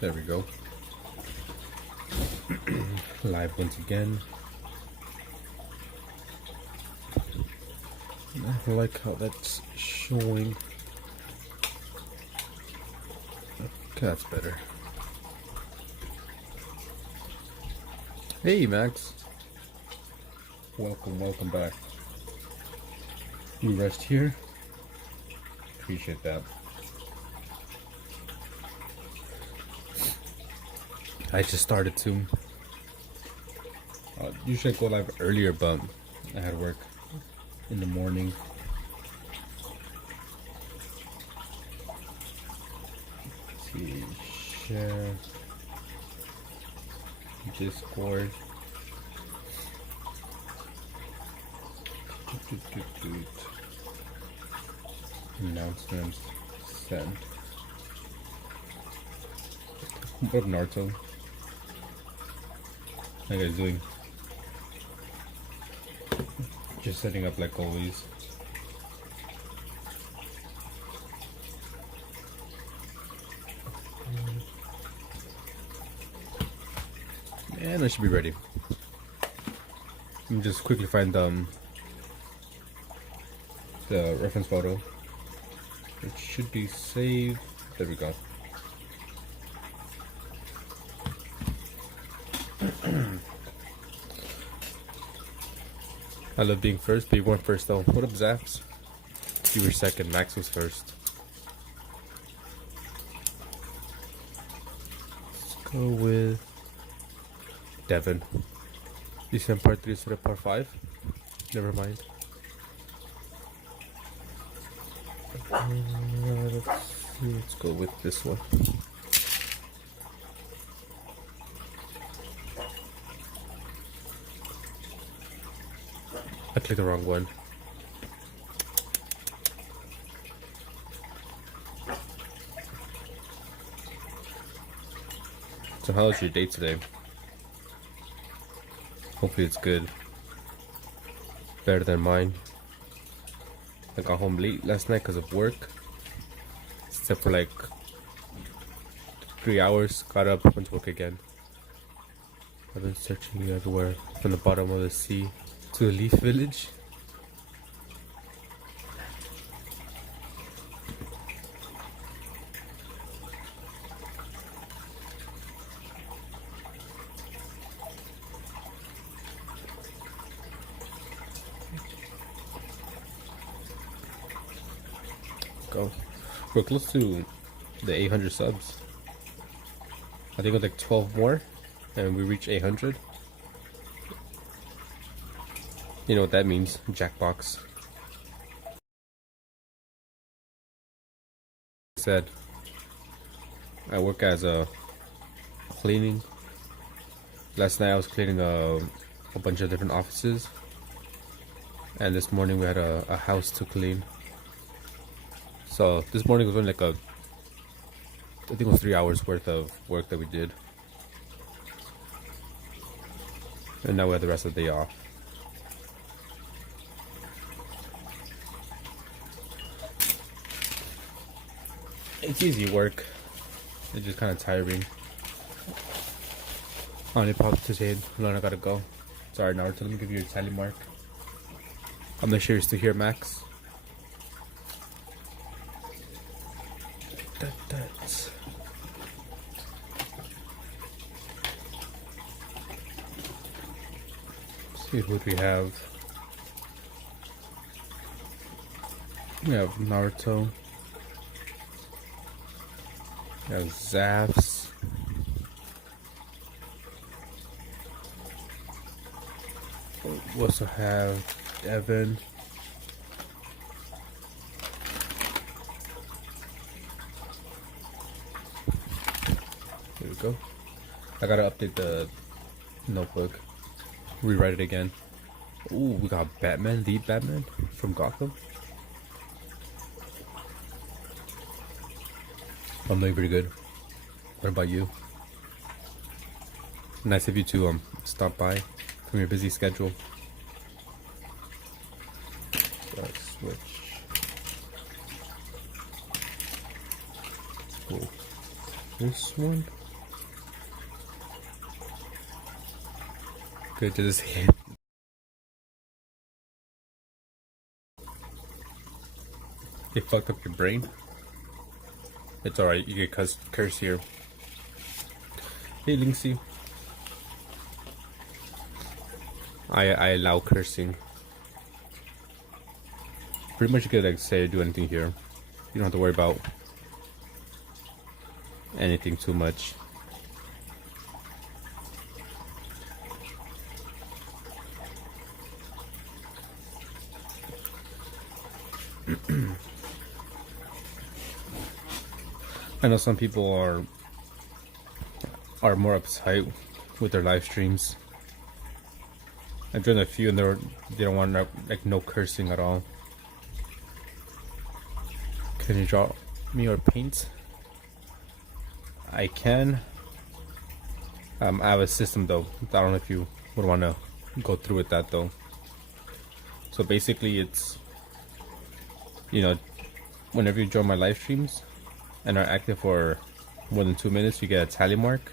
There we go. Live once again. I like how that's showing. Okay, that's better. Hey Max. Welcome back. You rest here? Appreciate that. I just started to. Usually I go live earlier, but I had work in the morning. Let's see, share Discord. Announcements sent. What up, Naruto? How you guys doing? Just setting up like always. And I should be ready. Let me just quickly find the reference photo. It should be saved. There we go. I love being first, but you weren't first though. What up, Zaps? You were second, Max was first. Let's go with Devin. You sent part 3 instead of part 5? Never mind. Let's go with this one. I clicked the wrong one. So how was your day today? Hopefully it's good. Better than mine. I got home late last night because of work. Except for like 3 hours. Got up, went to work again. I've been searching everywhere. From the bottom of the sea to the Leaf Village. Go. We're close to the 800 subs. I think it's like 12 more and we reach 800. You know what that means, Jackbox. Said I work as a cleaning. Last night I was cleaning a bunch of different offices, and this morning we had a house to clean. So this morning was only like I think it was 3 hours worth of work that we did, and now we have the rest of the day off. It's easy work. It's just kind of tiring. I only popped to say, hold on, I gotta go. Sorry, Naruto, let me give you a tally mark. I'm not sure you're still here, Max. That's... see what we have. We have Naruto. We have Zaps. We also have Devin. There we go. I gotta update the notebook. Rewrite it again. Ooh, we got Batman, the Batman from Gotham. I'm doing pretty good. What about you? Nice of you to stop by from your busy schedule. So let's switch. Cool. This one. good to just hear. They fucked up your brain. It's alright, you get curse here. Hey Linksy. I allow cursing. Pretty much you could like say or do anything here. You don't have to worry about anything too much. I know some people are more uptight with their live streams. I've joined a few and they don't want like no cursing at all. Can you draw me or paint? I can. I have a system though. I don't know if you would want to go through with that though. So basically it's, you know, whenever you join my live streams and are active for more than 2 minutes, you get a tally mark.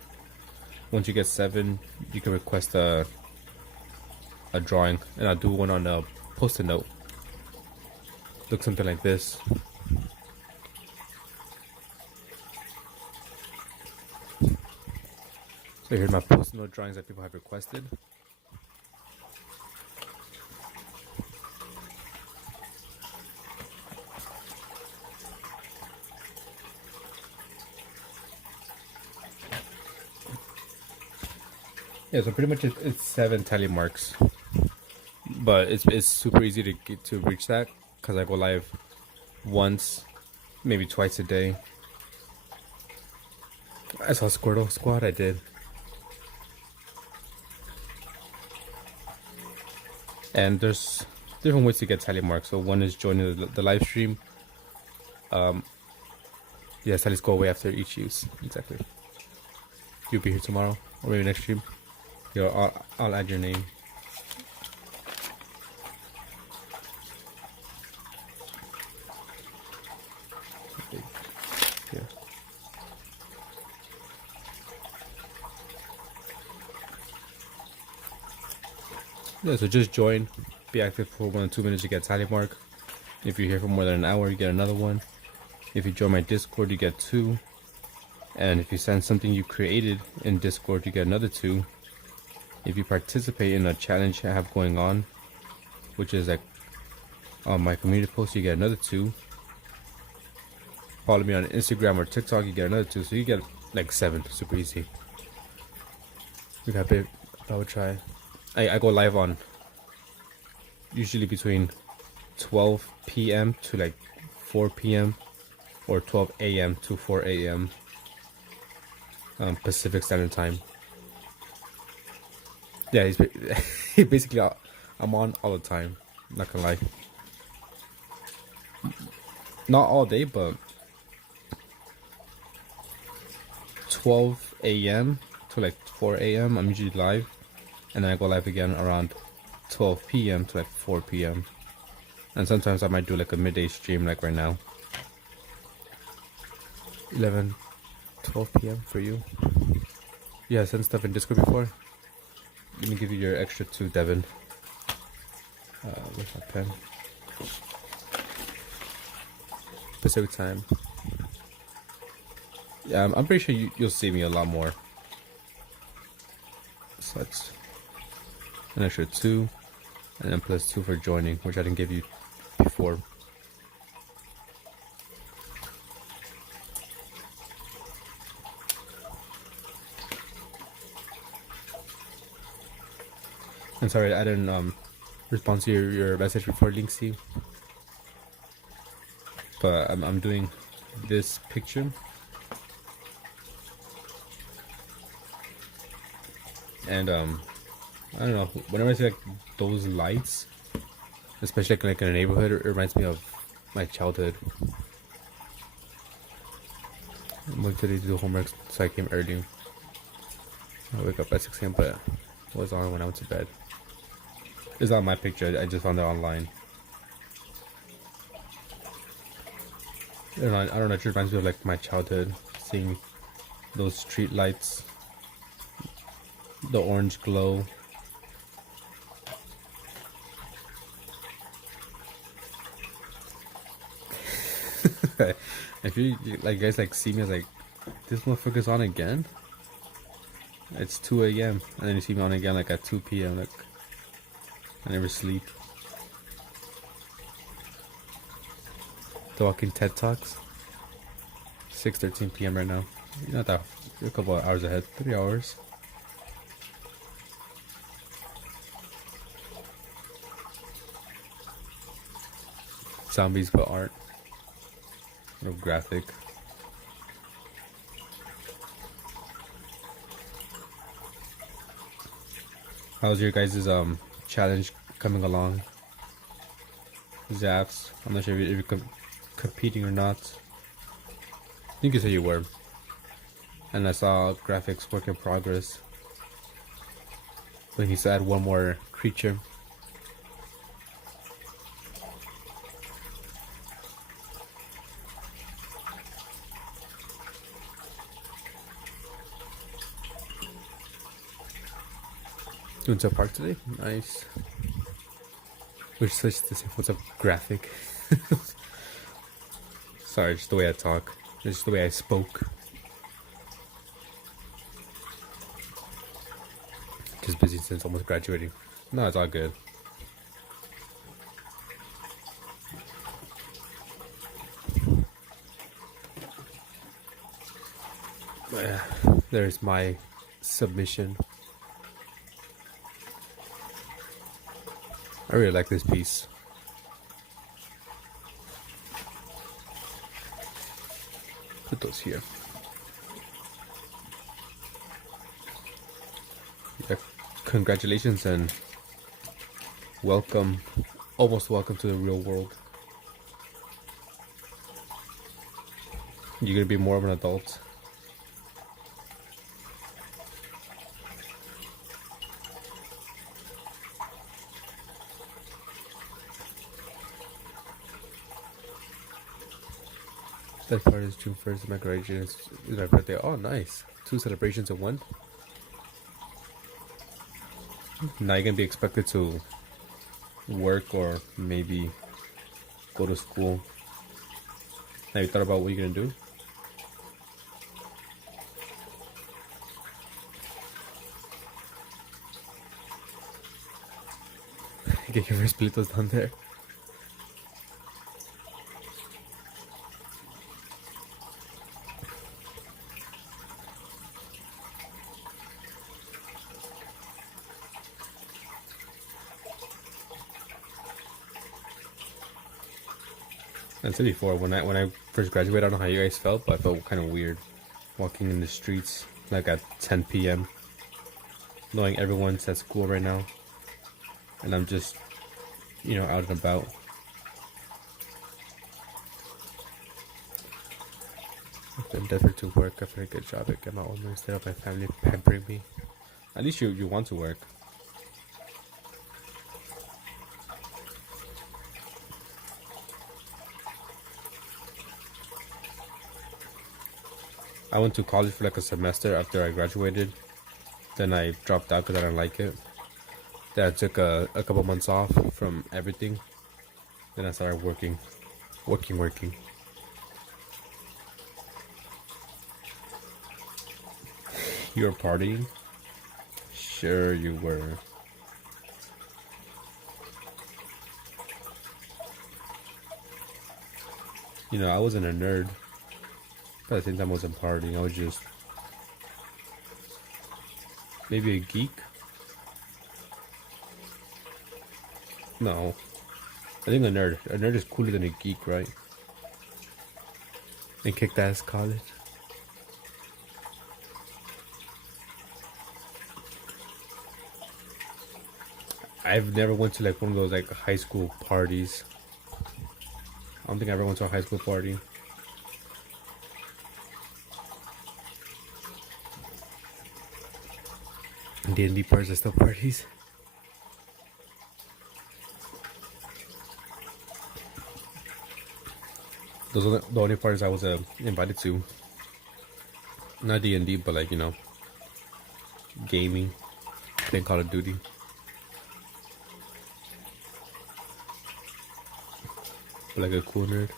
Once you get 7, you can request a drawing, and I'll do one on a post-it note. Look something like this. So here's my post-it note drawings that people have requested. Yeah, so pretty much it's 7 tally marks, but it's super easy to get to reach that because I go live once, maybe twice a day. I saw Squirtle Squad. I did, and there's different ways to get tally marks. So one is joining the live stream. Yeah, tallies go away after each use. Exactly. You'll be here tomorrow or maybe next stream. Yo, I'll add your name. Yeah. Yeah, so just join, be active for 1 to 2 minutes, you get a tally mark. If you're here for more than an hour, you get another one. If you join my Discord, you get 2. And if you send something you created in Discord, you get another 2. If you participate in a challenge I have going on, which is like on my community post, you get another 2. Follow me on Instagram or TikTok, you get another 2. So you get like 7, super easy. We got big. I would try. I go live on usually between 12 p.m. to like 4 p.m. or 12 a.m. to 4 a.m. Pacific Standard Time. Yeah, he's basically I'm on all the time. Not gonna lie. Not all day, but 12 a.m. to like 4 a.m. I'm usually live, and then I go live again around 12 p.m. to like 4 p.m. And sometimes I might do like a midday stream like right now. 11, 12 p.m. for you. Yeah, I sent stuff in Discord before. Let me give you your extra 2, Devin. Where's my pen? Pacific time. Yeah, I'm pretty sure you'll see me a lot more. So that's an extra 2, and then plus 2 for joining, which I didn't give you before. I'm sorry, I didn't respond to your message before, Linksy. But I'm doing this picture. And I don't know, whenever I see like those lights, especially like in a neighborhood, it reminds me of my childhood. I'm going to do homework, so I came early. I wake up at 6 a.m. but it was on when I went to bed. It's not my picture, I just found it online. I don't know, it reminds me of like my childhood, seeing those street lights, the orange glow, If you like guys like see me as like this motherfucker's on again. It's 2 a.m. and then you see me on again like at 2 p.m. Like I never sleep. Talking TED Talks. 6:13 p.m. right now. You're not that. You're a couple of hours ahead. 3 hours. Zombies but art. No graphic. How's your guys' challenge coming along? Zaps. I'm not sure if you're competing or not. I think you said you were. And I saw graphics work in progress. But he needs to add one more creature. Doing some park today? Nice. We're such the same. What's up, graphic? Sorry, just the way I talk. Just the way I spoke. Just busy since almost graduating. No, it's all good. There's my submission. I really like this piece. Put those here. Yeah, congratulations and welcome, almost welcome to the real world. You're gonna be more of an adult. That part is June 1st. My graduation is my birthday. Oh, nice. 2 celebrations in one. Now you're gonna be expected to work or maybe go to school. Have you thought about what you're gonna do? Get your first pelitos down there. I said before, when I first graduated, I don't know how you guys felt, but I felt kind of weird walking in the streets like at 10 p.m. knowing everyone's at school right now, and I'm just, out and about. I've been desperate to work after a good job at get my own instead of my family pampering me. At least you want to work. I went to college for like a semester after I graduated. Then I dropped out because I didn't like it. Then I took a couple months off from everything. Then I started working. You were partying? Sure you were. I wasn't a nerd. But at the same time I wasn't partying. I was just maybe a geek. No. I think a nerd is cooler than a geek, right? And kicked ass college. I've never went to like one of those like high school parties. I don't think I ever went to a high school party. D&D parties are still parties. Those are the only parties I was invited to. Not D&D, but like, gaming, playing Call of Duty. But like a cool nerd.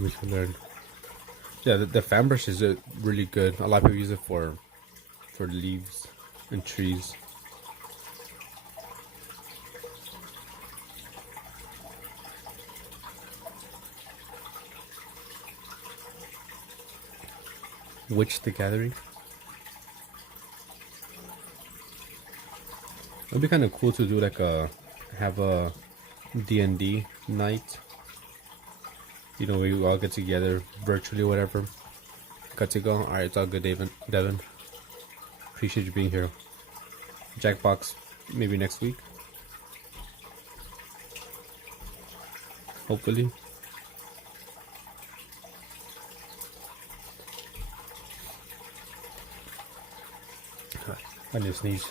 We can learn. Yeah, the fan brush is really good. A lot of people use it for leaves and trees. Witch the Gathering. It'd be kind of cool to do like have a D&D night. You know, we all get together virtually or whatever. Got to go. Alright, it's all good, Devin. Appreciate you being here. Jackbox, maybe next week. Hopefully. I need to sneeze.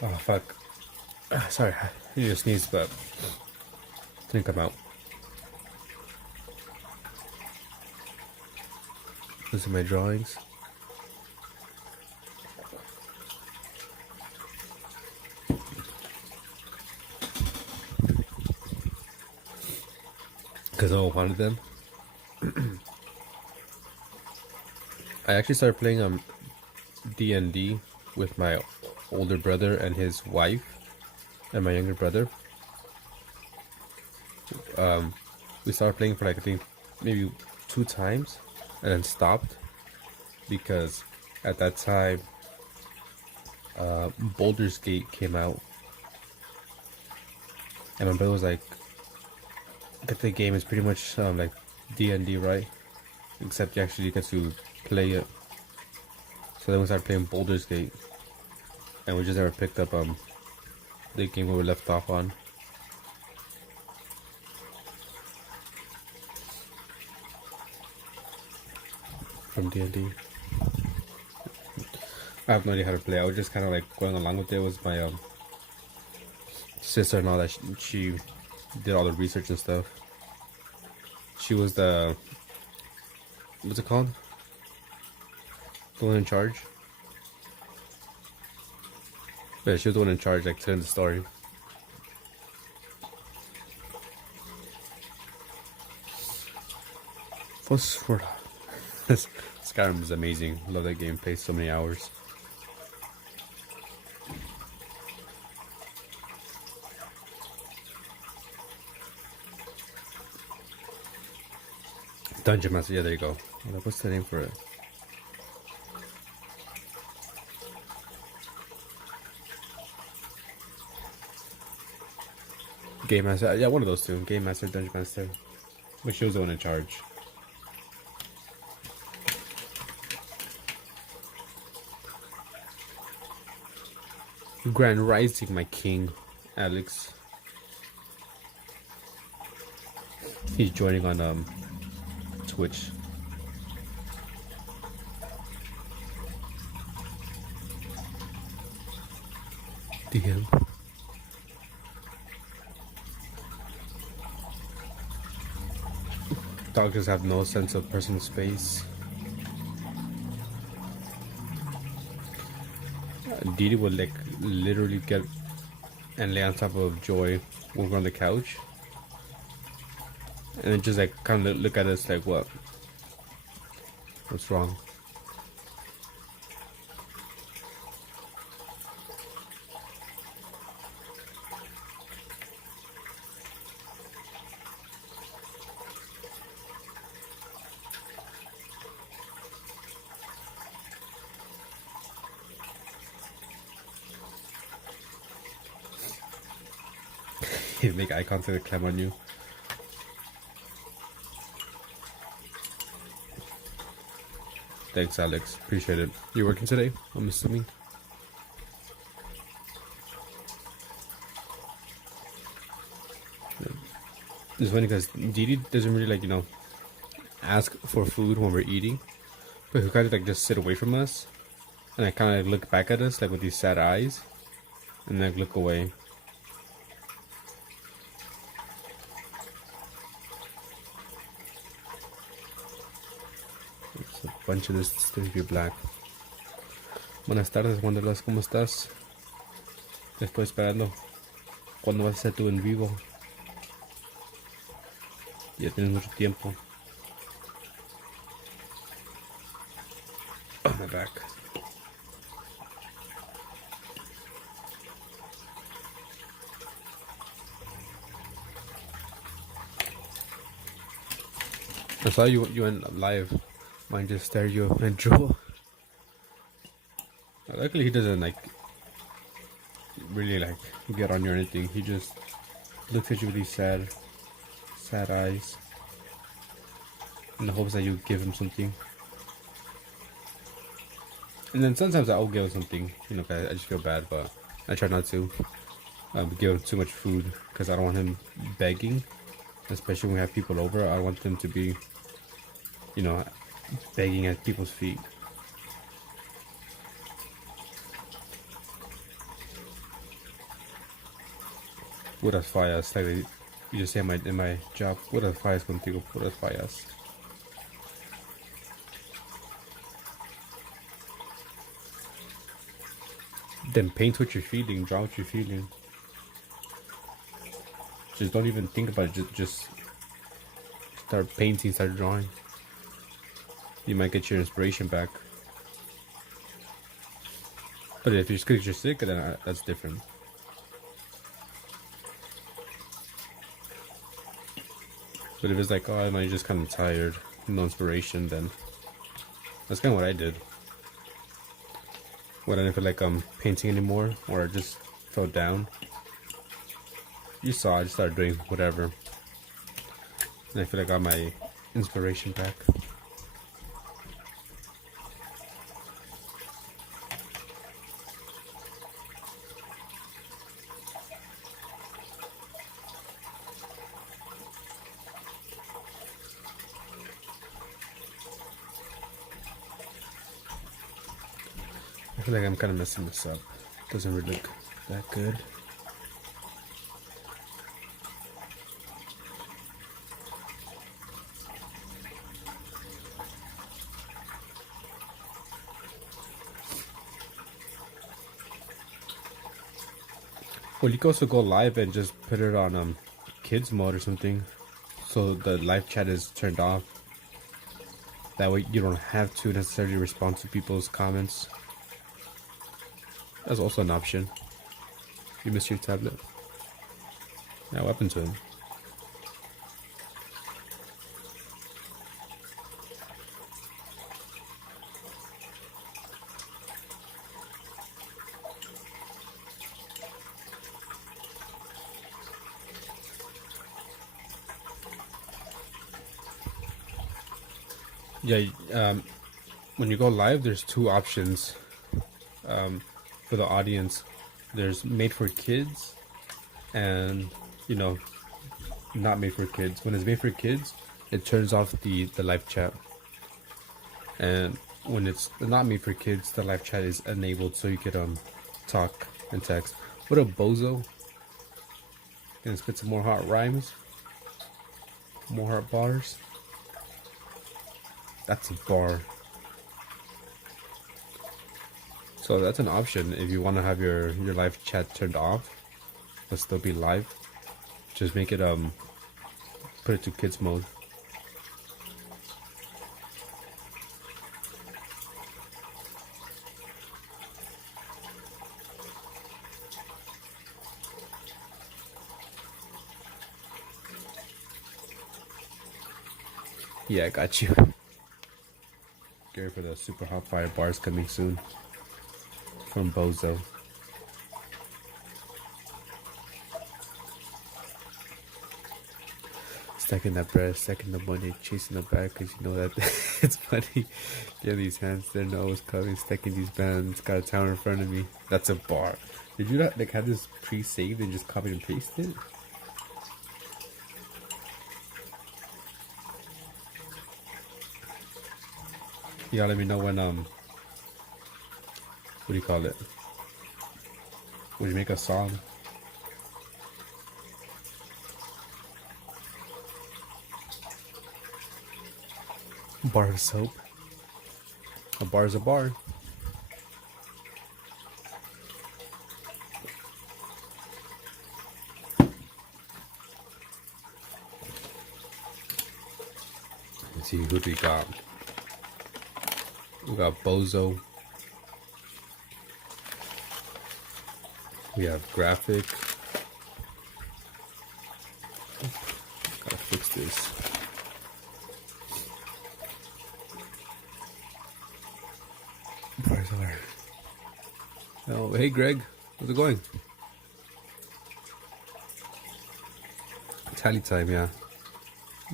Oh, fuck. Sorry, I need to sneeze, but it didn't come out. These are my drawings. Because no one wanted them. I actually started playing D&D with my older brother and his wife and my younger brother. We started playing for like I think maybe 2 times and then stopped because at that time Baldur's Gate came out and my brother was like, that the game is pretty much like D&D, right? Except you actually get to play it. So then we started playing Baldur's Gate, and we just never picked up the game where we left off on. From D&D. I have no idea how to play. I was just kind of like going along with it. It was my sister-in-law that she did all the research and stuff. She was the, what's it called? The one in charge. Yeah, she was the one in charge, like telling the story. Phosphor. Skyrim is amazing. Love that game. Played so many hours. Dungeon Master, yeah, there you go. What's the name for it? Game Master, yeah, one of those two. Game Master, Dungeon Master. But she was the one in charge. Grand Rising, my king, Alex. He's joining on Twitch. DM. Dogs have no sense of personal space. Didi would like literally get and lay on top of Joy when we're on the couch, and then just like kind of look at us like, what? What's wrong? Make eye contact and climb on you. Thanks, Alex. Appreciate it. You working today? I'm assuming. It's funny because Didi doesn't really like, ask for food when we're eating, but he kind of like just sit away from us, and I kind of look back at us like with these sad eyes, and then look away. A bunch of this still be black. Buenas tardes, Wanderlust, ¿cómo estás? Te estoy esperando. ¿Cuándo vas a hacer tu en vivo? Ya tienes mucho tiempo. Oh, my back. I saw you went live. Mine just stereo and Joe. Luckily he doesn't like really like get on you or anything. He just looks at you with these sad eyes in the hopes that you give him something. And then sometimes I will give him something, you know, 'cause I just feel bad, but I try not to give him too much food because I don't want him begging, especially when we have people over. I want them to be, you know, begging at people's feet. Puras fallas, like you just say in my job, puras fallas contigo, puras fallas. Then paint what you're feeling, draw what you're feeling. Just don't even think about it, just start painting, start drawing. You might get your inspiration back. But if you're because you're sick, then that's different. But if it's like, oh, you're just kind of tired, no inspiration, then that's kind of what I did. When I didn't feel like painting anymore, or I just fell down. You saw, I just started doing whatever. And I feel like I got my inspiration back. I feel like I'm kind of messing this up. Doesn't really look that good. Well, you can also go live and just put it on kids mode or something, so the live chat is turned off. That way you don't have to necessarily respond to people's comments. That's also an option. You missed your tablet. Yeah, what happened to him? Yeah, when you go live, there's two options for the audience. There's made for kids and, you know, not made for kids. When it's made for kids, it turns off the live chat. And when it's not made for kids, the live chat is enabled so you could talk and text. What a bozo. Gonna spit some more hot rhymes. More hot bars. That's a bar. So that's an option if you want to have your live chat turned off, but still be live. Just make it put it to kids mode. Yeah, I got you. Get ready for the super hot fire bars coming soon from Bozo. Stacking that bread, stacking the money, chasing the bag, because you know that it's funny. Get these hands, their nose coming, stacking these bands, got a tower in front of me. That's a bar. Did you not like have this pre-saved and just copy and paste it? You gotta let me know when what do you call it? When you make a song. Bar of soap. A bar is a bar. see who we got. We got Bozo. We have Graphic. Gotta fix this. Oh, hey Greg, how's it going? Tally time, yeah.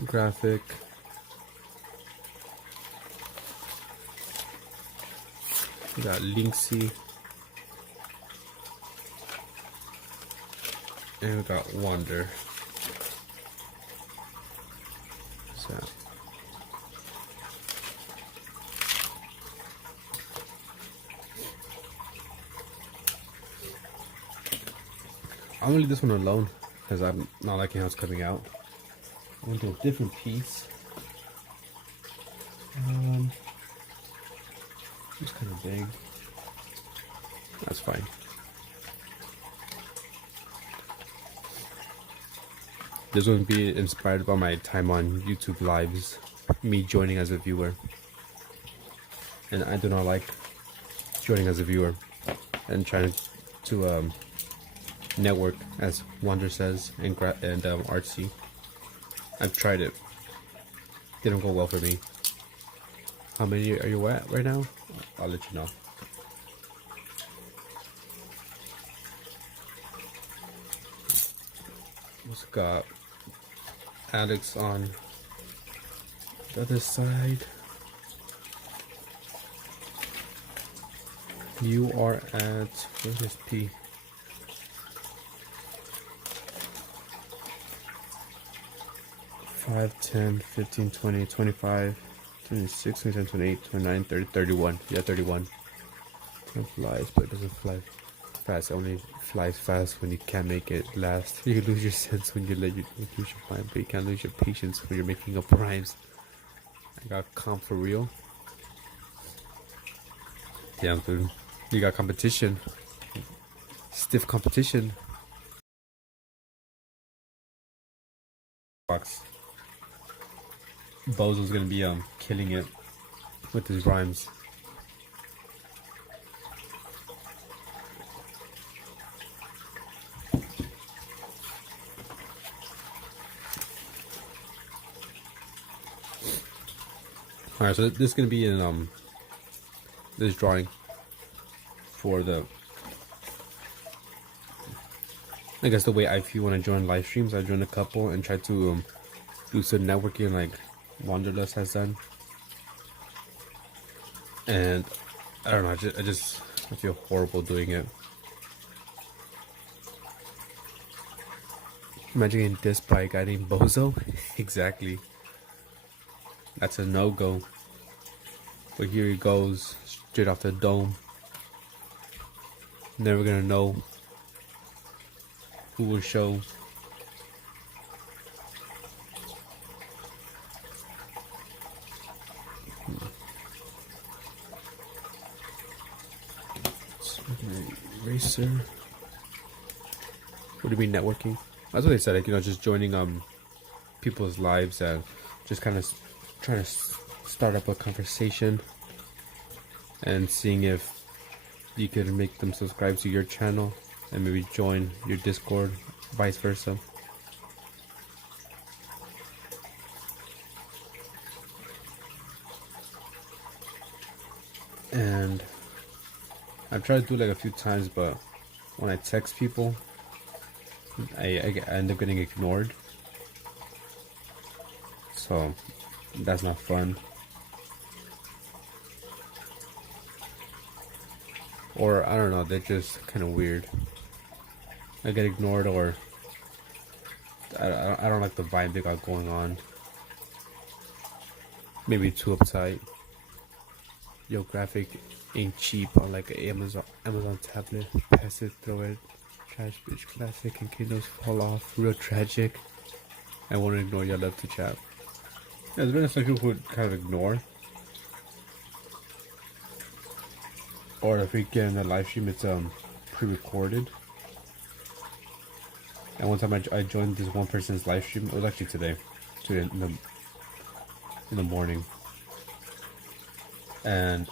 Graphic. We got Linksy. And we got Wonder. So. I'm gonna leave this one alone because I'm not liking how it's coming out. I'm gonna do a different piece. It's kind of big. That's fine. This one will be inspired by my time on YouTube Lives, me joining as a viewer. And I do not like joining as a viewer and trying to network, as Wonder says, and Artsy. I've tried it. Didn't go well for me. How many are you at right now? I'll let you know. What's got Alex on the other side? You are at, where's this P? Five, 10, 15, 20, 25, 26, 27, 28, 29, 30, 31. Yeah, 31. It flies, but it doesn't fly fast. It only flies fast when you can't make it last. You lose your sense when you lose your mind, but you can't lose your patience when you're making up rhymes. I got comp for real. Yeah, dude. You got competition. Stiff competition. Box. Bozo's gonna be killing it with his rhymes. Alright, so this is gonna be in this drawing for the, I guess the way I feel when I join live streams. I join a couple and try to do some networking like Wanderlust has done. And I don't know, I feel horrible doing it. Imagine getting dissed by a guy named Bozo. Exactly. That's a no-go. But here he goes, straight off the dome. Never gonna know who will show. Eraser. What do you mean networking? That's what they said, like, you know, just joining people's lives and just kind of trying to start up a conversation and seeing if you could make them subscribe to your channel and maybe join your Discord, vice versa. And I've tried to do it like a few times, but when I text people, I end up getting ignored. So that's not fun. Or I don't know, they're just kind of weird. I get ignored, or I don't like the vibe they got going on. Maybe too uptight. Yo, graphic ain't cheap on like an Amazon tablet. Pass it, throw it. Trash bitch classic and Kindles fall off. Real tragic. I won't ignore your love to chat. Yeah, there's been some people who kind of ignore. Or if we get in the live stream, it's pre-recorded. And one time I joined this one person's live stream. It was actually today. in the morning, and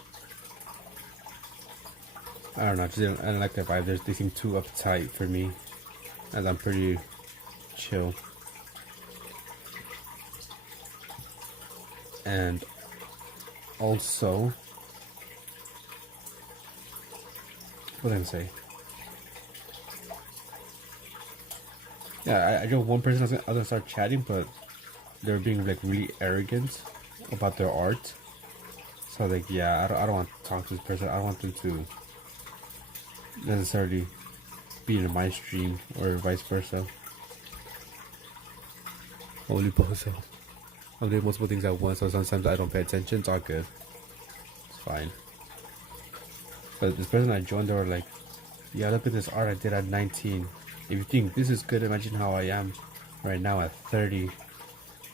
I don't know, I don't like that vibe. They seem too uptight for me, as I'm pretty chill. And also, what did I say? Yeah, I know one person I was gonna start chatting, but they were being like really arrogant about their art. So like, yeah, I don't want to talk to this person. I don't want them to necessarily be in my stream or vice versa. Holy bozo. I'm doing multiple things at once, so sometimes I don't pay attention. It's all good. It's fine. But this person I joined, they were like, yeah, look at this art I did at 19. If you think this is good, imagine how I am right now at 30.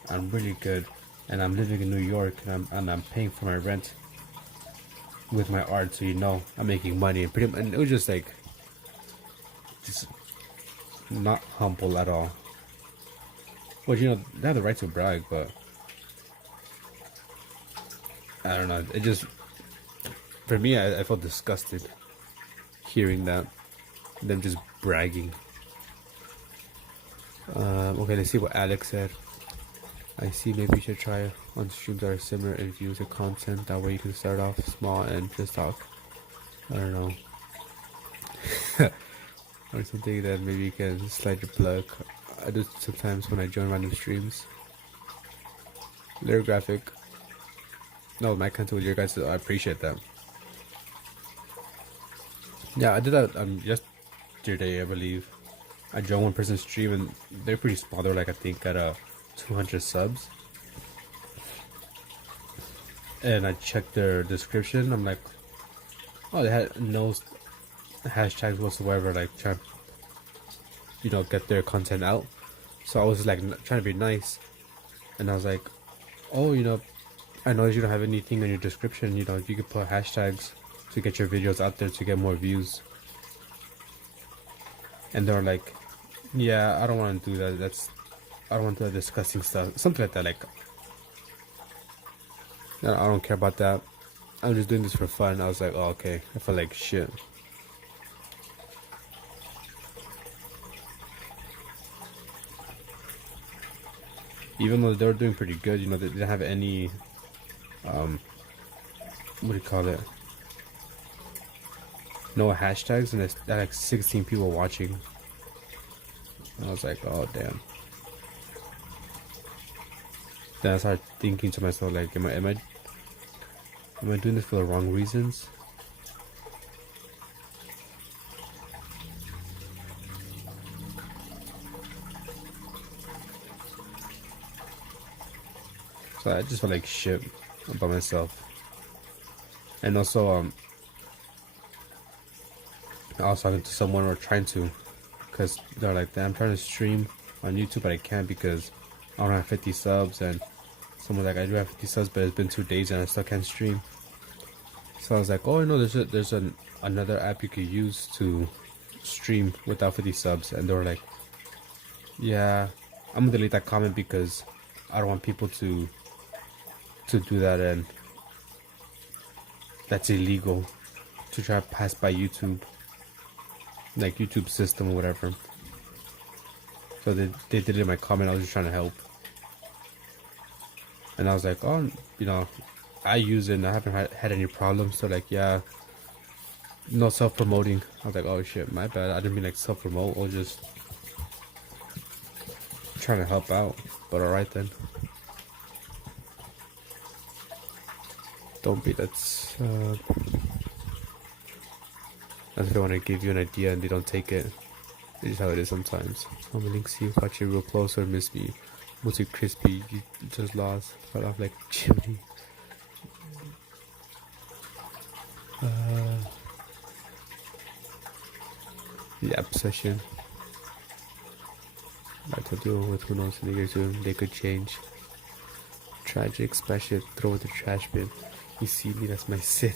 I'm really good. And I'm living in New York, and I'm paying for my rent with my art, so you know I'm making money. And it was just like, just not humble at all. Well, you know, they have the right to brag, but I don't know. It just, for me, I felt disgusted hearing that, them just bragging. Okay, let's see what Alex said. I see, maybe you should try on streams that are similar in views of content. That way you can start off small and just talk. I don't know. Or something that maybe you can slide your plug. I do sometimes when I join random streams. Lyric graphic. No, my content with your guys, I appreciate that. Yeah, I did that yesterday, I believe. I joined one person's stream and they're pretty small. They're like, I think at 200 subs. And I checked their description. I'm like, oh, they had no hashtags whatsoever, like trying, you know, get their content out. So I was like trying to be nice, and I was like, oh, you know, I noticed you don't have anything on your description. You know, you could put hashtags to get your videos out there to get more views. And they were like, yeah, I don't want to do that. I don't want to do that disgusting stuff, something like that. Like, no, I don't care about that. I'm just doing this for fun. I was like, oh, okay. I felt like shit. Even though they were doing pretty good, you know, they didn't have any, what do you call it? No hashtags, and they had like 16 people watching. And I was like, oh, damn. Then I started thinking to myself, like, am I doing this for the wrong reasons? So I just felt like shit about myself. And also, I was talking to someone or trying to, because they're like, I'm trying to stream on YouTube, but I can't because I don't have 50 subs. And someone's like, I do have 50 subs, but it's been 2 days and I still can't stream. So I was like, oh, no, there's another app you could use to stream without 50 subs. And they were like, yeah, I'm gonna delete that comment because I don't want people to do that, and that's illegal to try to pass by YouTube, like YouTube system or whatever. So they deleted my comment. I was just trying to help, and I was like, oh, you know, I use it and I haven't had any problems. So like, yeah, no self-promoting. I was like, oh shit, my bad. I didn't mean like self-promote, or just trying to help out. But alright then. Don't be that's if they want to give you an idea and they don't take it. It's just how it is sometimes. I'm gonna see you watch you real close or miss me. What's it crispy? You just lost. Fell off like chimney. The obsession. I told you with who knows in the years they could change. Tragic, splash it, throw it the trash bin. You see me, that's my sin.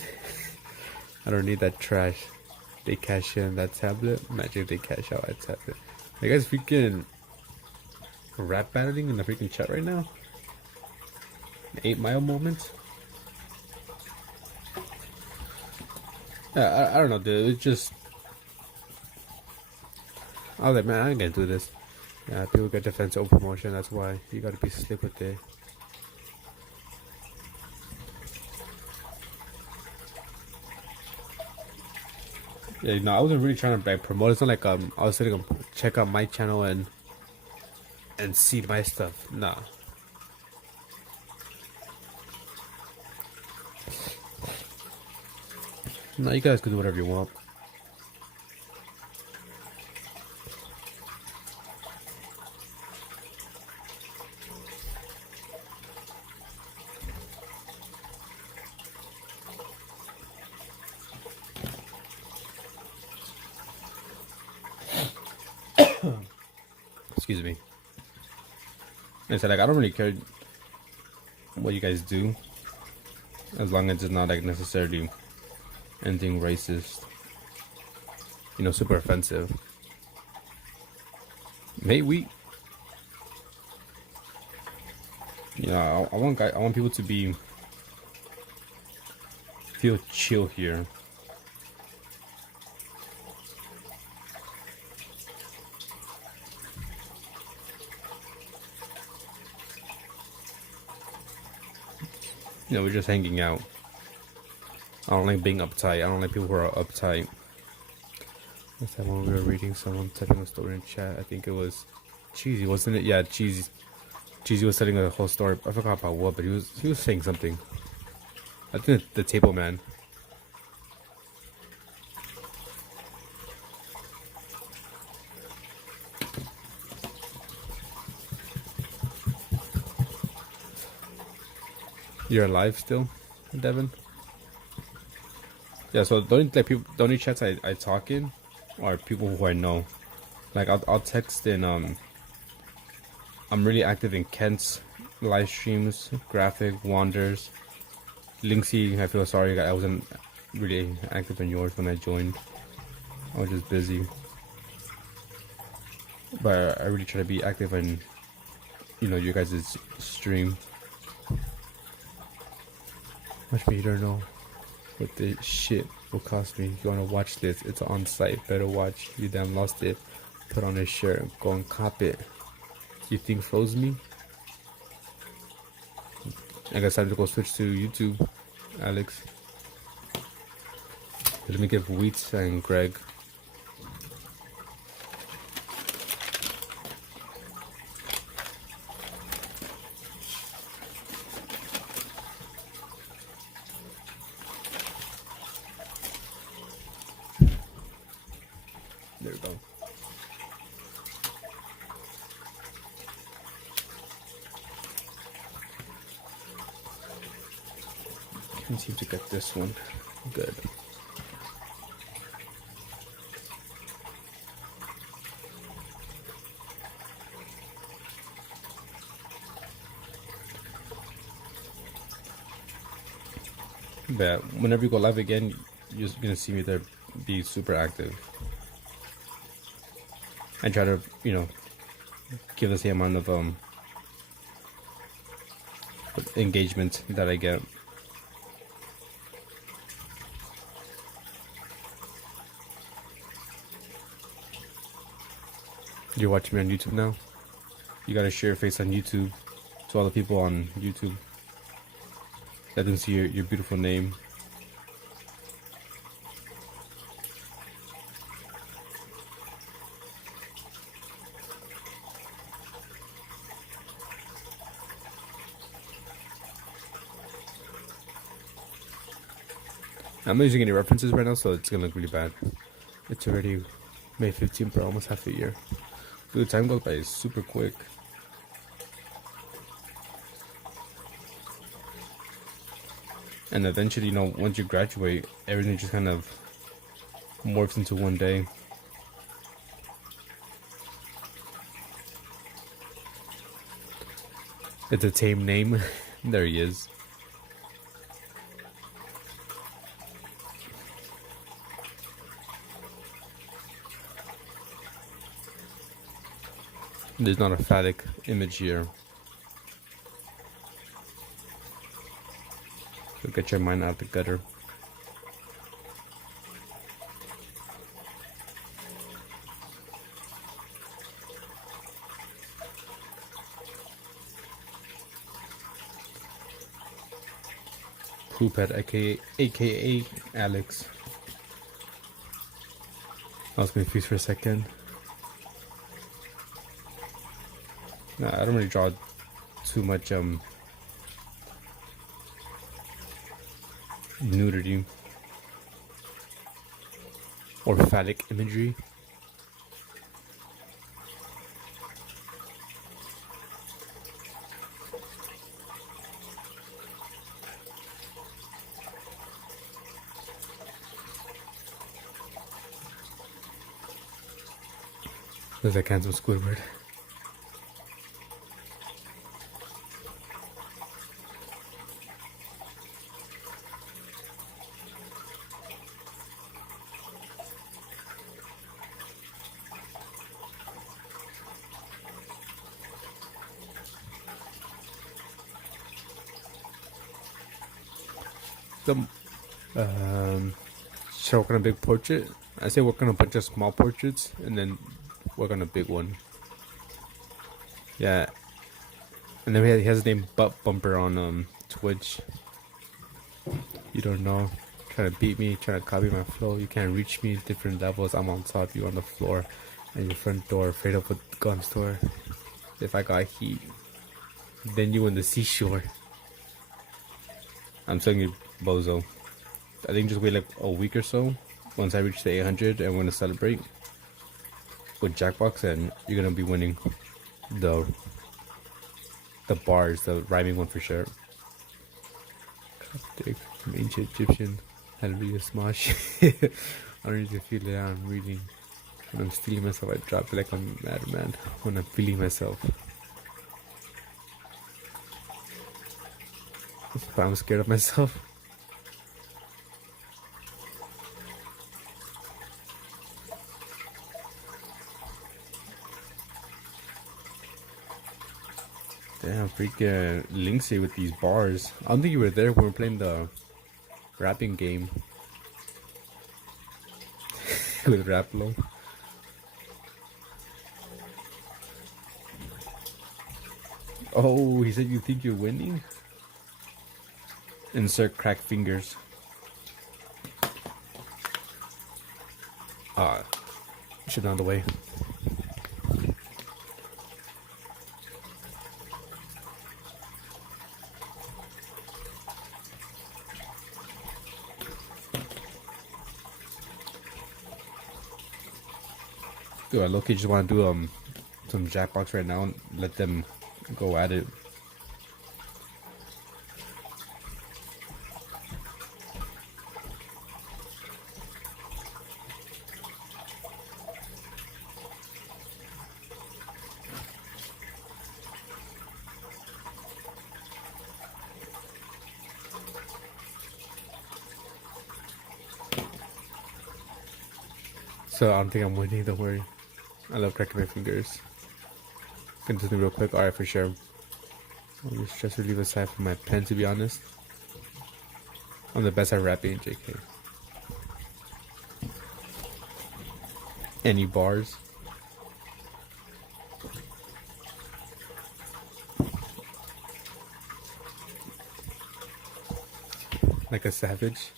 I don't need that trash. They cash in that tablet. Imagine if they cash out that tablet. You guys freaking rap battling in the freaking chat right now? An 8 Mile moment. Yeah, I don't know, dude. It's just I was like, man, I ain't gonna do this. Yeah, people get defensive over promotion. That's why you gotta be slick with it. Yeah, you know, I wasn't really trying to like promote. It's not like I was sitting check out my channel and see my stuff. Nah. No, you guys can do whatever you want. Excuse me. I said like I don't really care what you guys do, as long as it's not like necessarily anything racist. You know, super offensive. May we? You know, I want people to feel chill here. You know, we're just hanging out. I don't like being uptight. I don't like people who are uptight. Last time when we were reading, someone telling a story in chat. I think it was Cheesy, wasn't it? Yeah, Cheesy. Cheesy was telling a whole story. I forgot about what, but he was saying something. I think the table man. You're alive still, Devin? Yeah, so the only chats I talk in are people who I know. Like I'll text in I'm really active in Kent's live streams, Graphic, Wanders, Linksy. I feel sorry I wasn't really active in yours when I joined. I was just busy. But I really try to be active in, you know, you guys' stream. Much me, you don't know what this shit will cost me. You wanna watch this? It's on site. Better watch. You damn lost it. Put on a shirt. Go and cop it. You think froze me? I guess I have to go switch to YouTube, Alex. Let me give Wheats and Greg. There we go. Can't seem to get this one. Good. But whenever you go live again, you're just gonna see me there be super active. I try to, you know, give the same amount of engagement that I get. You're watching me on YouTube now? You gotta share your face on YouTube to all the people on YouTube. Let them see your beautiful name. I'm not using any references right now, so it's gonna look really bad. It's already May 15th, bro, almost half a year. Dude, time goes by super quick. And eventually, you know, once you graduate, everything just kind of morphs into one day. It's a tame name. There he is. There's not a phallic image here. So get your mind out of the gutter. Poophead, aka Alex. I was confused for a second. Nah, I don't really draw too much nudity or phallic imagery. There's that handsome Squidward. Should I work on a big portrait? I say work on a bunch of small portraits and then work on a big one. Yeah. And then he has his name Butt Bumper on Twitch. You don't know. Trying to beat me, trying to copy my flow. You can't reach me. Different levels. I'm on top, you on the floor. And your front door, afraid of a gun store. If I got heat, then you in the seashore. I'm telling you, bozo. I think just wait like a week or so. Once I reach the 800, and we're gonna celebrate with Jackbox, and you're gonna be winning the bars, the rhyming one for sure. Coptic from ancient Egyptian. Had to read a smosh. I don't need to feel it. I'm reading. When I'm stealing myself, I drop it like I'm mad man. When I'm feeling myself, but I'm scared of myself. Damn, freaking Linksy with these bars. I don't think you were there when we were playing the rapping game with Raplo. Oh, he said you think you're winning? Insert crack fingers. Shit on the way. Dude, I low-key just want to do some Jackbox right now and let them go at it. So I don't think I'm winning, don't worry. I love cracking my fingers. Continue real quick. Alright, for sure. I'll just stress relief aside from my pen, to be honest. I'm the best at rapping, JK. Any bars? Like a savage?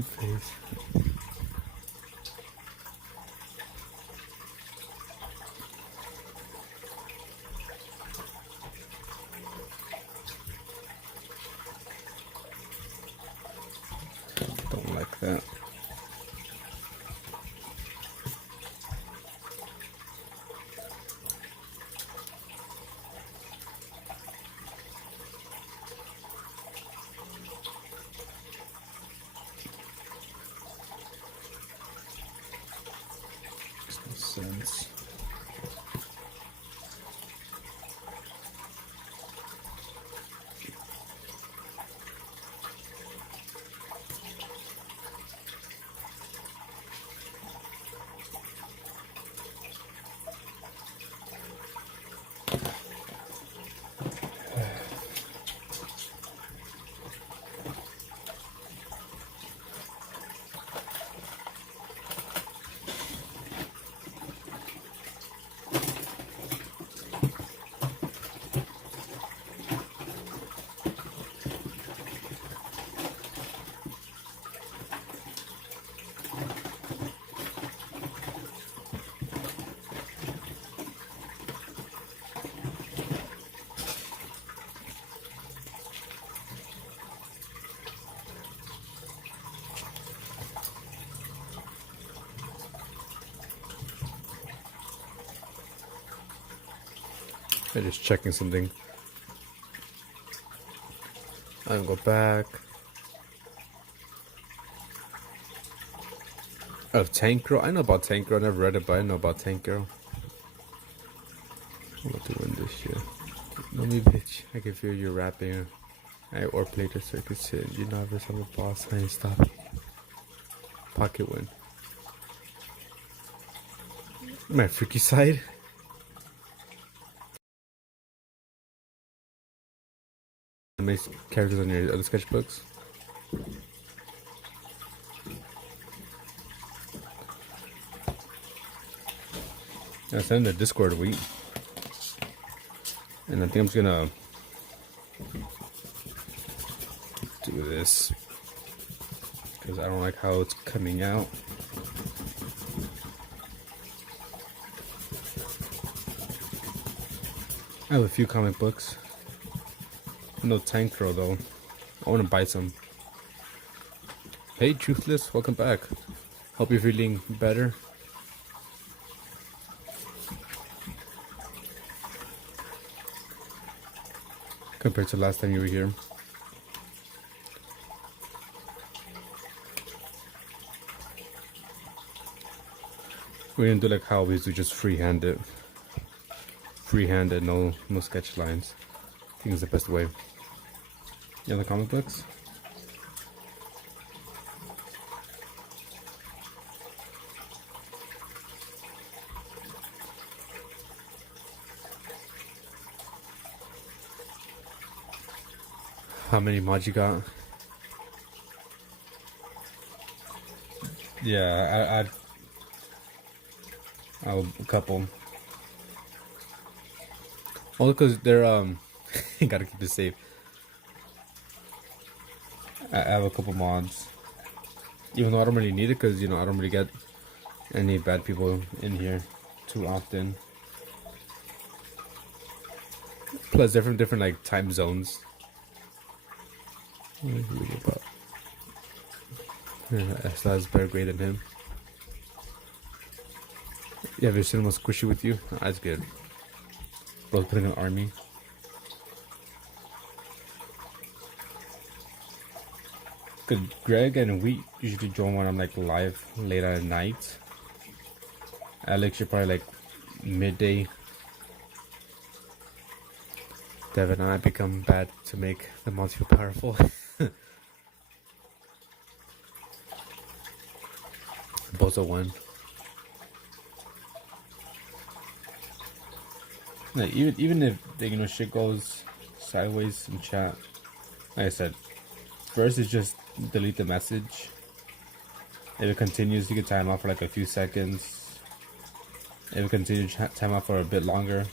Face. Don't like that. I'm just checking something. I'm gonna go back. Of Tank Girl? I know about Tank Girl. I never read it, but I know about Tank Girl. I'm about to win this shit. No me, bitch. I can feel you rapping. Or play the circus shit. You novice, I'm a boss. I ain't stopping. Pocket win. My freaky side. How many characters on your other sketchbooks? I sent in the Discord week. And I think I'm just gonna do this because I don't like how it's coming out. I have a few comic books. No Tank Girl though. I want to buy some. Hey Truthless, welcome back. Hope you're feeling better. Compared to last time you were here. We're gonna do like how we do, just freehand-handed, no sketch lines. I think it's the best way. You have the comic books? How many mods you got? Yeah, a couple. Only because they're you gotta keep it safe. I have a couple mods, even though I don't really need it, because I don't really get any bad people in here too often. Plus different like time zones. That's better grade than him. You have your cinema squishy with you? That's good. Bro's putting an army. Cause Greg and Wheat usually join when I'm like live late at night. Alex, you're probably like midday. Devin and I become bad to make the mods feel powerful. Bozo won. Yeah, even if shit goes sideways in chat, like I said, first is just delete the message. If it continues, you can time out for like a few seconds. If it continues, time out for a bit longer.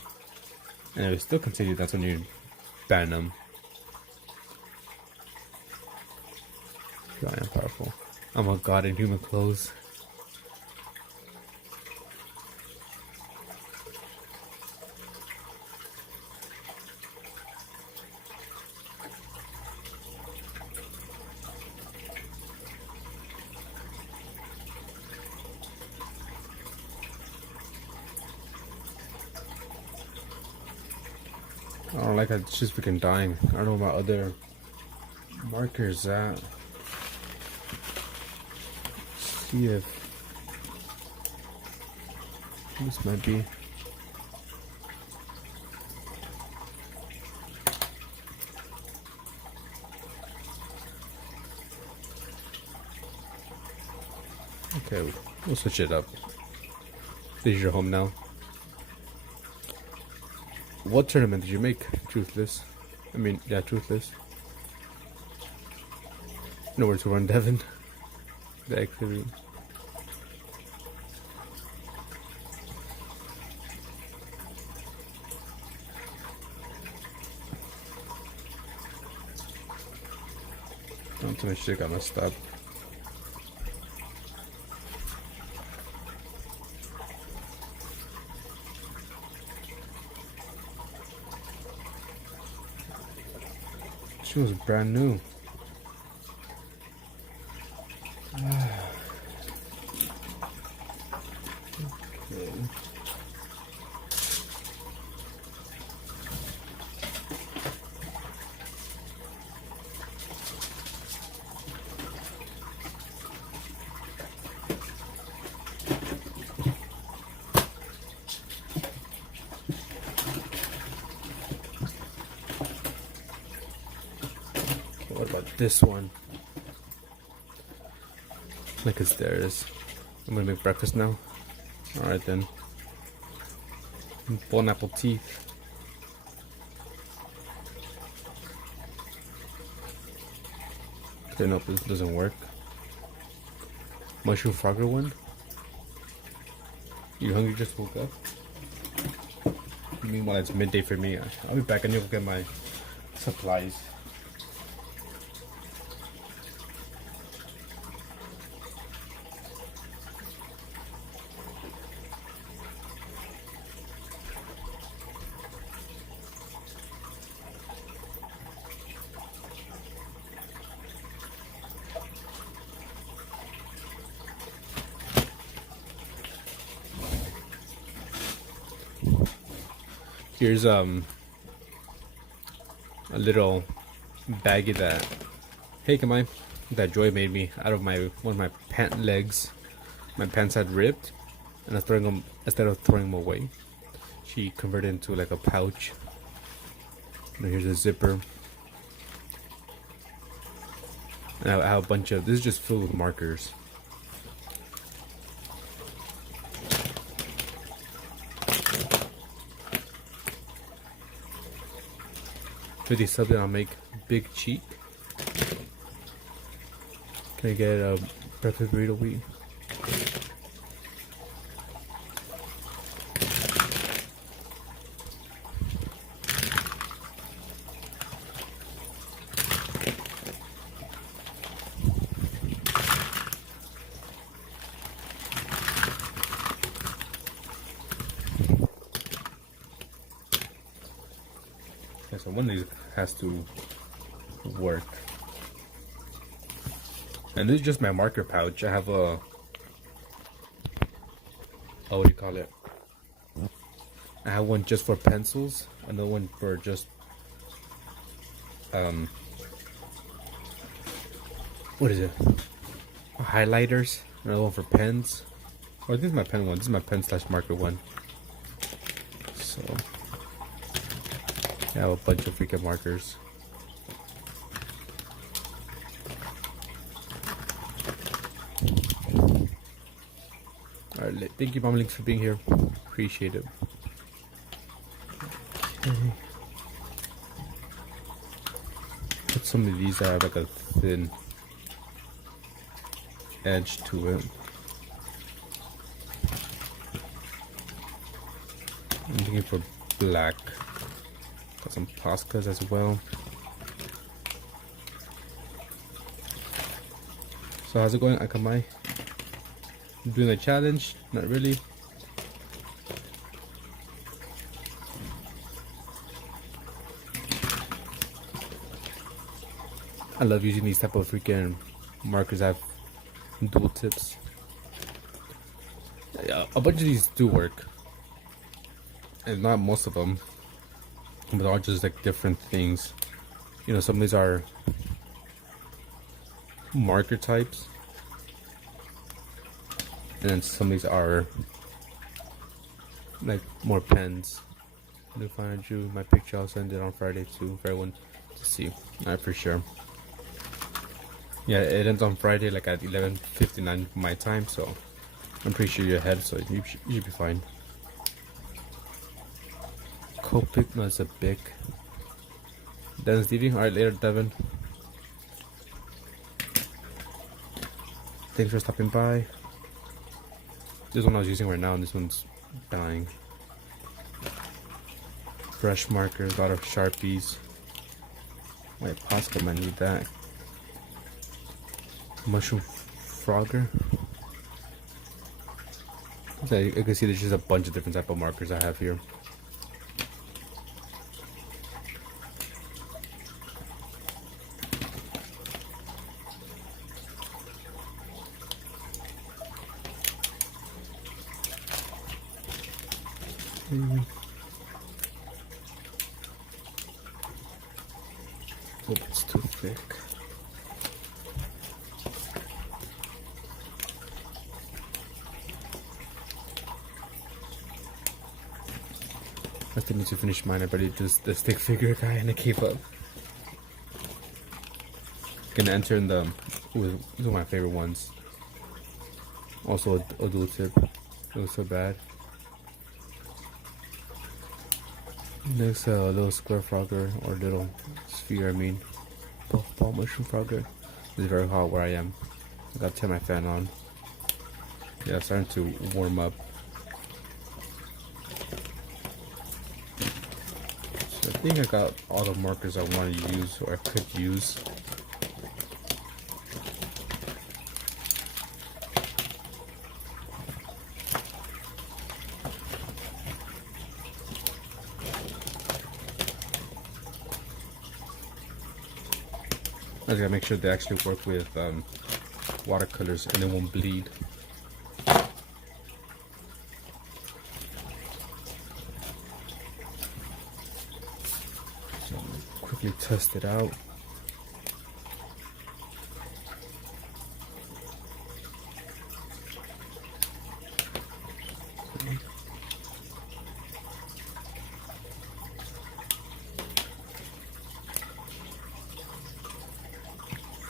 And if it still continues, that's when you ban them. I am powerful. I'm a god in human clothes. I don't like how it's just freaking dying. I don't know where my other markers at. See if this might be. Okay, we'll switch it up. This is your home now. What tournament did you make, Truthless? Truthless. Nowhere to run, Devin. The activity. Don't tell me shit got messed up. She was brand new. Okay. What about this one? Look at theirs. I'm gonna make breakfast now. Alright then. Bon appetit. Okay, nope, this doesn't work. Mushroom frogger one? You hungry? Just woke up? Meanwhile, it's midday for me. I'll be back. I need to get my supplies. Here's a little baggie that that Joy made me out of one of my pant legs. My pants had ripped, and I was throwing them instead of throwing them away. She converted into like a pouch. And here's a zipper. And I have a bunch of this is just filled with markers. For these subs, I'll make big cheek. Can I get a breakfast burrito wheat? Okay, so one of these has to work. And this is just my marker pouch. I have a, what do you call it? I have one just for pencils, another one for just what is it? Highlighters, another one for pens. Oh, this is my pen one. This is my pen slash marker one. So I have a bunch of freaking markers. Alright, thank you, Mom Links, for being here. Appreciate it. Okay. Put some of these that have like a thin edge to it. I'm looking for black. Got some Poscas as well. So how's it going, Akamai? Doing a challenge? Not really. I love using these type of freaking markers. I have dual tips. Yeah, a bunch of these do work, and not most of them, but they're all just like different things. You know, some of these are marker types, and then some of these are like more pens. If I drew my picture, I'll send it on Friday too for everyone to see. Alright, for sure. Yeah, it ends on Friday like at 11:59 my time, so I'm pretty sure you're ahead, so you should be fine. Copic, no, it's a big. Devon's leaving. Alright, later, Devon. Thanks for stopping by. This one I was using right now, and this one's dying. Brush markers, a lot of Sharpies. Wait, Posca might need that. Mushroom frogger. So you can see there's just a bunch of different type of markers I have here. Hope it's too thick. I still need to finish mine. I barely did the stick figure guy and I gave up. can enter in the. Ooh, these are my favorite ones. Also a dual tip. It was so bad. Next, little square frogger or little sphere. I mean, puffball mushroom frogger. It's very hot where I am. I gotta turn my fan on. Yeah, it's starting to warm up. So I think I got all the markers I want to use or I could use. I just gotta make sure they actually work with watercolors and it won't bleed. So quickly test it out.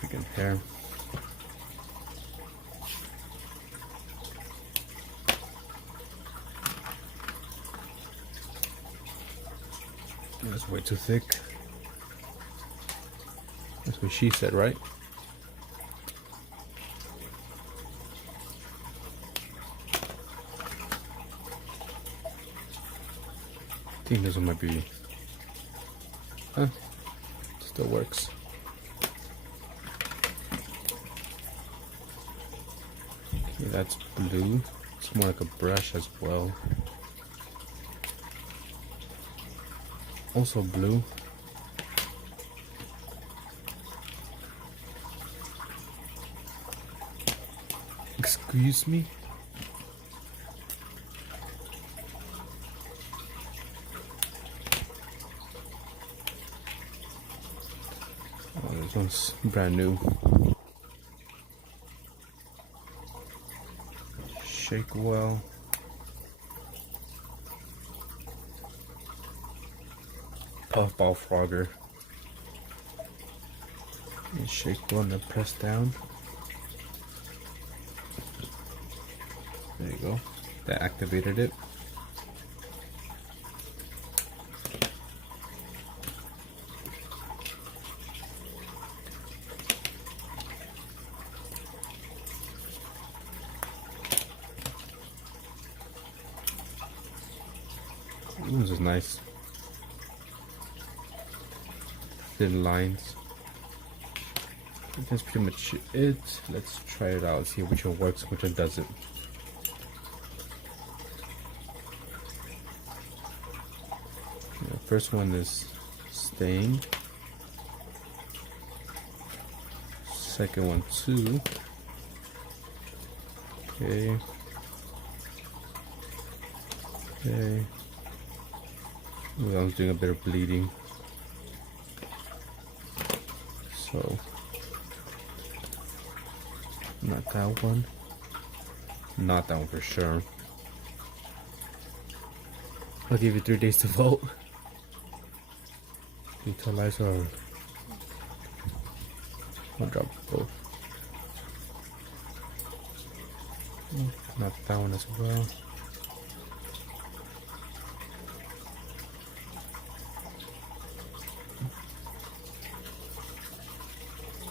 Freaking hair. That's way too thick. That's what she said, right? I think this one might be. Huh? Still works. Okay, that's blue. It's more like a brush as well. Also blue. Excuse me? Oh, this one's brand new. Shake well. Puffball frogger. And shake well and then press down. There you go. That activated it. This is nice. Thin lines. That's pretty much it. Let's try it out, see which one works, which one doesn't. The first one is staying. Second one too. Okay. Okay. Ooh, I was doing a bit of bleeding. So, not that one. Not that one for sure. I'll give you 3 days to vote. Utilize or I'll drop both. Not that one as well.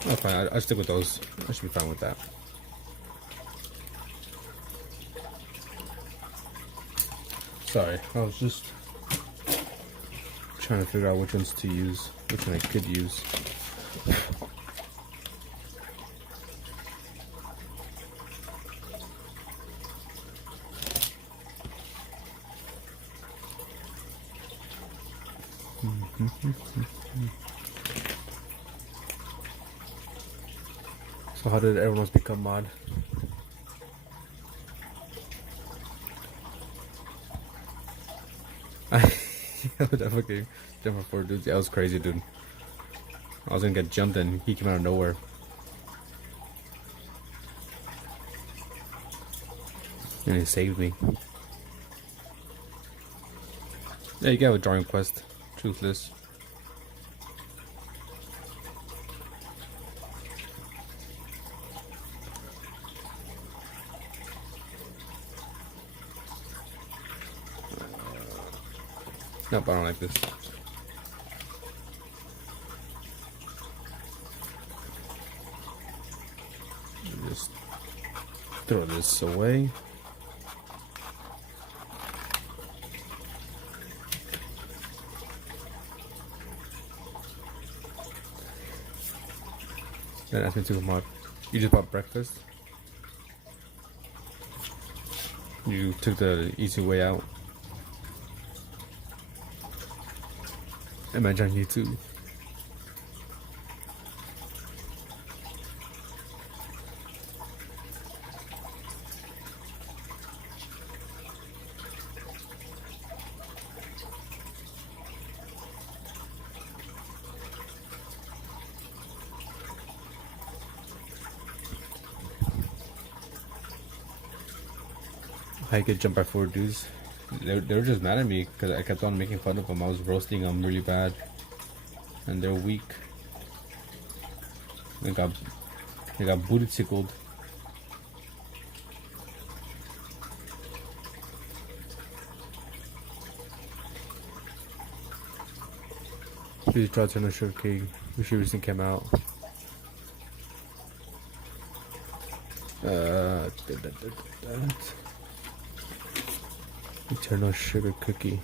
Oh, fine. I'll stick with those. I should be fine with that. Sorry, I was just trying to figure out which ones to use, which one I could use. So how did everyone become mod? That fucking jumping for dudes. That was crazy, dude. I was gonna get jumped and he came out of nowhere. And he saved me. Yeah, you got a drawing quest. Truthless. Nope, I don't like this. Just throw this away. Then ask me to come out. You just bought breakfast? You took the easy way out? Imagine you too. I get jumped by 4 dudes. They were just mad at me because I kept on making fun of them. I was roasting them really bad, and they're weak. They got booty tickled. Please try to know Sugar King. She recently came out. Eternal Sugar Cookie.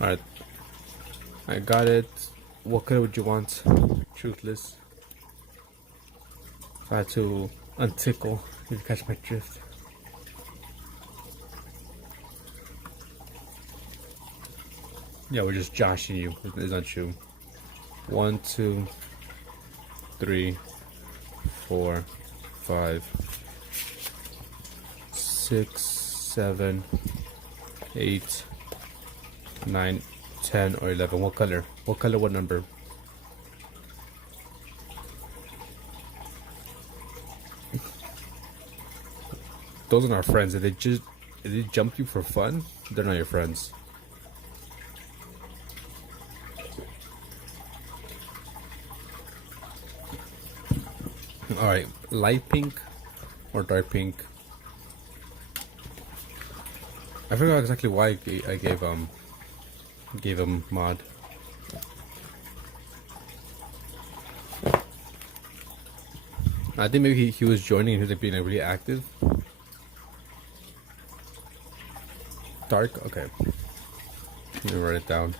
Alright, I got it. What color would you want? Truthless. If I had to untickle, you catch my drift. Yeah, we're just joshing you. It's not true. 1, 2, 3, 4, 5, 6, 7, 8, 9, 10, or 11. What color? What color? What number? Those are not friends. If they jump you for fun, they're not your friends. All right, light pink or dark pink? I forgot exactly why I gave him mod. I think maybe he was joining and he was like being like really active. Dark, okay. Let me write it down.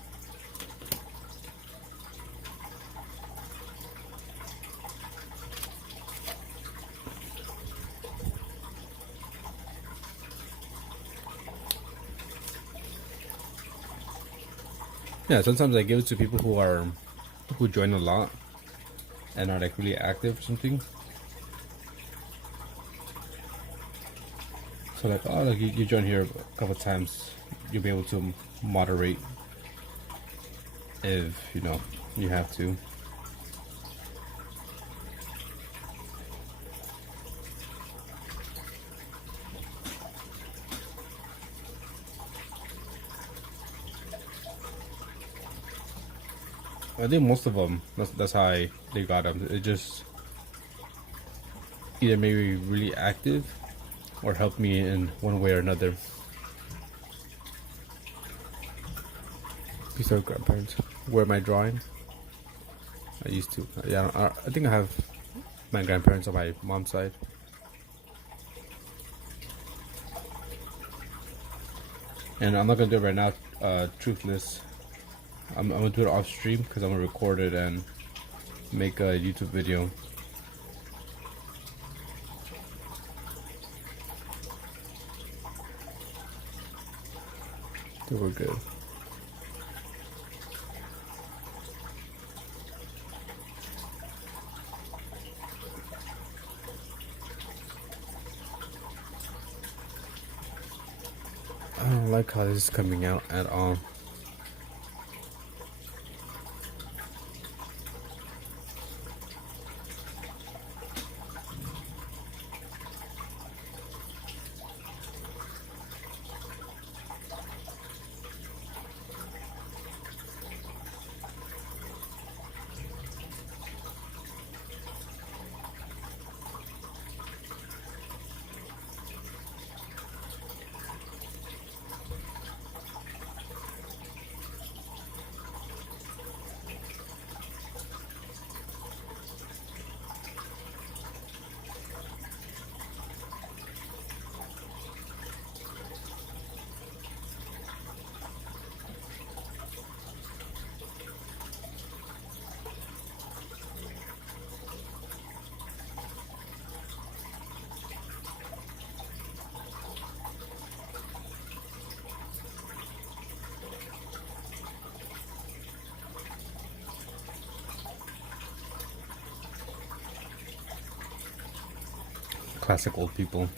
Yeah, sometimes I give it to people who join a lot and are like really active or something. So like, oh, like you join here a couple times, you'll be able to moderate if you know you have to. I think most of them, that's how they got them. It just either made me really active or helped me in one way or another. Peace out, grandparents. Where am I drawing? I used to. Yeah, I think I have my grandparents on my mom's side. And I'm not gonna do it right now, truthless. I'm gonna do it off stream because I'm gonna record it and make a YouTube video. So we're good. I don't like how this is coming out at all. Classic old people.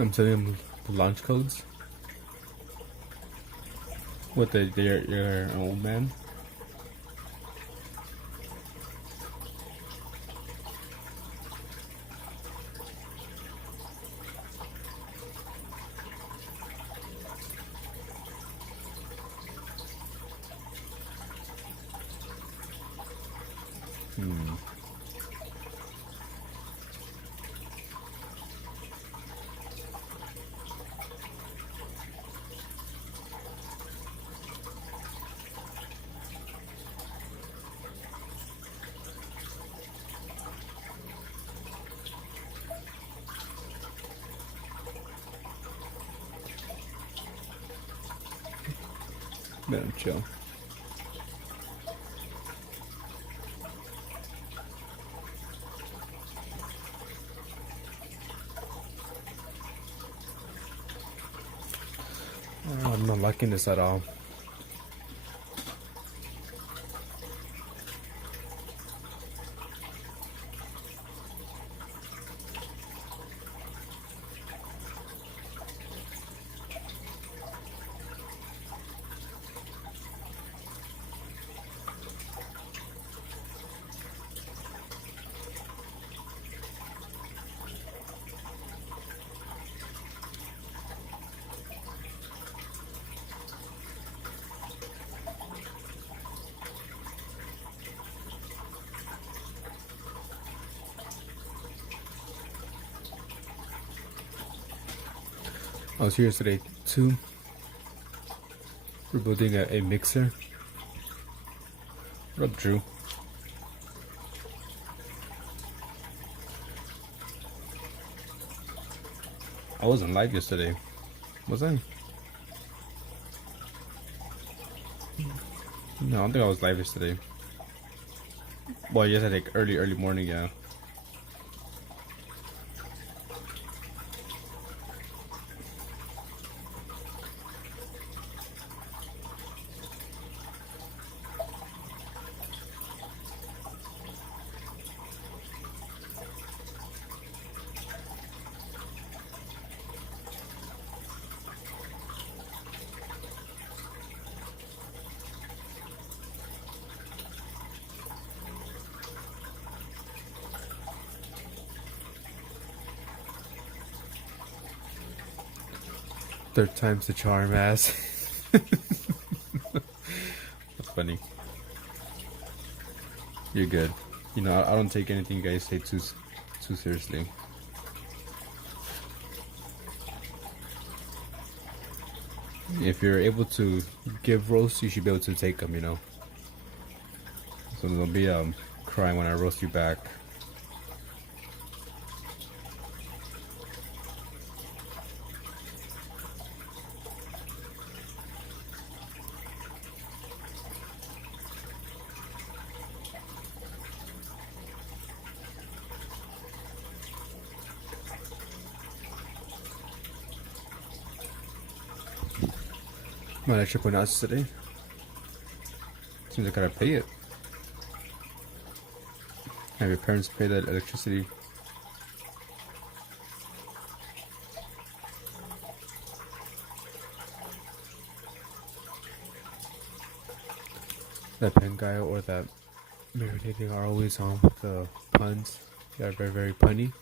I'm sending them the launch codes with your old man. Let him chill. Oh, I'm not liking this at all. I was here yesterday too. We're building a mixer. What up, Drew? I wasn't live yesterday, was I? No, I don't think I was live yesterday. Well, yesterday, like early morning, yeah. Third time's the charm, ass. That's funny. You're good. You know, I don't take anything you guys say too seriously. If you're able to give roasts, you should be able to take them, you know. So don't be crying when I roast you back. My electric went out today. Seems like I gotta pay it. Have your parents pay that electricity? That pen guy or that marinating are always on with the puns. They're very, very punny.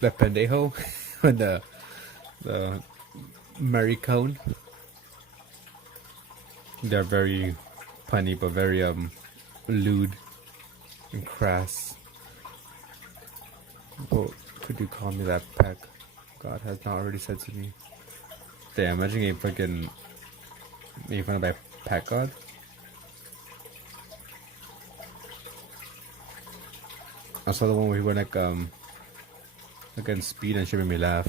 That pendejo and the maricone. They're very punny but very lewd and crass. Oh, could you call me that, Peck? God has not already said to me. Damn, imagine getting fucking made fun of by Pack God. I saw the one where he went like against speed and shit made me laugh.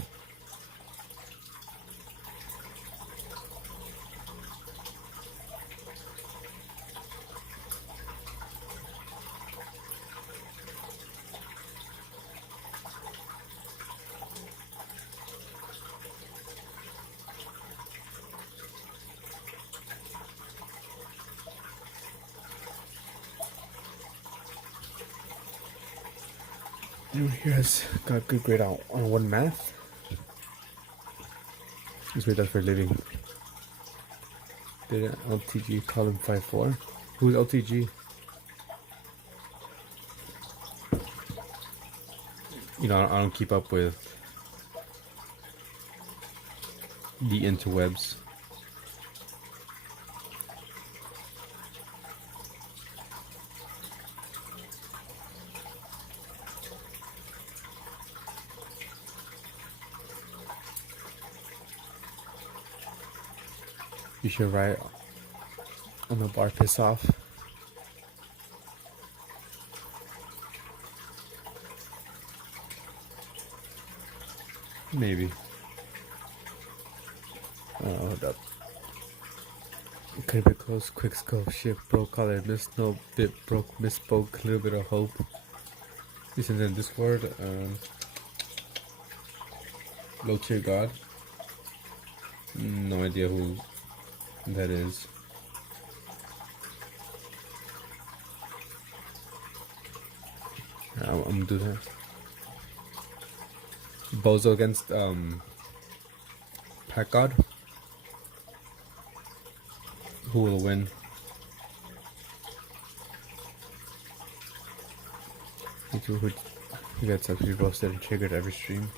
Anyone here has got a good grade on one math? That's what he does for a living. Did LTG call him 5'4"? Who's LTG? You know, I don't keep up with the interwebs. You should write on the bar, piss off. Maybe. Hold up. Could be close, quick scope, shit, broke, color, missed, no, bit broke, misspoke, little bit of hope. This is in Discord. Low tier god. No idea who that is. I'm gonna do that. Bozo against Pack God. Who will win? Who gets actually roasted and triggered every stream?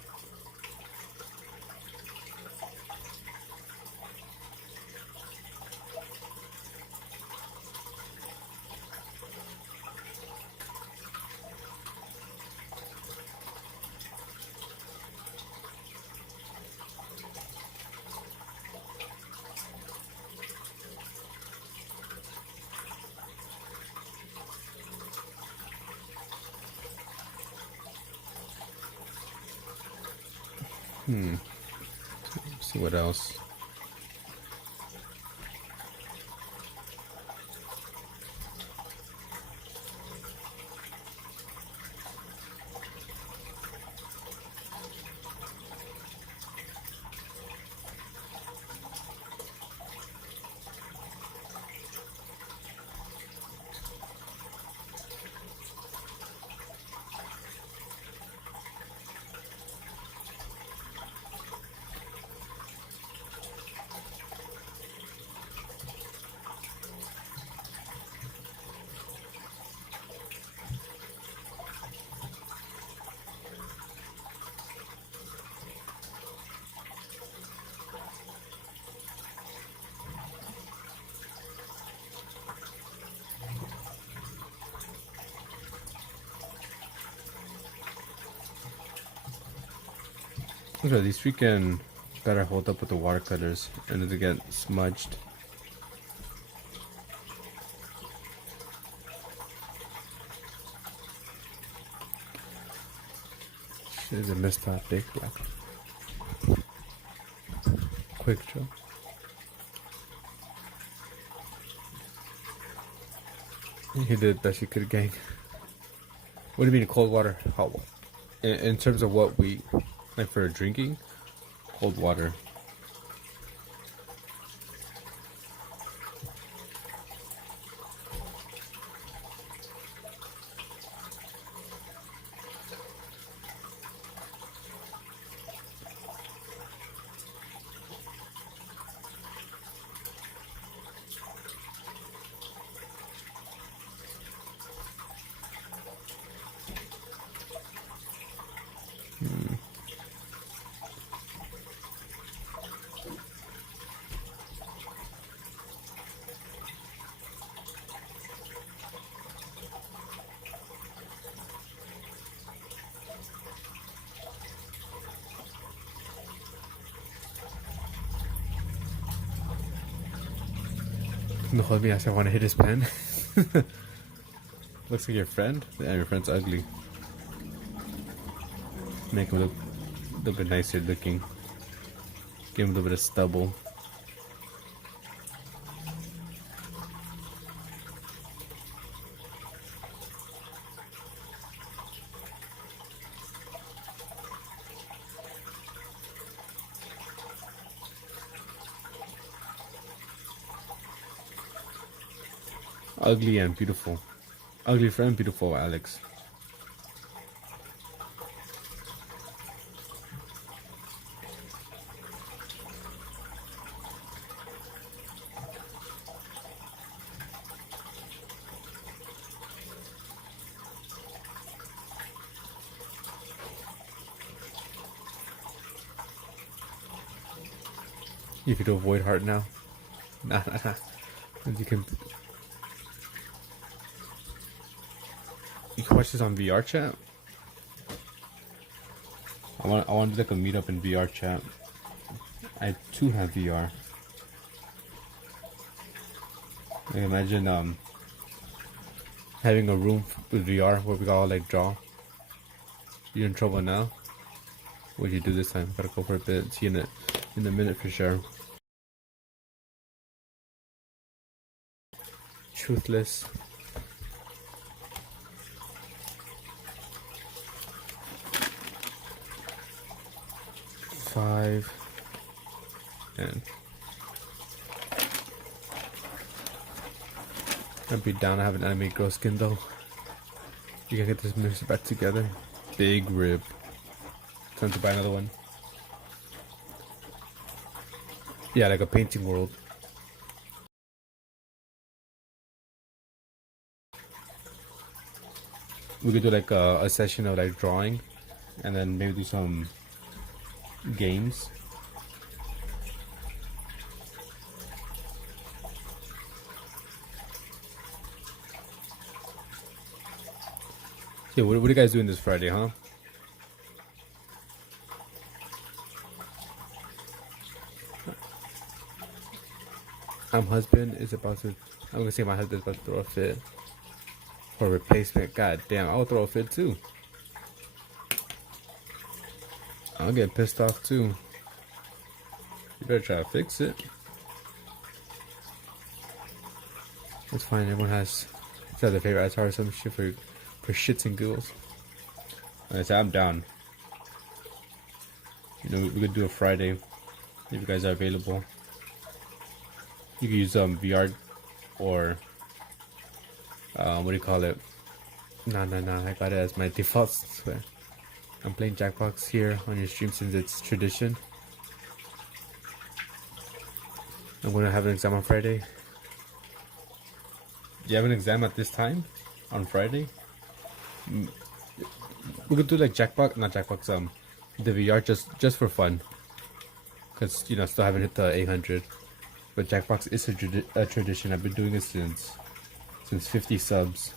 Let's see what else. Okay, these freaking better hold up with the watercolors and it get smudged. Shit is a missed topic. Black. Quick draw. He did best he could, gang. What do you mean cold water? Hot water? In terms of what we like for drinking, cold water. No, me asked I want to hit his pen. Looks like your friend. Yeah, your friend's ugly. Make him look a little bit nicer looking. Give him a little bit of stubble. Ugly and beautiful. Ugly friend, beautiful Alex. You could avoid heart now. Nah. You can watch this on VR chat. I want to do like a meetup in VR chat. I too have VR. Like imagine having a room with VR where we all like draw. You're in trouble now. What'd you do this time? Gotta go for a bit. See you in a minute for sure. Truthless. Five. And I'd be down to have an anime girl skin though. You can get this mixer back together. Big rib. Time to buy another one. Yeah, like a painting world. We could do like a session of like drawing, and then maybe do some games. Yeah, what are you guys doing this Friday, huh? I'm gonna say my husband's about to throw a fit for a replacement. God damn, I'll throw a fit too. I'll get pissed off too. You better try to fix it. It's fine, everyone has their favorite avatar or some shit for shits and giggles. Like I said, I'm down. You know, we could do a Friday if you guys are available. You could use VR or what do you call it? Nah, I got it as my default swear. I'm playing Jackbox here on your stream since it's tradition. I'm gonna have an exam on Friday. Do you have an exam at this time? On Friday? We could do like not Jackbox, the VR just for fun. Cause you know, still haven't hit the 800. But Jackbox is a tradition. I've been doing it since 50 subs.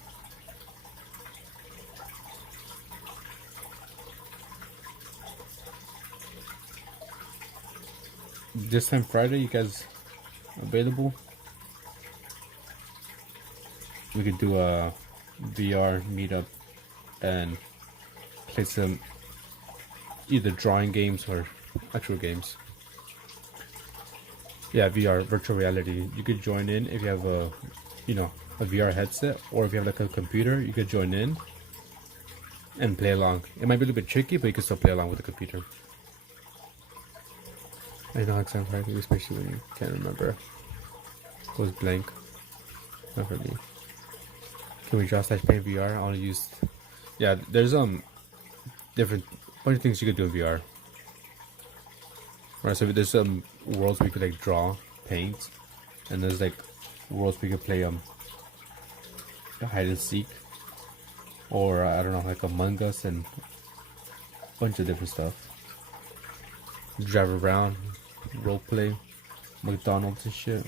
This time Friday, you guys available? We could do a VR meetup and play some either drawing games or actual games. Yeah, VR, virtual reality. You could join in if you have a VR headset, or if you have like a computer, you could join in and play along. It might be a little bit tricky, but you can still play along with the computer. I know exam Friday, especially when you can't remember. It was blank. Not for me. Can we draw slash paint VR? I want to use. Yeah, there's different bunch of things you could do in VR. Right, so there's some worlds where you could like draw, paint, and there's like worlds where you could play hide and seek, or I don't know, like Among Us and a bunch of different stuff. Drive around, role play, McDonald's and shit.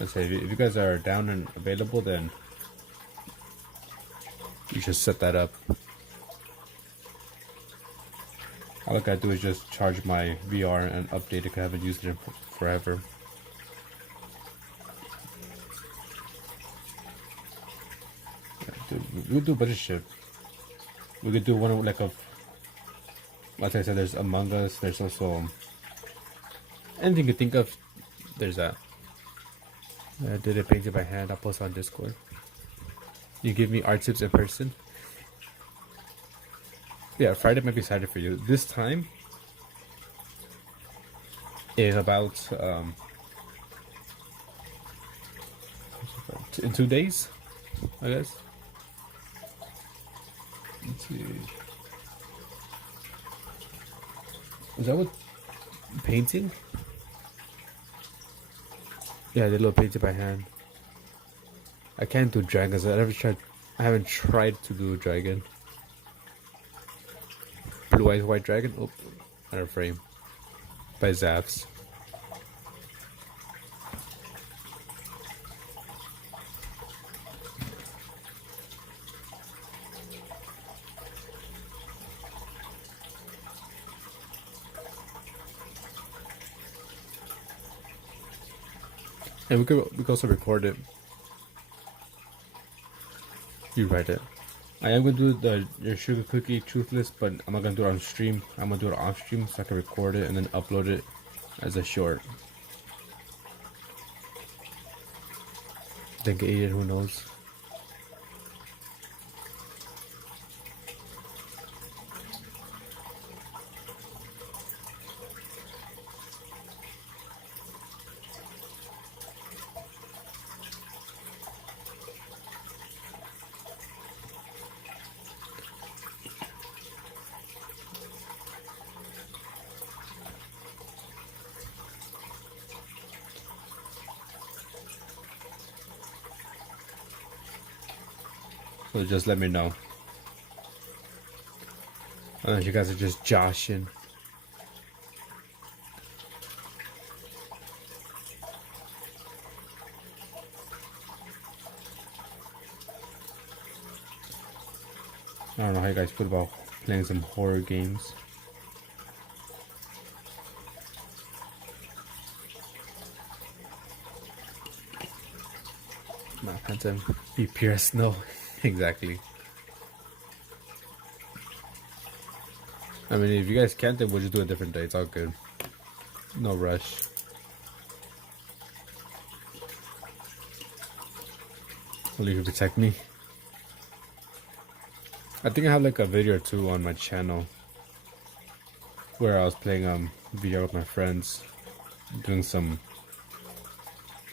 Let's say if you guys are down and available, then you should set that up. All I gotta do is just charge my VR and update it because I haven't used it in forever. Dude, we'll do a bunch of shit. We could do one like like I said, there's Among Us, there's also anything you think of, there's that. I did it painted by hand, I'll post on Discord. You give me art tips in person. Yeah, Friday might be excited for you. This time is about in 2 days, I guess. Let's see. Is that what painting? Yeah, I did a little painting by hand. I can't do dragons. I haven't tried to do a dragon. Blue Eyes White Dragon. Oh, out of frame. By Zaps. And we could also record it. You write it. I am gonna do your sugar cookie truthless, but I'm not gonna do it on stream. I'm gonna do it off stream so I can record it and then upload it as a short. Then get it, who knows? So just let me know. Unless you guys are just joshing. I don't know how you guys feel about playing some horror games. My phantom be pure snow. Exactly. I mean, if you guys can't, then we'll just do a different day. It's all good. No rush. Only you can protect me. I think I have like a video or two on my channel where I was playing VR with my friends, doing some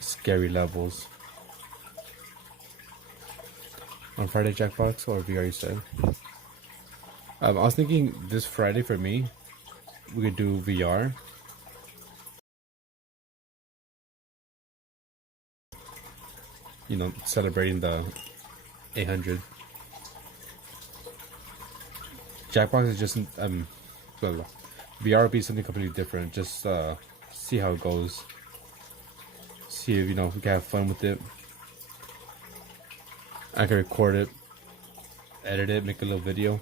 scary levels. On Friday Jackbox or VR, you said? I was thinking this Friday for me, we could do VR. You know, celebrating the 800. Jackbox is just blah, blah. VR would be something completely different. Just see how it goes. See if we can have fun with it. I can record it, edit it, make a little video.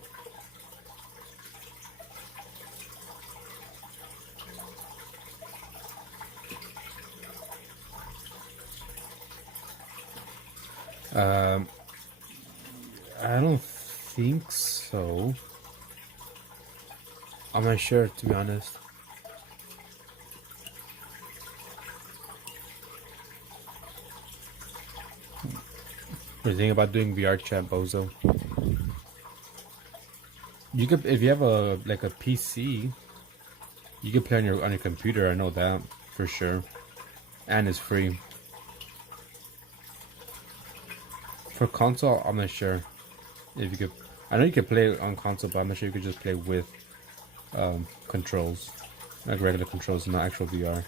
I don't think so. I'm not sure, to be honest. What do you think about doing VR chat, Bozo? You could, if you have a PC, you can play on your computer. I know that for sure, and it's free. For console, I'm not sure if you could. I know you could play on console, but I'm not sure you could just play with controls, like regular controls, not actual VR.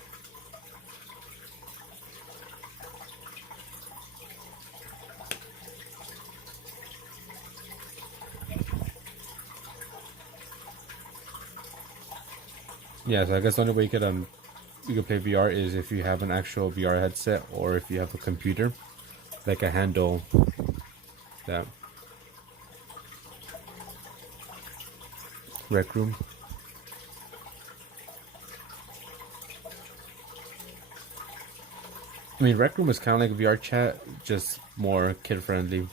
Yeah, so I guess the only way you could play VR is if you have an actual VR headset or if you have a computer, like a handle that. Rec Room. I mean, Rec Room is kind of like VR chat, just more kid friendly.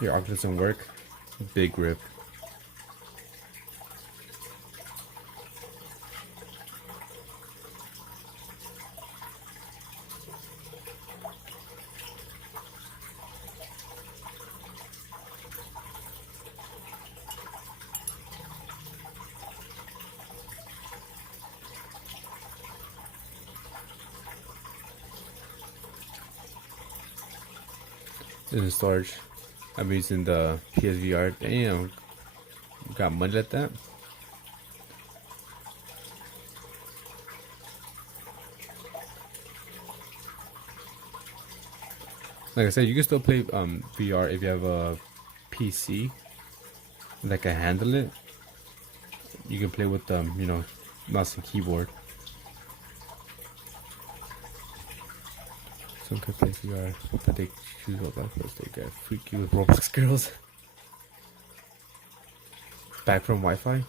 Your object doesn't work. Big rip. In storage. I'm using the PSVR. Damn, got money like that. Like I said, you can still play VR if you have a PC that can handle it. You can play with mouse and keyboard. Some could play VR, but they choose all that first. They get freaky with Roblox girls. Back from Wi-Fi.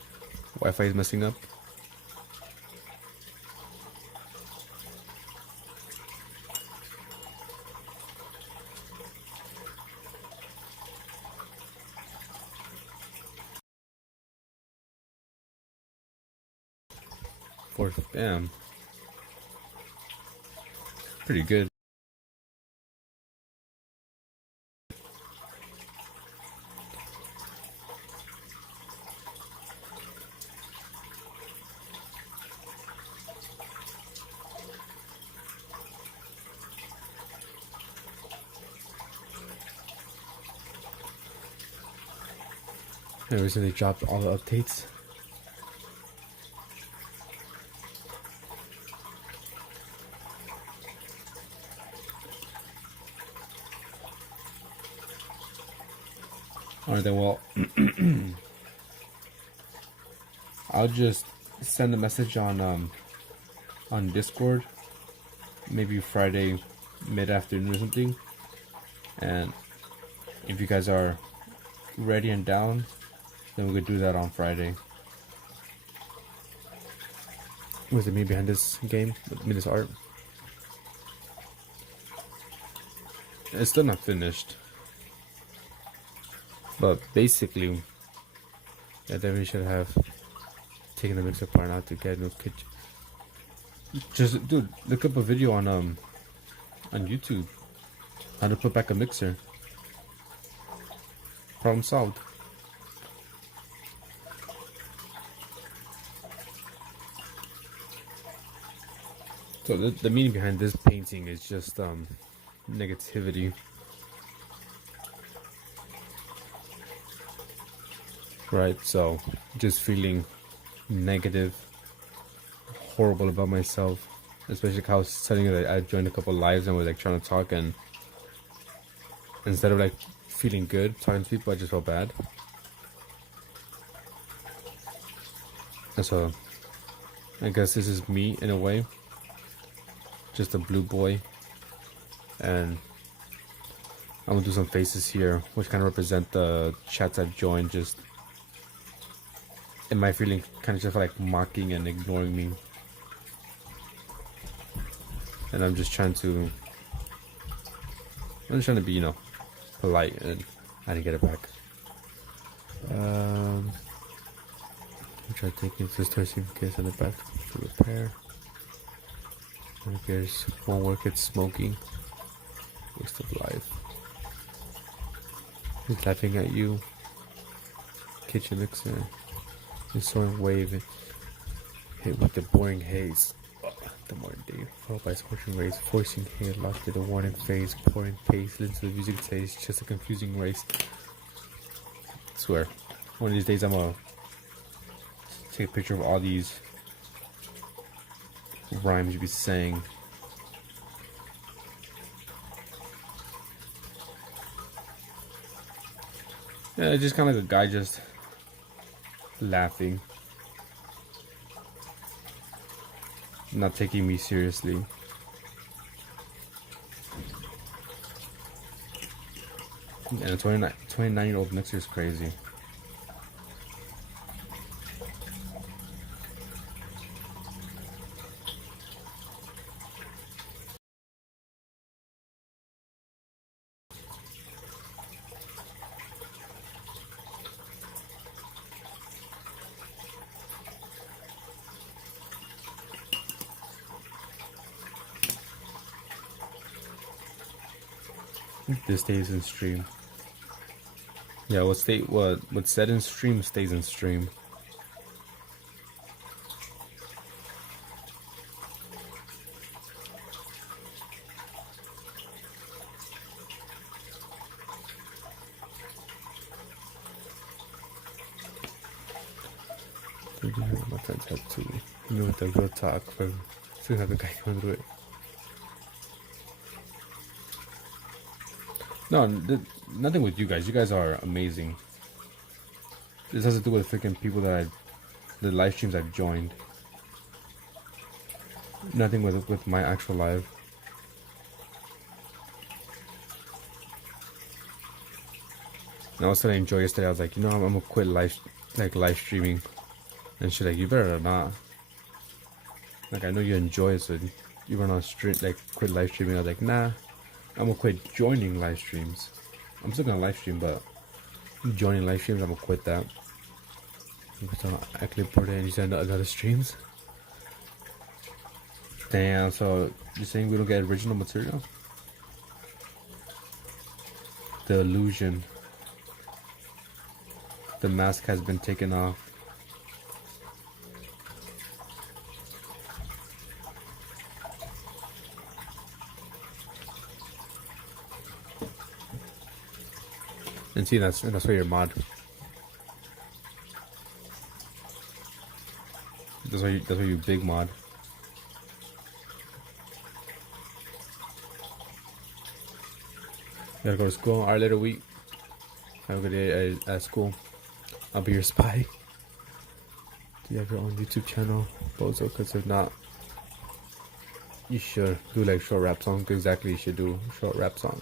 Wi-Fi is messing up. Damn. Pretty good. I recently dropped all the updates. Alright then, well, I'll just send a message on Discord, maybe Friday mid-afternoon or something, and if you guys are ready and down, then we could do that on Friday. Was it me behind this game? This art? It's still not finished. But basically, I definitely should have taken the mixer apart out to get a new kitchen. Just, dude, look up a video on YouTube. How to put back a mixer. Problem solved. So the meaning behind this painting is just negativity. Right, so just feeling negative, horrible about myself, especially how I was telling you that I joined a couple lives and was like trying to talk, and instead of like feeling good talking to people, I just felt bad. And so I guess this is me in a way, just a blue boy, and I'm gonna do some faces here which kind of represent the chats I've joined, just in my feeling kind of just like mocking and ignoring me, and I'm just trying to be, polite, and I didn't get it back. I'm trying to take this testing case on the back to repair. I guess won't work, it's smoking. Waste of life. He's laughing at you. Kitchen mixer. He's soaring wave hit with the boring haze. The morning day, followed by scorching rays, forcing hair locked in the warning phase, pouring pace, listen to the music taste, just a confusing race. I swear, one of these days I'm gonna take a picture of all these rhymes you be saying. Yeah, it's just kind of like a guy just laughing, not taking me seriously. And a 29-year-old mixer is crazy. This stays in stream. Yeah, what's said in stream stays in stream. My friends have to know the real talk for to have a guy going through it. No, nothing with you guys. You guys are amazing. This has to do with freaking people that the live streams I've joined. Nothing with my actual live. And I was trying to enjoy yesterday. I was like, you know, I'm gonna quit live streaming. And she's like, you better not. Like, I know you enjoy it, so you better not quit live streaming. I was like, nah, I'm gonna quit joining live streams. I'm still gonna live stream, but joining live streams, I'm gonna quit that. So I clip put it and you said other streams. Damn, so you're saying we don't get original material? The illusion. The mask has been taken off. And see, that's why you're mod. That's why you big mod. Gotta go to school. Alright, later week. Have a good day at school. I'll be your spy. Do you have your own YouTube channel, Bozo? Because if not, you should do like short rap songs. Exactly, you should do short rap songs.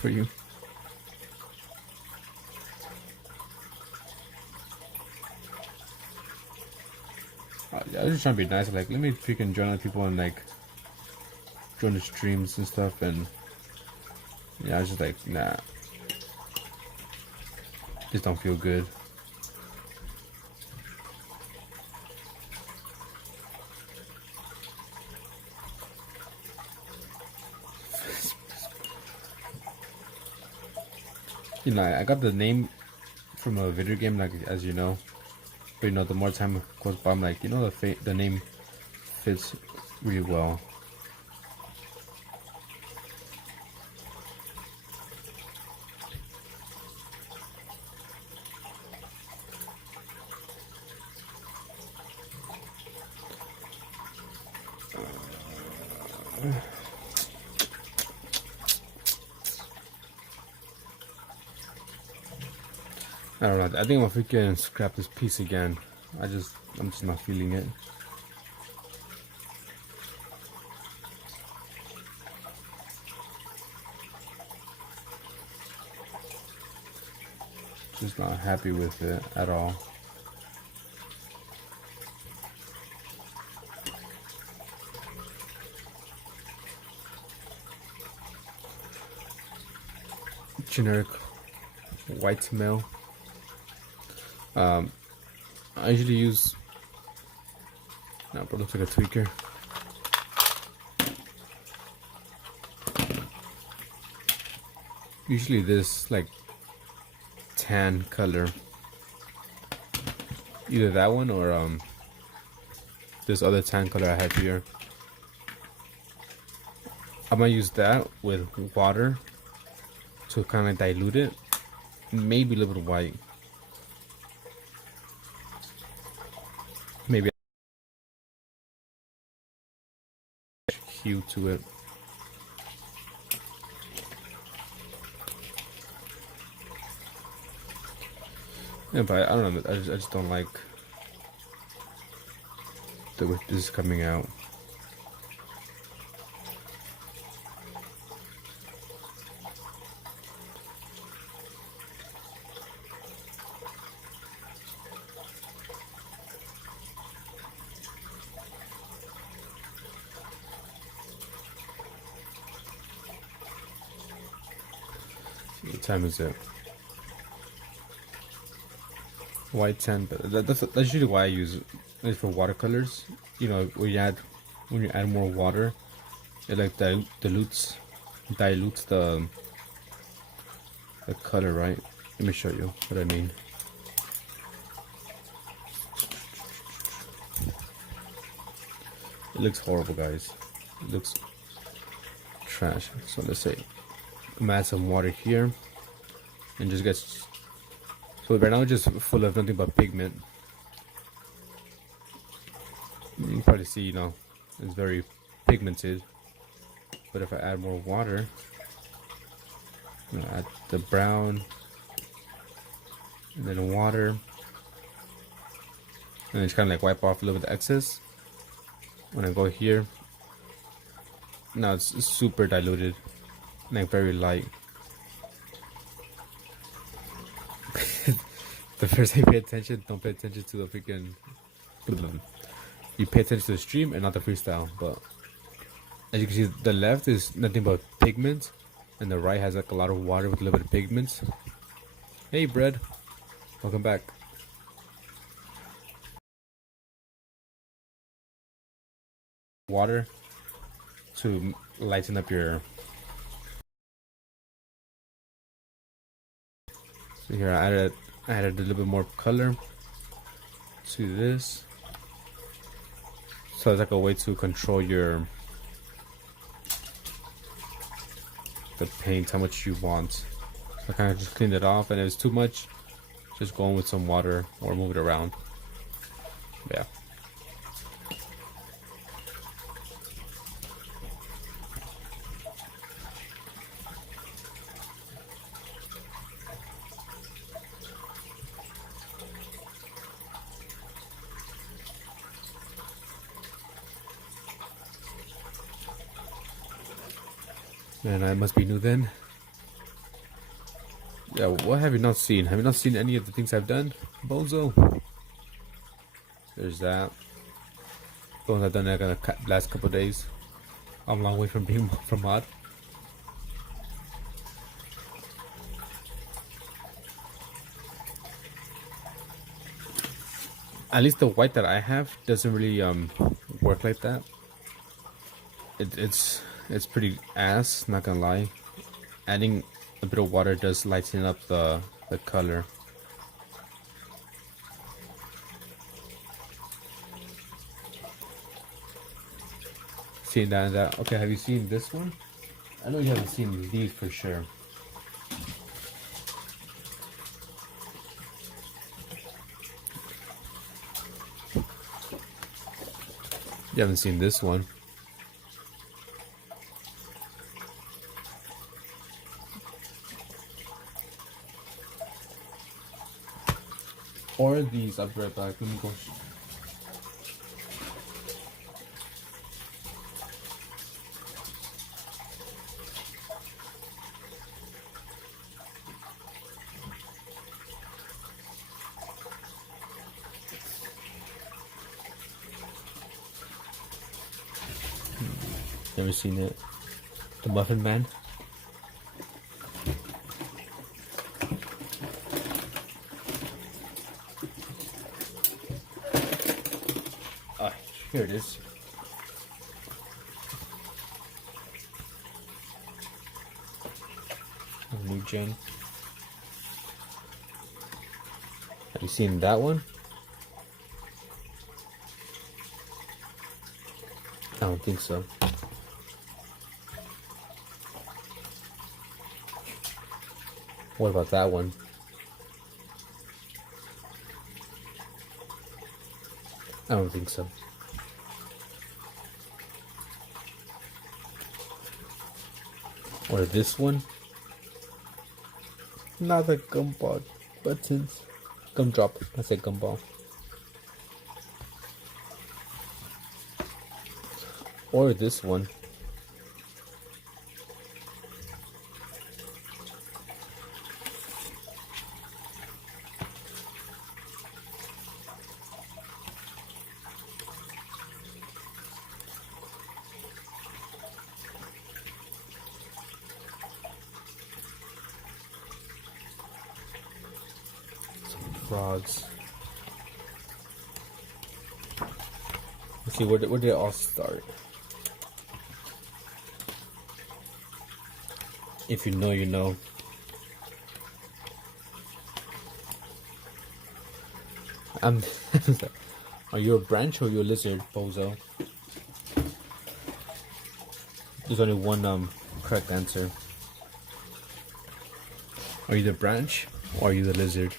For you. I was just trying to be nice. Like, let me freaking join other people and like join the streams and stuff. And yeah, I was just like, nah, just don't feel good. You know, I got the name from a video game, like, as you know. But you know, the more time goes by, I'm like, you know, the name fits really well. I don't know. I think I'm gonna freaking scrap this piece again. I'm just not feeling it. Just not happy with it at all. Generic white male. I usually use. No, but looks like a tweaker. Usually this like tan color. Either that one or this other tan color I have here. I might use that with water to kind of dilute it. Maybe a little bit of white. Maybe hue to it. Yeah, but I don't know. I just don't like the way this is coming out. What time is it? White 10, but that's usually why I use it for watercolors. You know, when you add more water, it like dilutes the color, right? Let me show you what I mean. It looks horrible, guys. It looks trash. So let's say I'm gonna add some water here and just gets. So right now it's just full of nothing but pigment. You can probably see, you know, it's very pigmented. But if I add more water, you know, add the brown and then water, and just kind of like wipe off a little bit of the excess. When I go here, now it's super diluted, like very light. The first time you pay attention, don't pay attention to the freaking. You pay attention to the stream and not the freestyle. But as you can see, the left is nothing but pigment, and the right has like a lot of water with a little bit of pigments. Hey, Bread, welcome back. Water to lighten up your. So here I added a little bit more color to this. So it's like a way to control the paint, how much you want. So I kind of just cleaned it off, and if it's too much, just go in with some water or move it around. Yeah. Man, I must be new then. Yeah, what have you not seen? Have you not seen any of the things I've done? Bozo. There's that. The ones I've done like in the last couple of days. I'm a long way from being from mod. At least the white that I have doesn't really work like that. It's pretty ass, not gonna lie. Adding a bit of water does lighten up the color. Seeing that and that. Okay, have you seen this one? I know you haven't seen these for sure. You haven't seen this one. Or these. I'll be right back. Let me go. Never seen it. The Muffin Man. Ah, here it is. New gen. Have you seen that one? I don't think so. What about that one? I don't think so. Or this one? Not the gumball buttons. Gumdrop. I said gumball. Or this one. Some frogs. Let's see, where did it all start? If you know, you know. Are you a branch or are you a lizard, bozo? There's only one correct answer. Are you the branch or are you the lizard?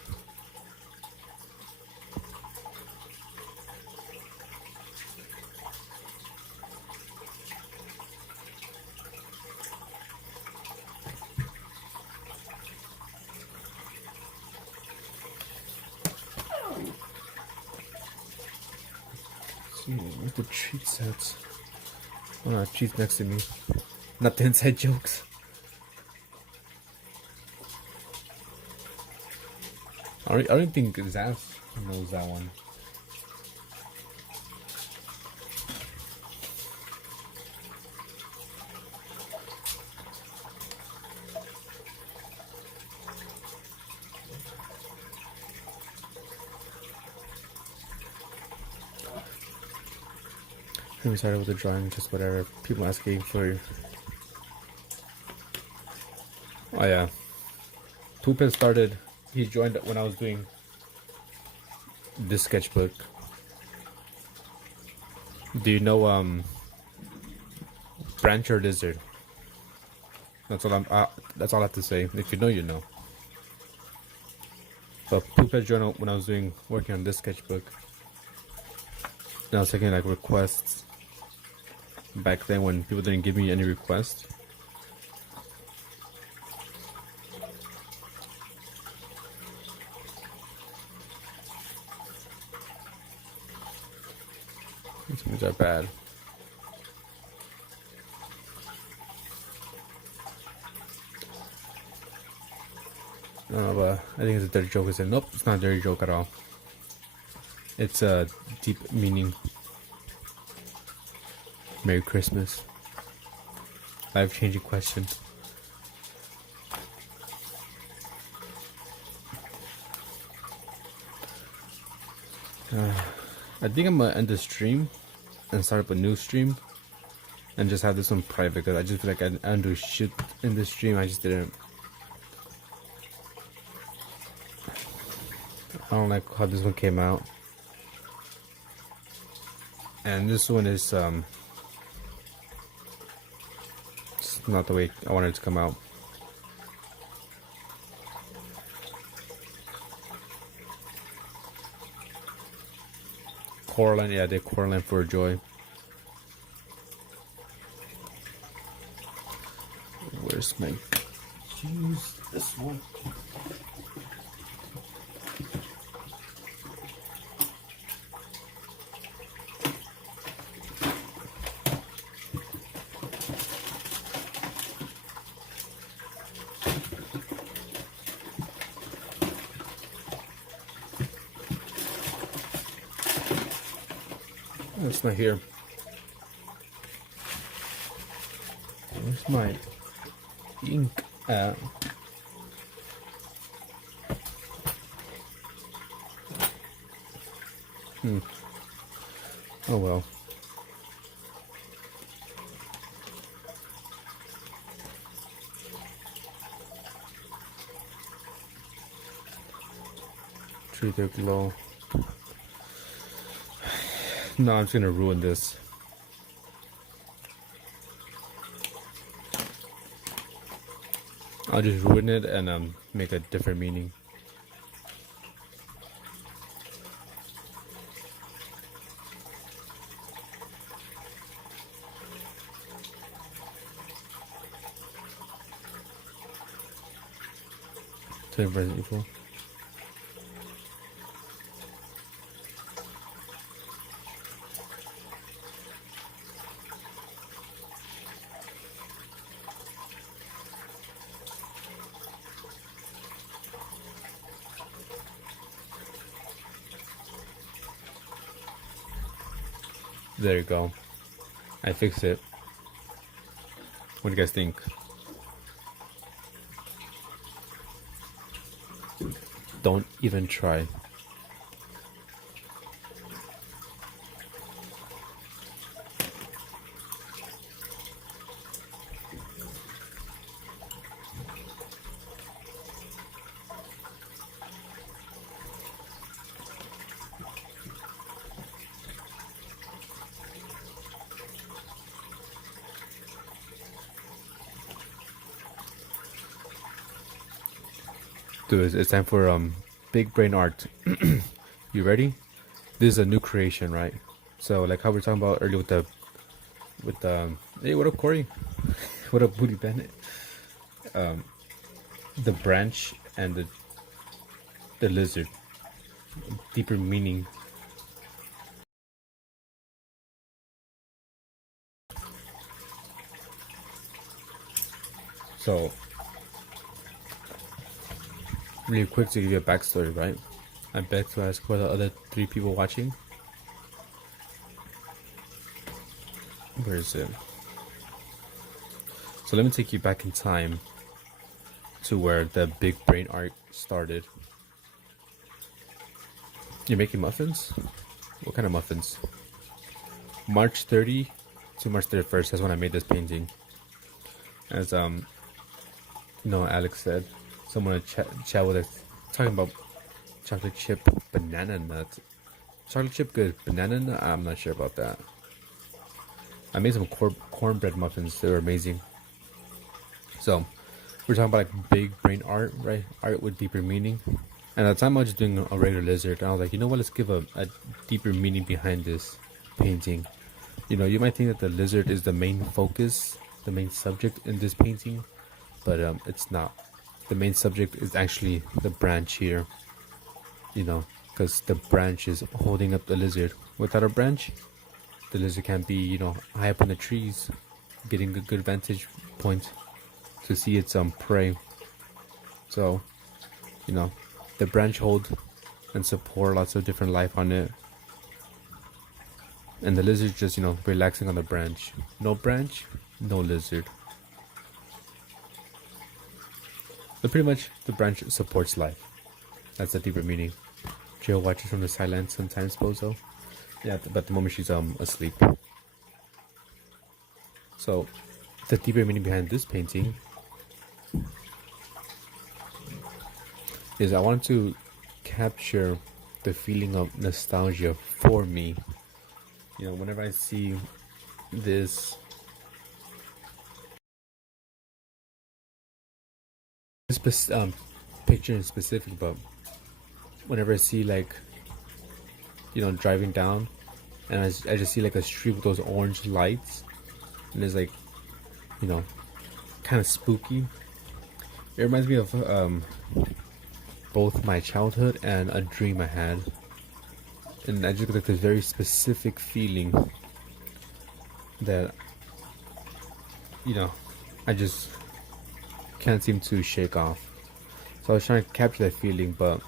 Where's the treats at? Oh, treats next to me. Not the inside jokes. I don't think Zaf knows that one. We started with the drawing, just whatever people asking for. Oh yeah, Poopin started. He joined when I was doing this sketchbook. Do you know branch or lizard? That's all that's all I have to say. If you know, you know. But Poopin joined when I was working on this sketchbook. And I was taking like requests. Back then when people didn't give me any requests. These ones are bad. I don't know, but I think it's a dirty joke. I said, nope, it's not a dirty joke at all. It's a deep meaning. Merry Christmas. Life-changing question. I think I'm gonna end the stream and start up a new stream and just have this one private because I just feel like I didn't do shit in this stream. I just didn't. I don't like how this one came out. And this one is it's not the way I wanted it to come out. Coraline, yeah, they Coraline for joy. Where's my use this one? It's not here. Where's my ink at? Oh well. Treat it low. No, I'm just gonna ruin this. I'll just ruin it and make a different meaning. To Resident Evil. There you go. I fixed it. What do you guys think? Don't even try. Dude, it's time for big brain art. You ready? This is a new creation, right? So like how we were talking about earlier with the hey, what up Corey? What up Booty Bennett? The branch and the lizard. Deeper meaning. So really quick to give you a backstory, right? I beg to ask for the other 3 people watching. Where is it? So let me take you back in time to where the big brain art started. You're making muffins? What kind of muffins? March 30 to March 31st, that's when I made this painting. As Alex said, someone chat with us talking about chocolate chip banana nuts. Chocolate chip good, banana nut, I'm not sure about that. I made some cornbread muffins, they were amazing. So we're talking about like big brain art, right? Art with deeper meaning. And at the time I was just doing a regular lizard, and I was like, you know what, let's give a deeper meaning behind this painting. You might think that the lizard is the main focus, the main subject in this painting, but it's not. The main subject is actually the branch here, because the branch is holding up the lizard. Without a branch, the lizard can't be, high up in the trees, getting a good vantage point to see its prey. So, the branch hold and support lots of different life on it. And the lizard just, relaxing on the branch. No branch, no lizard. But pretty much, the branch supports life. That's the deeper meaning. Jill watches from the sidelines sometimes, Bozo. Yeah, but at the moment she's asleep. So, the deeper meaning behind this painting is I want to capture the feeling of nostalgia for me. Whenever I see this picture in specific, but whenever I see driving down and I just see like a street with those orange lights, and it's like, kind of spooky. It reminds me of both my childhood and a dream I had, and I just got like this very specific feeling that I just can't seem to shake off. So I was trying to capture that feeling, but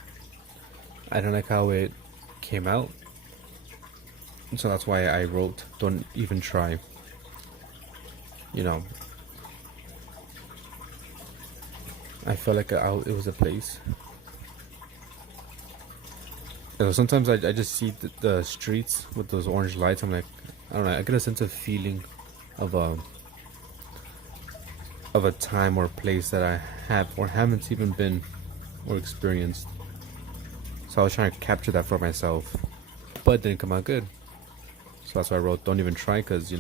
I don't like how it came out, so that's why I wrote don't even try. I felt like it was a place. Sometimes I just see the streets with those orange lights. I'm like, I don't know, I get a sense of feeling of a time or place that I have or haven't even been or experienced. So I was trying to capture that for myself, but it didn't come out good. So that's why I wrote don't even try, because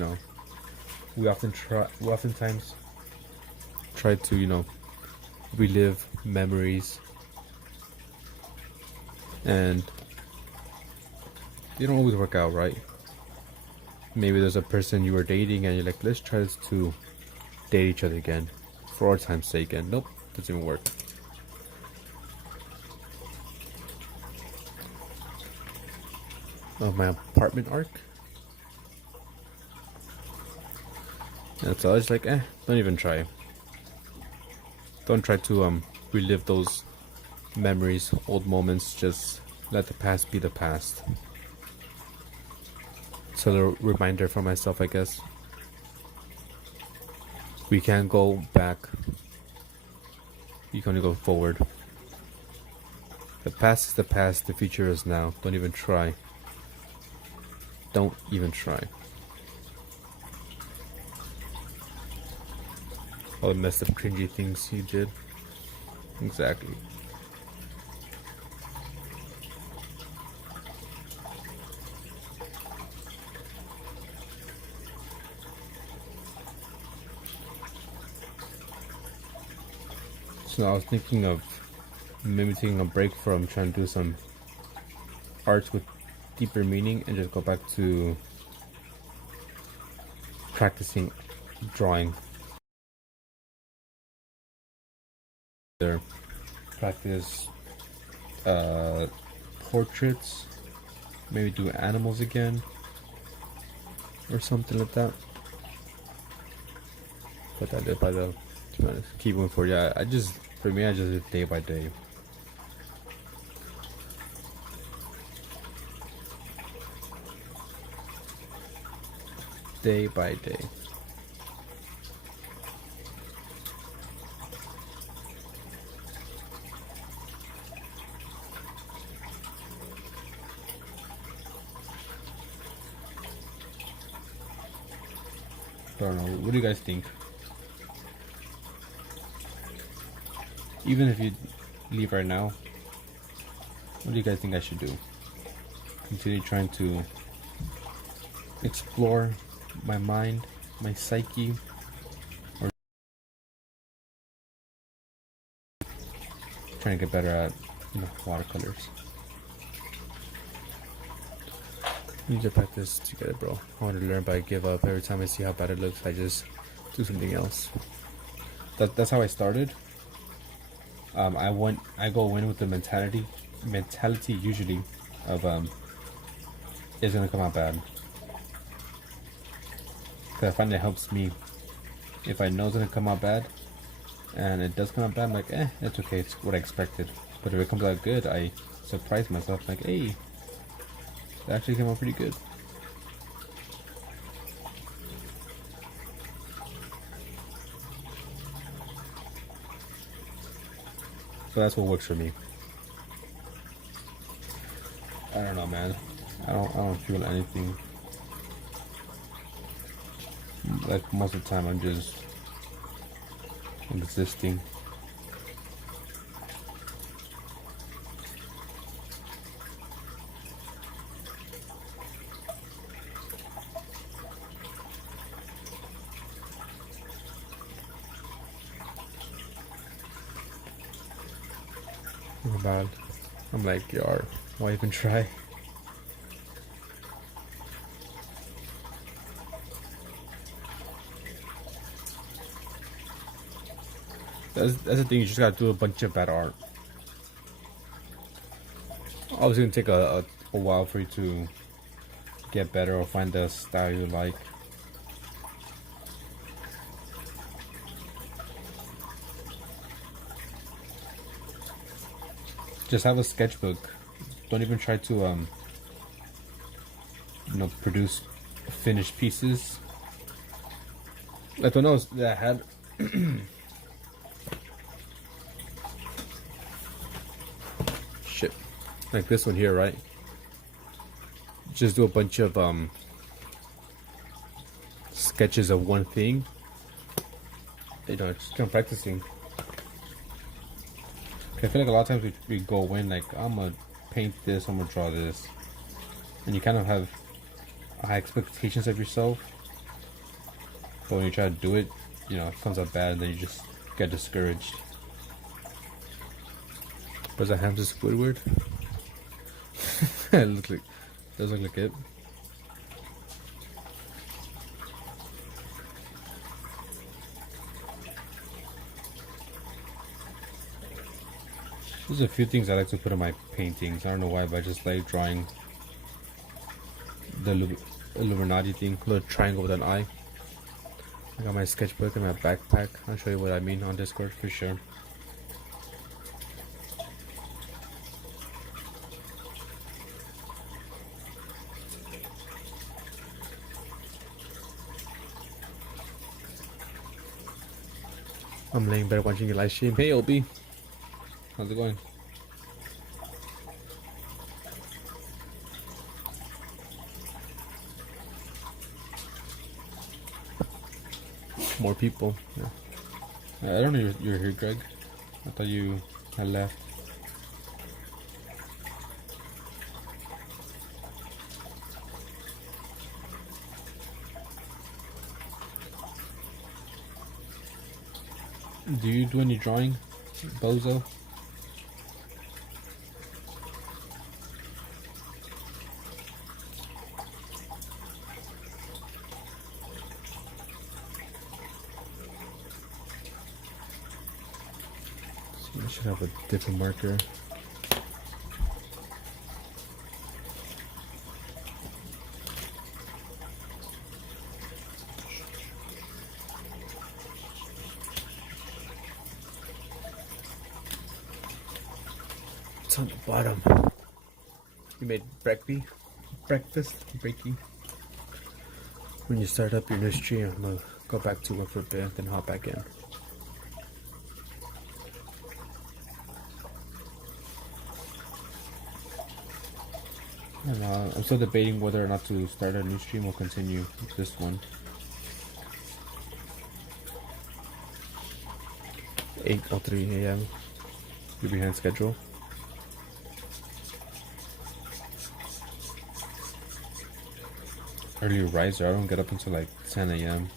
we oftentimes try to relive memories, and they don't always work out, right? Maybe there's a person you were dating and you're like, let's try this to date each other again for our time's sake, and nope, doesn't even work. Of my apartment arc. And so I was like, don't even try. Don't try to relive those memories, old moments. Just let the past be the past. It's a little reminder for myself, I guess. We can't go back. You can only go forward. The past is the past, the future is now. Don't even try. Don't even try. All the messed up cringy things you did. Exactly. So I was thinking of maybe taking a break from trying to do some arts with deeper meaning and just go back to practicing drawing. There, practice portraits, maybe do animals again or something like that. But I did by the, to be honest, keep moving forward. Yeah, I just live day by day. Day by day. I don't know. What do you guys think? Even if you leave right now, what do you guys think I should do? Continue trying to explore my mind, my psyche, or trying to get better at, watercolors? We need to practice together, bro. I want to learn, but I give up every time I see how bad it looks. I just do something else. That's how I started. I go in with the mentality usually of it's gonna come out bad. Cause I find it helps me. If I know it's gonna come out bad, and it does come out bad, I'm like, it's okay. It's what I expected. But if it comes out good, I surprise myself. Like, hey, it actually came out pretty good. So that's what works for me. I don't know, man. I don't feel anything. Like most of the time, I'm just existing. Bad. I'm like, yar, why even try? That's the thing. You just gotta do a bunch of bad art. Obviously, it's gonna take a while for you to get better or find the style you like. Just have a sketchbook. Don't even try to produce finished pieces. Like the nose that I had shit. Like this one here, right? Just do a bunch of sketches of one thing. Just kind of practicing. I feel like a lot of times we go in like, I'm gonna paint this, I'm gonna draw this, and you kind of have high expectations of yourself, but when you try to do it, it comes out bad, and then you just get discouraged. Was a hamster Squidward? It looks like, does look like it. There's a few things I like to put in my paintings. I don't know why, but I just like drawing the Illuminati thing, little triangle with an eye. I got my sketchbook in my backpack. I'll show you what I mean on Discord for sure. I'm laying bed watching your live stream. Hey, Obi. How's it going? More people. Yeah. I don't know you're here, Greg. I thought you had left. Do you do any drawing, Bozo? I should have a different marker. It's on the bottom. You made breakfast, breaky. When you start up your new stream, I'm gonna go back to work for a bit, then hop back in. And I'm still debating whether or not to start a new stream or continue with this one. 8:03 a.m. You're behind schedule. Early riser. I don't get up until like 10 a.m.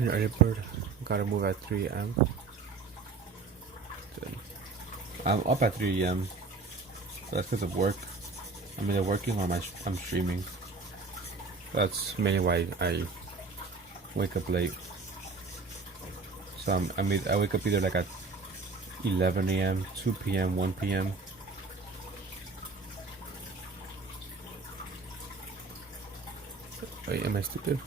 Early bird. Gotta move at 3 a.m. I'm up at 3 a.m. So that's because of work. I'm either working or I'm streaming. That's mainly why I wake up late. So I wake up either like at 11 a.m., 2 p.m., 1 p.m. Wait, am I stupid?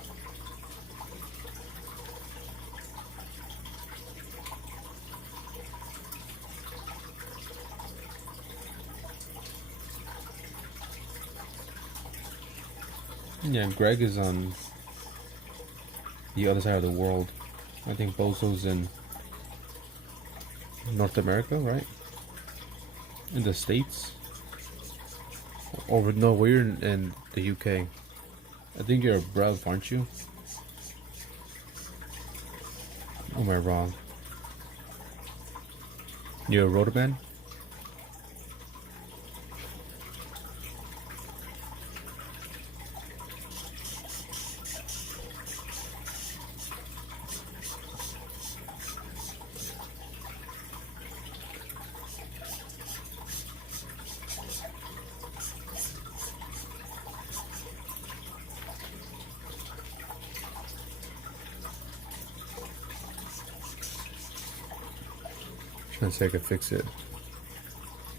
Yeah, Greg is on the other side of the world. I think Bozo's in North America, right? In the States? Or no, we're in the UK. I think you're a bruv, aren't you? Or am I wrong? You're a roadman? Trying to see if I can fix it.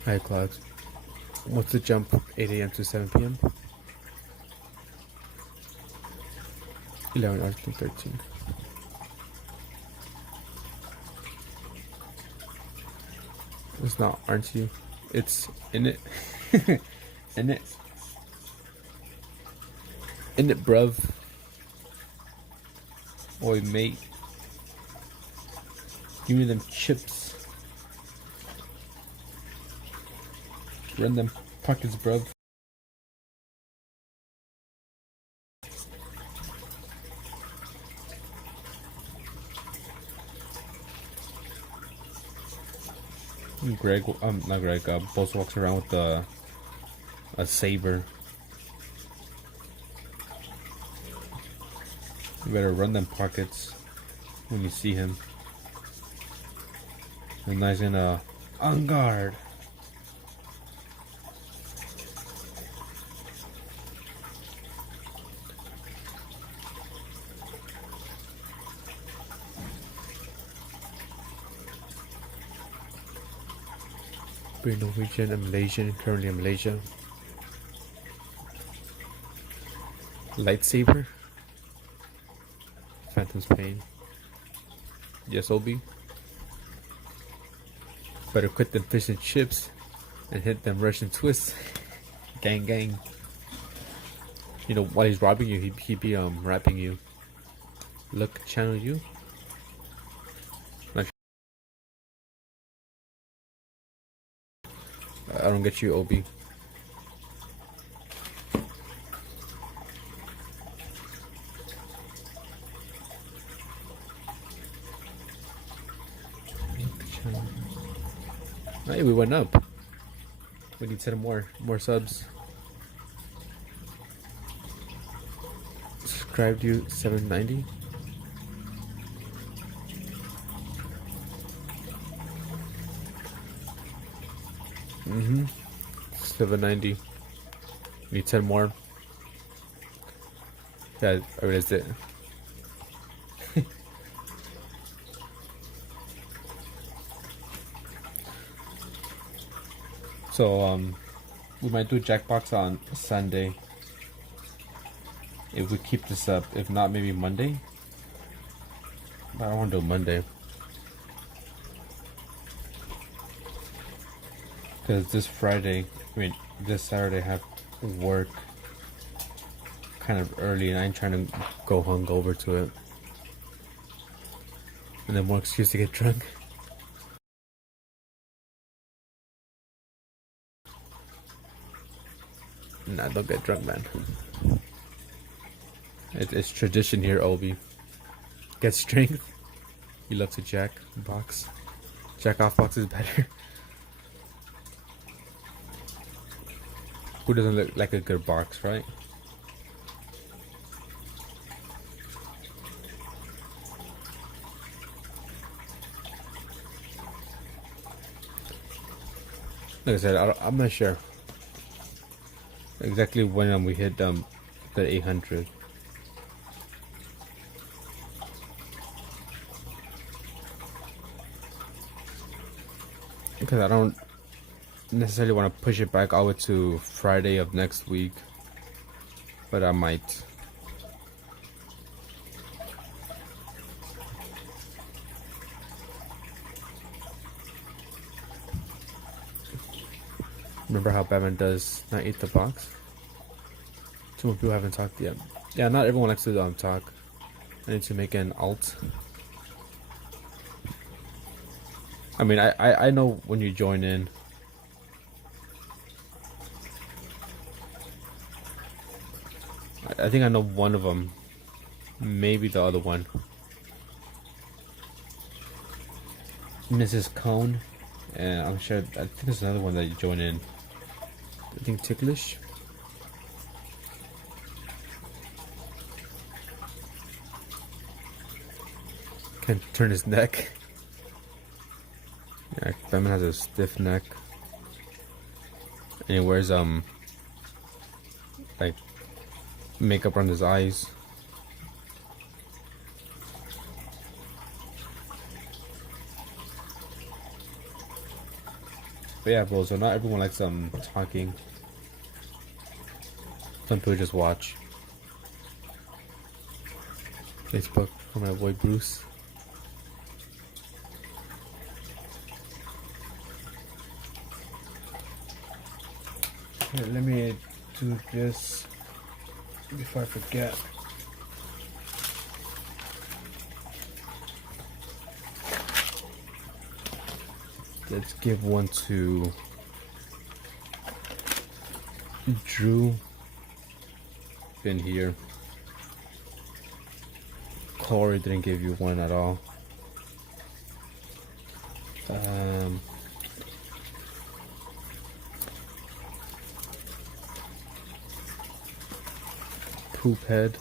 Hi, Cloud. What's the jump? 8 a.m. to 7 p.m.? 11 hours to 13. It's not, aren't you? It's in it. In it. In it, bruv. Oi, mate. Give me them chips. Run them pockets, bruv. Greg, not Greg, Boss walks around with a saber. You better run them pockets when you see him. And now he's gonna on guard. Norwegian and Malaysian, currently in Malaysia. Lightsaber. Phantom's Pain. Yes, Obi. Better quit them fish and chips and hit them Russian twists. Gang gang. You know, while he's robbing you, he be rapping you. Look, channel you. I don't get you, Obi. Hey, we went up. We need 10 more subs. Subscribed you 790. Mm-hmm. 790. Need 10 more. Yeah, I realized it. So we might do Jackbox on Sunday if we keep this up. If not, maybe Monday. But I don't want to do Monday because this Saturday I have work kind of early, and I ain't trying to go hungover to it, and then more excuse to get drunk. Nah, don't get drunk, man. It's tradition here, Obi. Get strength. You love to jack box. Jack off box is better. Who doesn't look like a good box, right? Like I said, I'm not sure exactly when we hit the 800. Because I don't necessarily want to push it back all the way to Friday of next week, but I might. Remember how Batman does not eat the box? Too many people haven't talked yet. Yeah, not everyone likes to talk. I need to make an alt. I mean, I know when you join in. I think I know one of them. Maybe the other one. Mrs. Cone. And I'm sure, I think there's another one that you join in. I think Ticklish. Can turn his neck. Yeah, Batman has a stiff neck. And he wears like makeup on his eyes. But yeah, bro, so not everyone likes talking. Some people just watch. Facebook for my boy Bruce. Here, let me do this before I forget. Let's give one to Drew, been here. Corey didn't give you one at all. Poophead,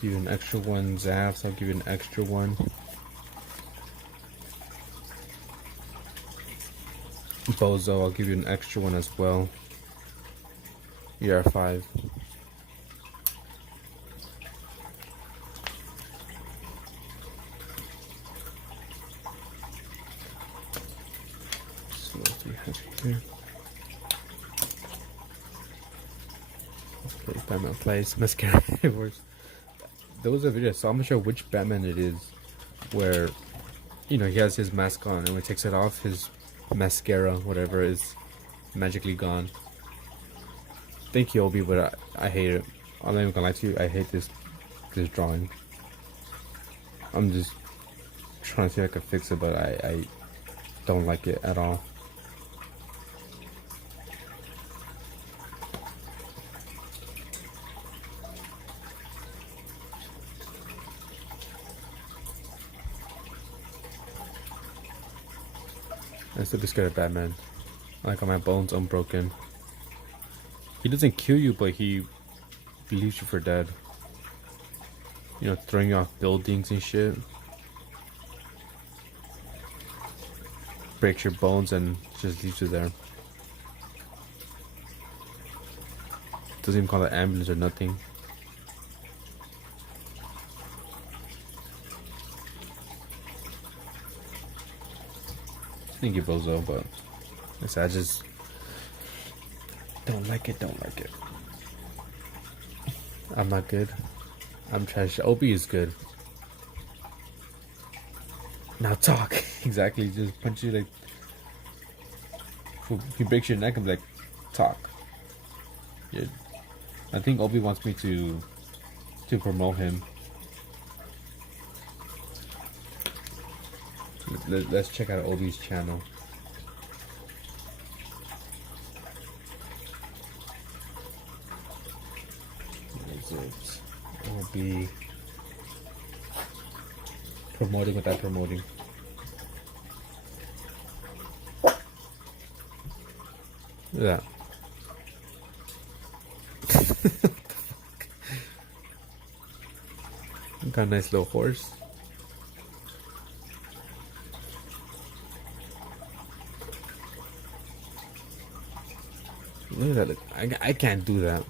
give you an extra one. Zaps, I'll give you an extra one. Bozo, I'll give you an extra one as well. You're 5. So what do we have here? Okay, Batman plays mascara works. There was a video, so I'm not sure which Batman it is, where he has his mask on, and when he takes it off, his mascara, whatever, is magically gone. Thank you, Obi, but I hate it. I'm not even gonna lie to you, I hate this drawing. I'm just trying to see if I can fix it, but I don't like it at all. I still be scared of Batman. I like all my bones unbroken. He doesn't kill you, but he leaves you for dead. Throwing you off buildings and shit. Breaks your bones and just leaves you there. Doesn't even call the ambulance or nothing. Thank you, Bozo, but I just don't like it. I'm not good. I'm trash. Obi is good. Now talk. Exactly. Just punch you like. If he breaks your neck, I'm like, talk. Yeah. I think Obi wants me to promote him. Let's check out Obi's channel. Obi promoting without promoting. Look at that. Got a nice little horse. Look at that. I can't do that.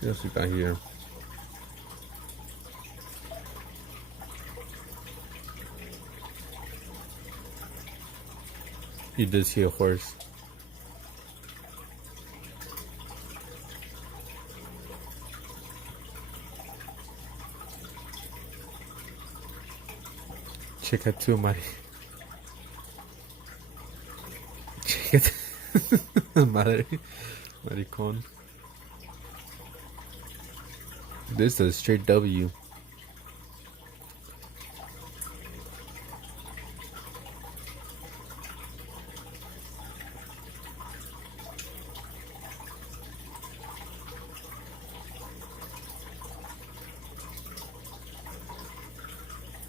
What else we got here? You did see a horse. Chica tu Chica madre. Maricón. This is a straight W.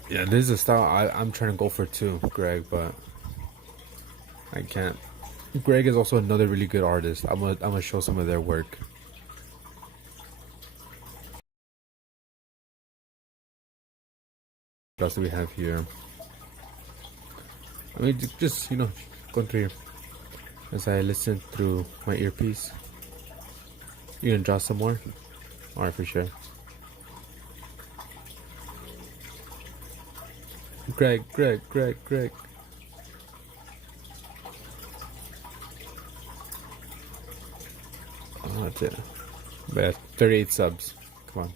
Yeah, this is a style I'm trying to go for too, Greg, but I can't. Greg is also another really good artist. I'm gonna show some of their work. What else do we have here? I mean, just going through here as I listen through my earpiece. You gonna draw some more? Alright, for sure. Greg. Oh, that's it. But 38 subs. Come on.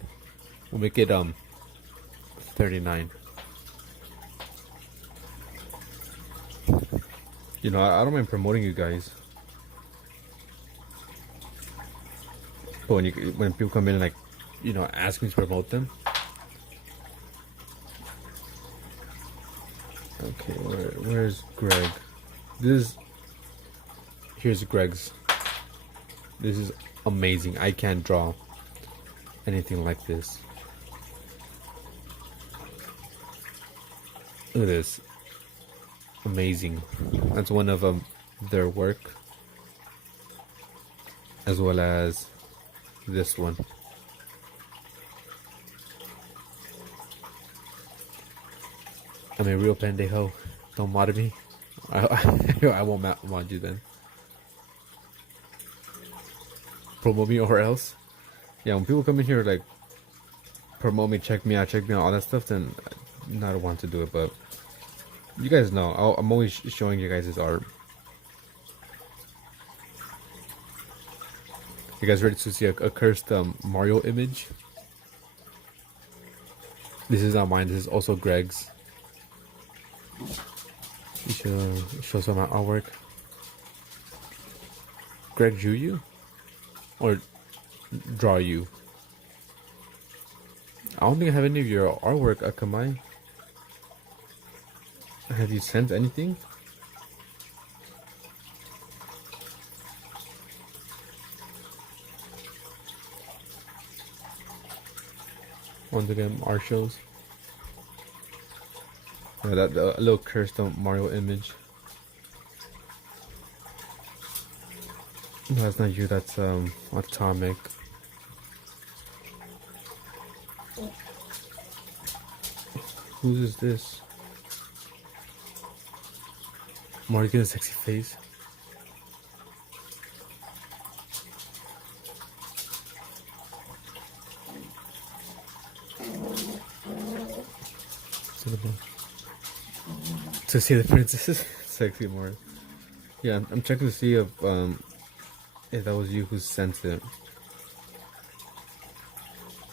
We'll make it 39. I don't mind promoting you guys. But when people come in and ask me to promote them. Okay, where's Greg? Here's Greg's. This is amazing. I can't draw anything like this. Look at this. Amazing. That's one of their work, as well as this one. I'm a real pendejo. Don't mod me. I won't mod you then. Promote me or else. Yeah, when people come in here like promote me, check me out, all that stuff, then I don't want to do it. But you guys know, I'm always showing you guys his art. You guys ready to see a cursed Mario image? This is not mine. This is also Greg's. You should show some of my artwork. Greg drew you? Or draw you? I don't think I have any of your artwork, Akamai. Have you sent anything? On the game art shows. Yeah, that little cursed Mario image. No, that's not you. That's Atomic. Whose is this? Mario's got a sexy face. To see the princess, sexy Mario. Yeah, I'm checking to see if that was you who sent it.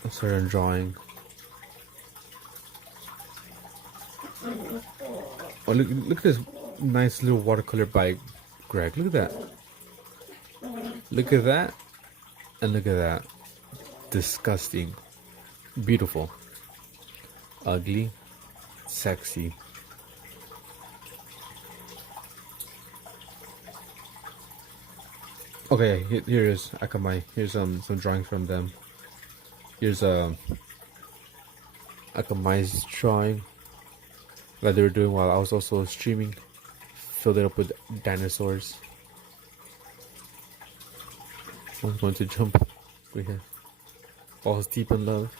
I started drawing. Oh, look at this nice little watercolor by Greg. Look at that. Look at that. And look at that. Disgusting. Beautiful. Ugly. Sexy. Okay, here is Akamai. Here's some drawings from them. Here's Akamai's drawing that they were doing while I was also streaming. Filled it up with dinosaurs. I'm going to jump over here. Falls deep in love.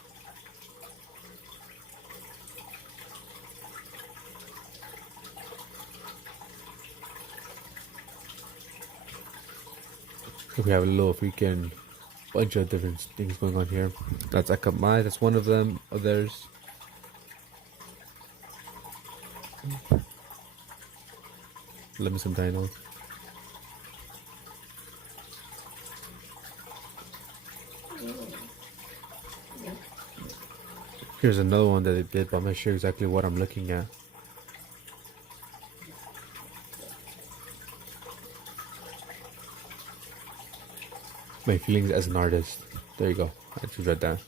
We have a little freaking bunch of different things going on here. That's Akamai, that's one of them, of theirs. Let me some dinos. Here's another one that they did, but I'm not sure exactly what I'm looking at. My feelings as an artist. There you go. I just read that.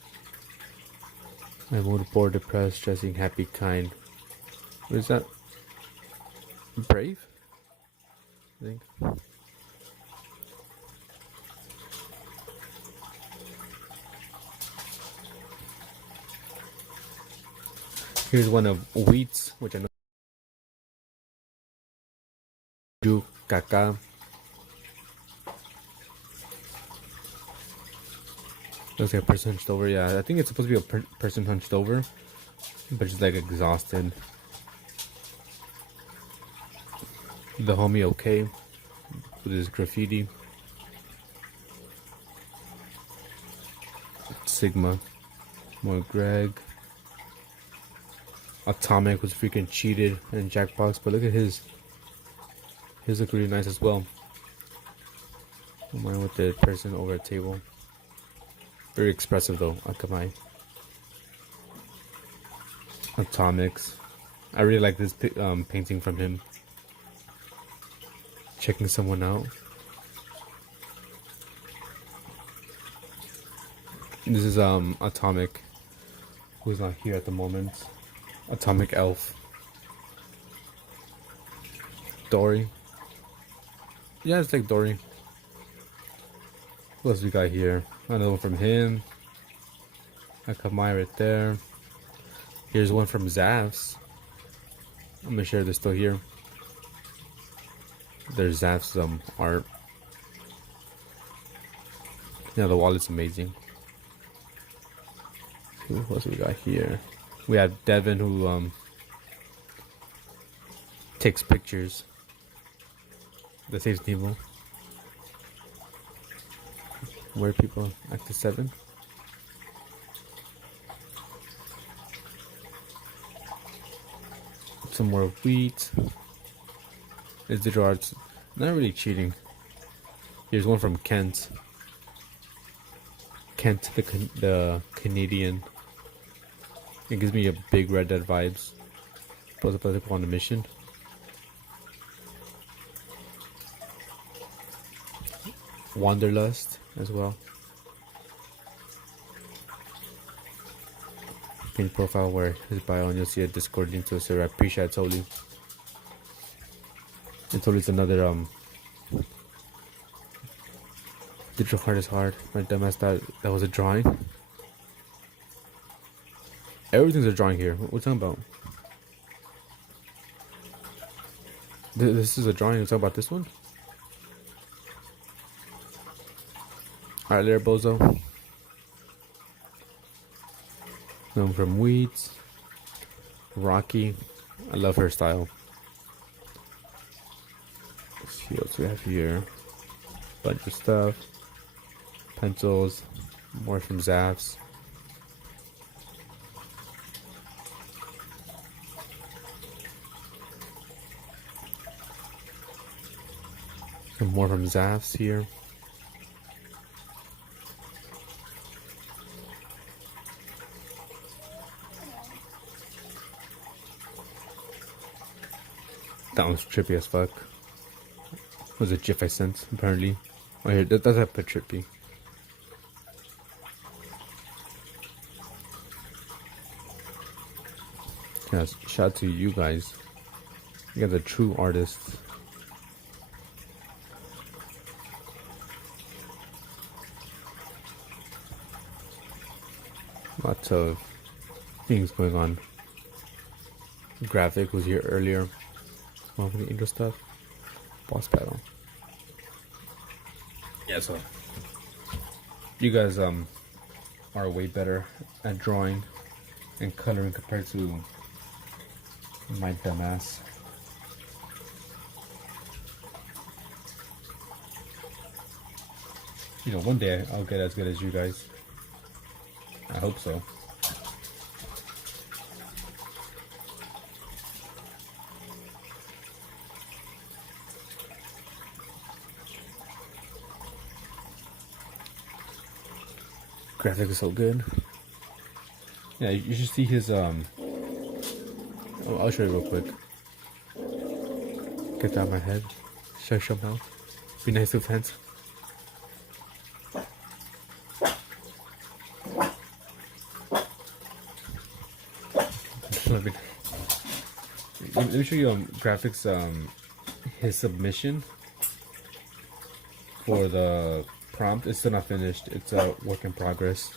I'm mood, bored, depressed, stressing, happy, kind. What is that? Brave? I think. Here's one of Wheats, which I know. Ju, Kaka. Looks like a person hunched over. Yeah, I think it's supposed to be a person hunched over, but just like exhausted. The homie okay with his graffiti. Sigma. More Greg. Atomic was freaking cheated in Jackbox, but look at his. His look really nice as well. Mine with the person over a table. Very expressive though, Akamai. Atomics. I really like this painting from him. Checking someone out. This is Atomic, who's not here at the moment. Atomic Elf. Dory. Yeah, it's like Dory. What else we got here? Another one from him. I got mine right there. Here's one from Zavs. I'm gonna share this still here. There's Zav's art. Yeah, the wallet's amazing. What else we got here? We have Devin who takes pictures. That saves people. Where people act to 7. Some more wheat. It's digital arts. Not really cheating. Here's one from Kent. Kent, the Canadian. It gives me a big Red Dead vibes. Post-apocalyptic on a mission. Wanderlust as well. Pin profile where his bio, and you'll see a Discord link to a server. I appreciate it totally. And totally it's another digital art is hard. My dumbass thought that was a drawing. Everything's a drawing here. What are you talking about? This is a drawing. You're talking about this one? Alright, there, bozo. I'm from Weeds. Rocky. I love her style. Let's see what else we have here. Bunch of stuff. Pencils. More from Zavs. Some more from Zavs here. That one's trippy as fuck. Was a GIF I sent, apparently. Oh, here, that does have a trippy. Yes, shout out to you guys. You guys are true artists. Lots of things going on. Graphic was here earlier. All the intro stuff. Boss battle. Yeah, so you guys are way better at drawing and coloring compared to my dumbass. You know, one day I'll get as good as you guys. I hope so. Graphics is so good. Yeah, you should see his I'll show you real quick. Get that out of my head. Shut your mouth. Be nice to fans. Let me show you graphics his submission for the prompt. It's still not finished. It's a work in progress.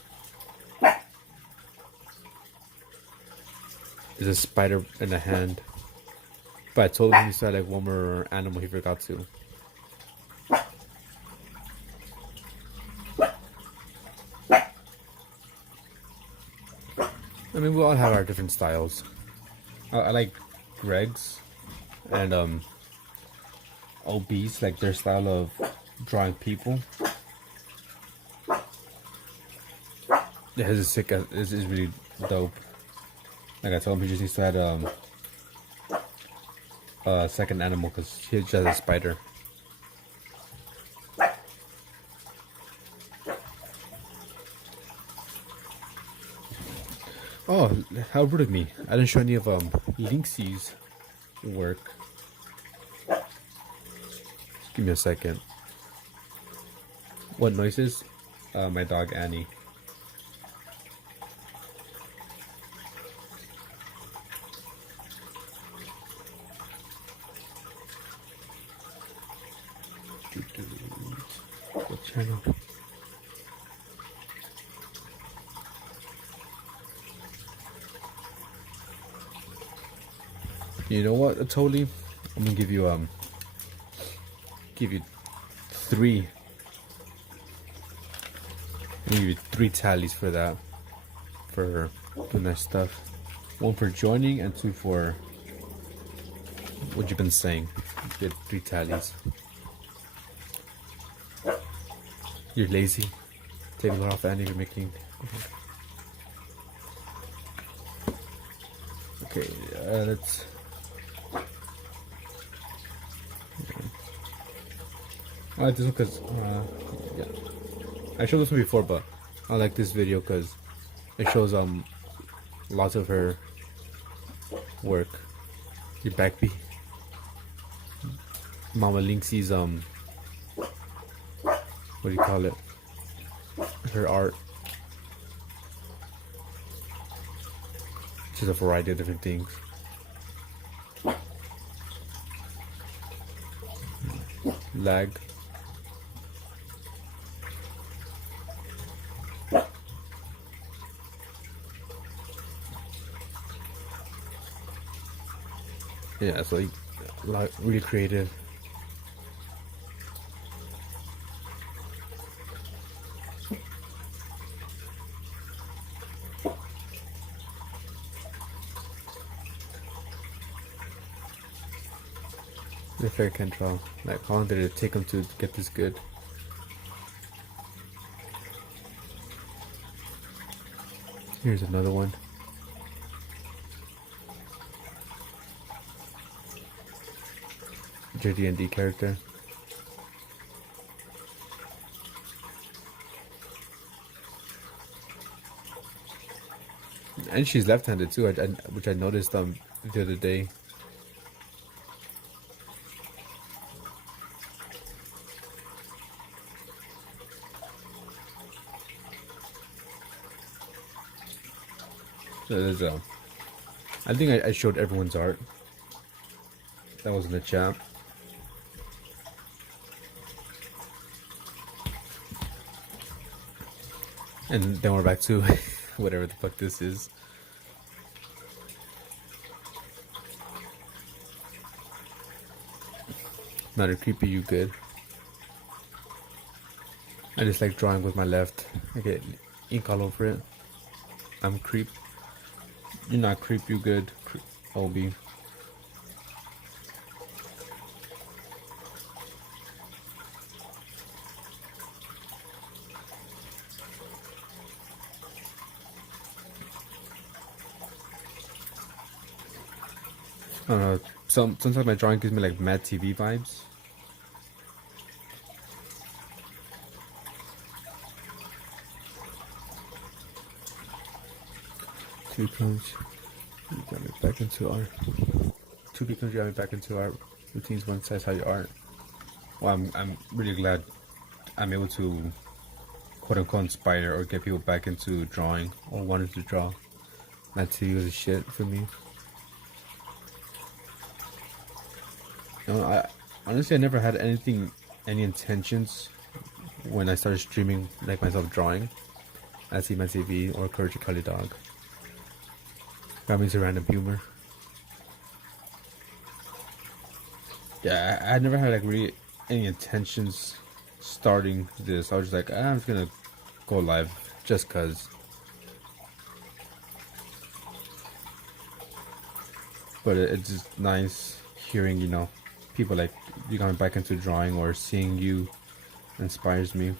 There's a spider in the hand. But I told him he said like one more animal he forgot to. I mean, we all have our different styles. I like Greg's and OB's, like their style of drawing people. His is sick. Is really dope. Like I told him, he just needs to add a second animal because he just has a spider. Oh, how rude of me! I didn't show any of Linksy's work. Just give me a second. What noises? My dog Annie. channel. You know what, totally, I'm gonna give you three. I'm gonna give you 3 tallies for that, for doing that stuff. 1 for joining and 2 for what you've been saying. You get 3 tallies. You're lazy. Take a lot off, Annie. You're making. Okay, let's. I like this one because, yeah, I showed this one before, but I like this video because it shows lots of her work. Your backbeat. Mama Linksay's what do you call it? Her art. Just a variety of different things. Lag. Yeah, it's like really creative. If I can draw, like how long did it take them to get this good? Here's another one. JD&D character. And she's left-handed too, which I noticed the other day. So there's I think I showed everyone's art. That was in the chat. And then we're back to whatever the fuck this is. Not a creepy, you good. I just like drawing with my left. I get ink all over it. I'm creep. You're not creep, you good. OB. I don't know. Sometimes my drawing gives me like Mad TV vibes. Two becomes you got me back into art. Two becomes you got me back into art routines. One says how you art. Well, I'm really glad I'm able to quote unquote inspire or get people back into drawing or wanting to draw. Mad TV was a shit for me. I honestly I never had any intentions when I started streaming like myself drawing. I see my TV or Courage the Collie Dog. Got me into random humor. Yeah, I never had like really any intentions starting this. I was just like, I'm just gonna go live just cause. But it's just nice hearing, you know, people like you coming back into drawing or seeing you inspires me.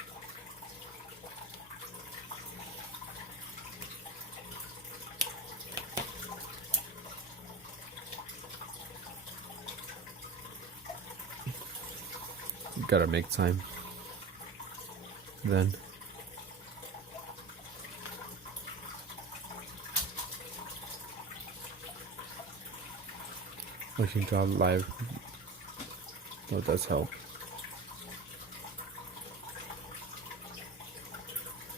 You gotta make time. Then watching draw live. That does help.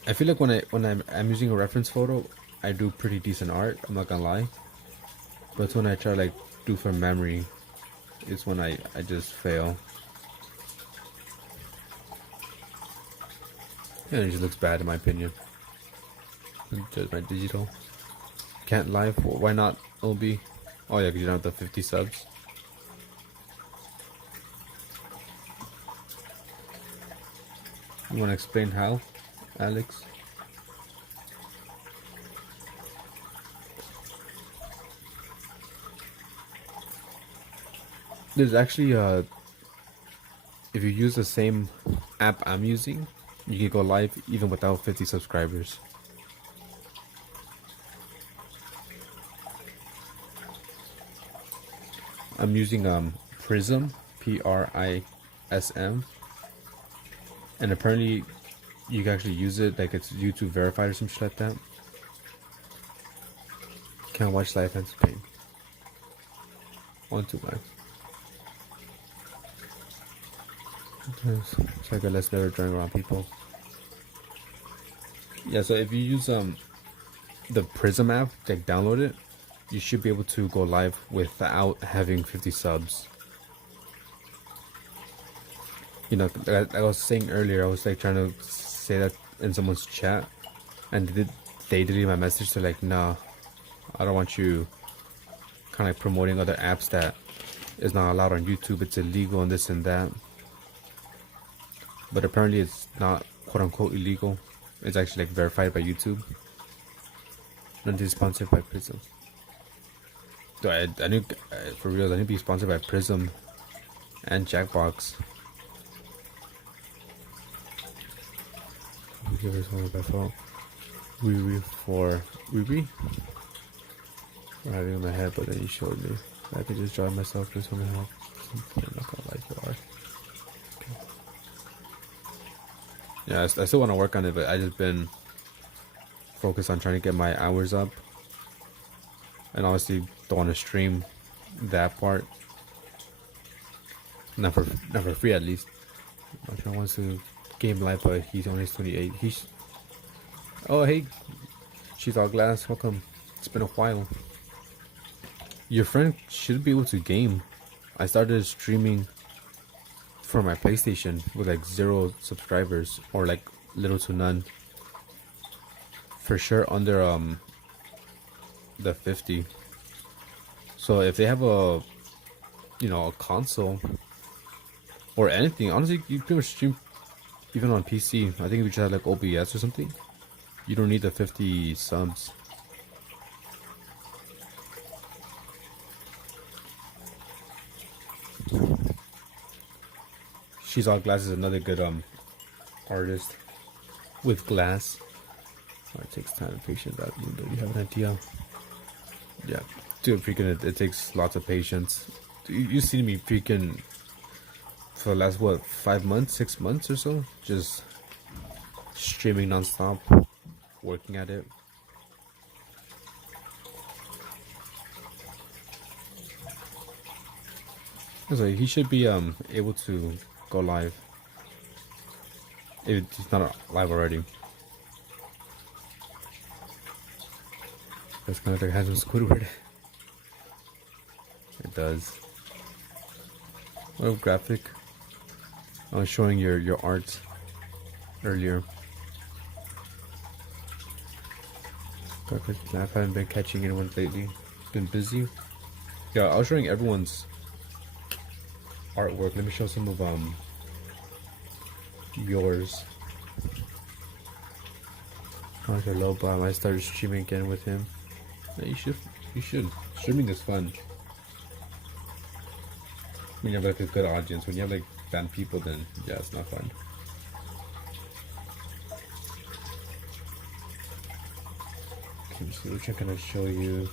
I feel like when I'm using a reference photo, I do pretty decent art. I'm not gonna lie. But it's when I try like do from memory, it's when I just fail. And it just looks bad in my opinion. Judge my digital. Can't live. Why not, OB? Oh yeah, because you don't have the 50 subs. You want to explain how, Alex? There's actually if you use the same app I'm using, you can go live even without 50 subscribers. I'm using Prism, PRISM, and apparently you can actually use it like it's YouTube verified or some shit like that. Can't watch live and Spain. On to live. It's like a less never drawing around people. Yeah, so if you use the Prism app, like download it, you should be able to go live without having 50 subs. You know, like I was saying earlier, I was like trying to say that in someone's chat, and they deleted my message. So like, nah, I don't want you kind of like promoting other apps that is not allowed on YouTube. It's illegal and this and that. But apparently it's not quote unquote illegal. It's actually like verified by YouTube. Not sponsored by Prism. So I need, for real, I need to be sponsored by Prism and Jackbox. Give us one by phone. Riri for Riri? I'm having in my head, but then you showed me. I could just draw it myself. This one help. I'm not gonna like you are. Okay. Yeah, I still want to work on it, but I just been focused on trying to get my hours up, and obviously don't want to stream that part. Not for free at least. My friend wants to game live, but he's only 28. He's oh hey, she's all glass. Welcome. It's been a while. Your friend should be able to game. I started streaming for my PlayStation with like 0 subscribers or like little to none. For sure under the 50. So if they have a a console or anything, honestly you pretty much stream even on PC. I think if you just have like OBS or something, you don't need the 50 subs. She's All Glass is another good artist with glass. Oh, it takes time and patience. That you have an idea. Yeah, dude, freaking it takes lots of patience. You see me freaking for the last what 5 months, 6 months or so, just streaming nonstop, working at it. So he should be able to go live if it's not live already. That's kind of like has some Squidward. It does. What graphic? I was showing your art earlier. I haven't been catching anyone lately. Been busy. Yeah, I was showing everyone's artwork. Let me show some of yours. Roger Loba, I might start streaming again with him. Yeah, you should. Streaming is fun. When you have like a good audience, when you have like bad people, then yeah, it's not fun. Okay, let's see which one can I show you.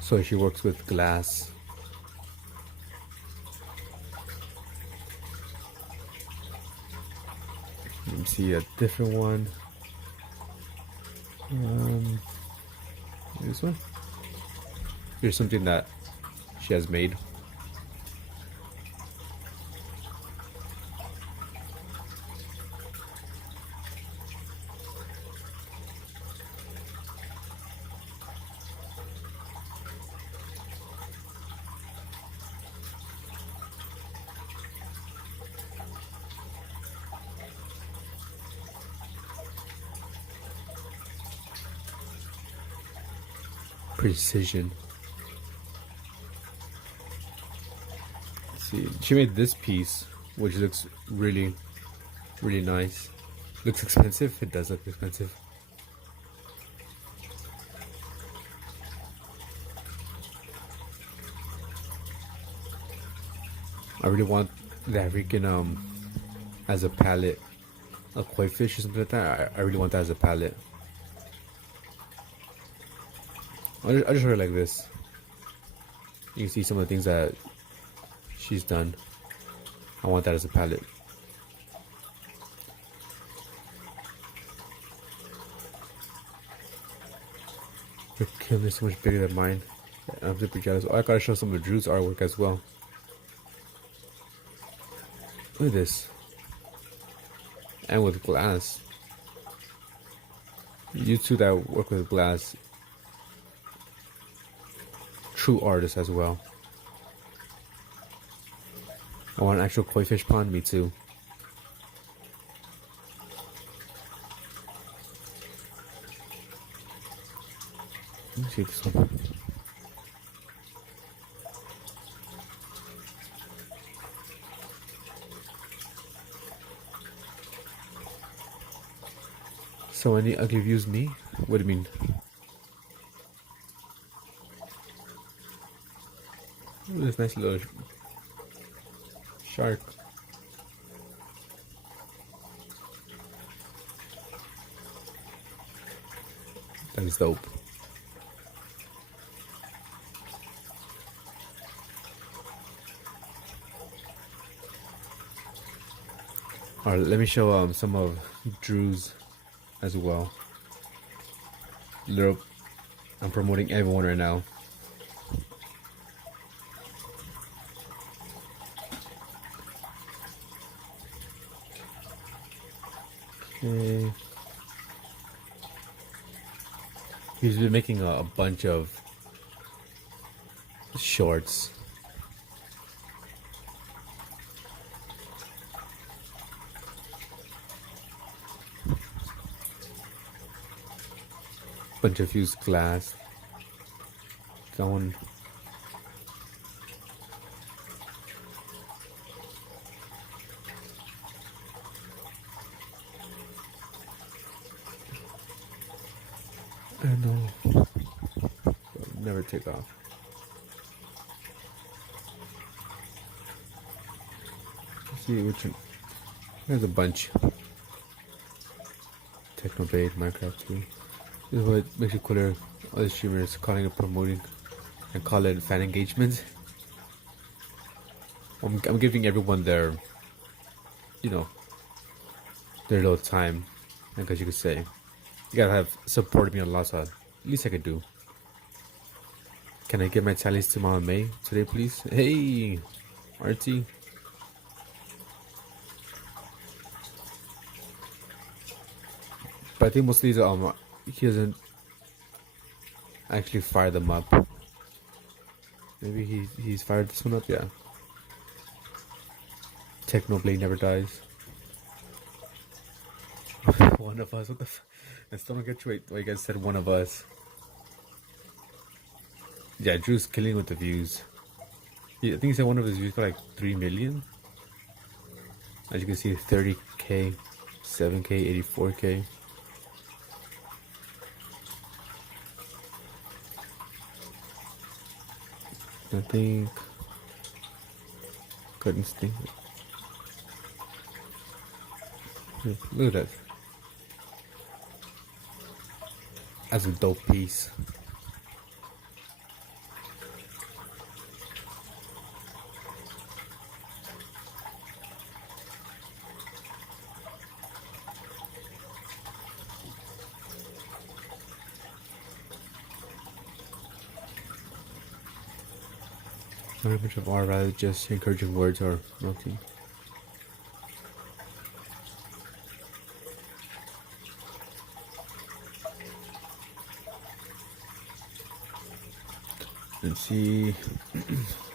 So she works with glass. Let me see a different one. This one. Here's something that she has made. precision. Let's see, she made this piece, which looks really, really nice. Looks expensive. It does look expensive. I really want the African as a palette, a koi fish or something like that. I really want that as a palette. I'll just show her like this. You can see some of the things that she's done. I want that as a palette. Her kiln is so much bigger than mine. I'm super jealous. Oh, I gotta show some of Drew's artwork as well. Look at this. And with glass. You two that work with glass, true artists as well. I want an actual koi fish pond, me too. Let me see this one. So any ugly views me? What do you mean? Ooh, this nice little shark. That is dope. Alright, let me show some of Drew's as well. I'm promoting everyone right now. Okay. He's been making a bunch of shorts. Bunch of used glass. That one. I know. Never take off. Let's see which one. There's a bunch. Technoblade, Minecraft 2. This is what makes it cooler. Other streamers calling it promoting and call it fan engagement. I'm giving everyone their, you know, their little time. Because you could say, you gotta have supported me on lots of. At least I could do. Can I get my tallies to Mama May today, please? Hey, RT. But I think most of these he doesn't actually fire them up. Maybe he's fired this one up, yeah. Technoblade never dies. One of us, what the I still don't get you why you guys said one of us. Yeah, Drew's killing with the views. I think he said one of his views got like 3 million. As you can see, 30k, 7k, 84k. I think gut instinct. Look at that. That's a dope piece. Not a bunch of R, rather just encouraging words or nothing. Let's see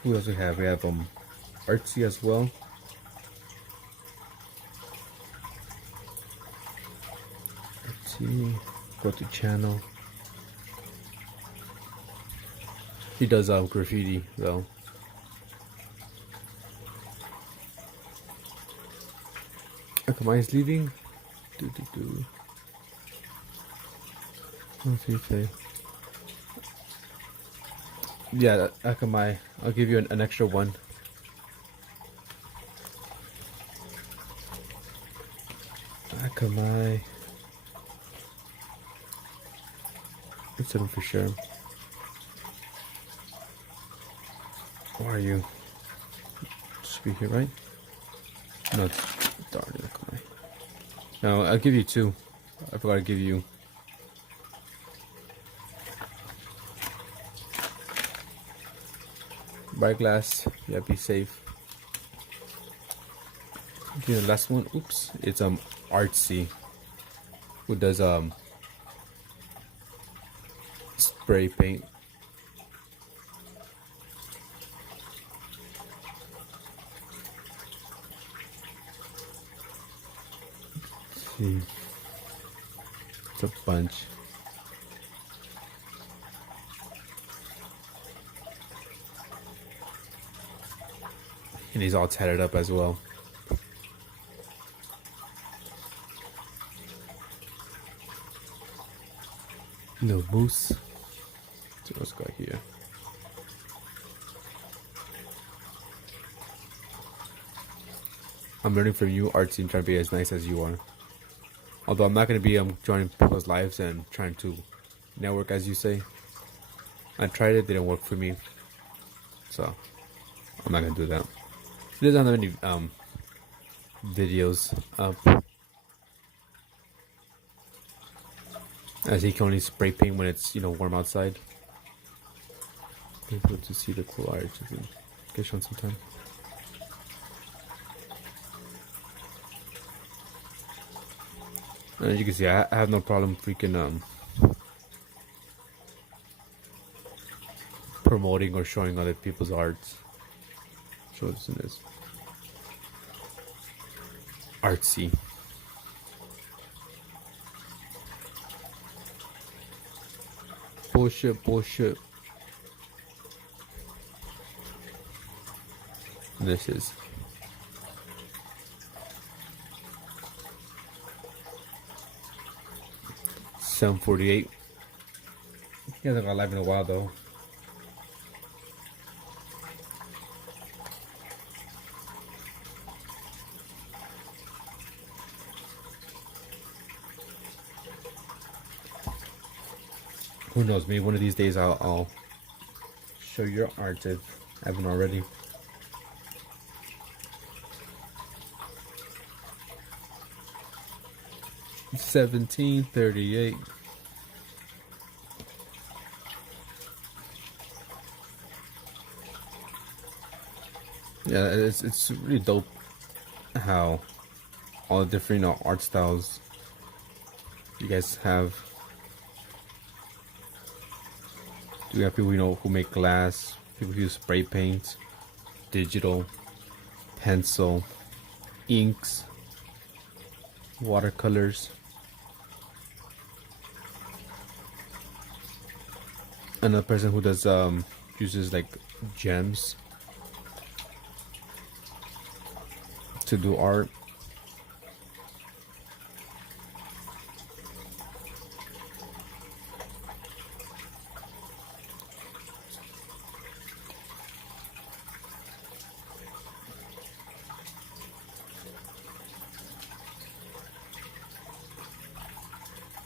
who else we have. We have Artsy as well. Let's see, go to channel. He does graffiti though. Akamai is leaving. What's he say? Yeah, Akamai. I'll give you an extra one. Akamai. It's him for sure. Where are you? Should be here, right? No, it's darn it, Akamai. No, I'll give you two. I forgot to give you. Bright glass. Yeah, be safe. Okay, the last one. Oops. It's Artsy, who does spray paint. Let's see. It's a bunch. And he's all tatted up as well. No moose. So let's go here. I'm learning from you, Artsy, and trying to be as nice as you are. Although I'm not going to be joining people's lives and trying to network, as you say. I tried it, didn't work for me. So I'm not going to do that. He doesn't have any videos up, as he can only spray paint when it's warm outside. Able to see the cool art. You can get shown sometime. And as you can see, I have no problem freaking promoting or showing other people's arts. Show this in this. Artsy. Bullshit. And this is 7:48. He hasn't gone live in a while though. Who knows? Maybe one of these days I'll show your art if I haven't already. $17.38. Yeah, it's really dope how all the different art styles you guys have. We have people who make glass, people who use spray paint, digital, pencil, inks, watercolors. Another person who does uses like gems to do art.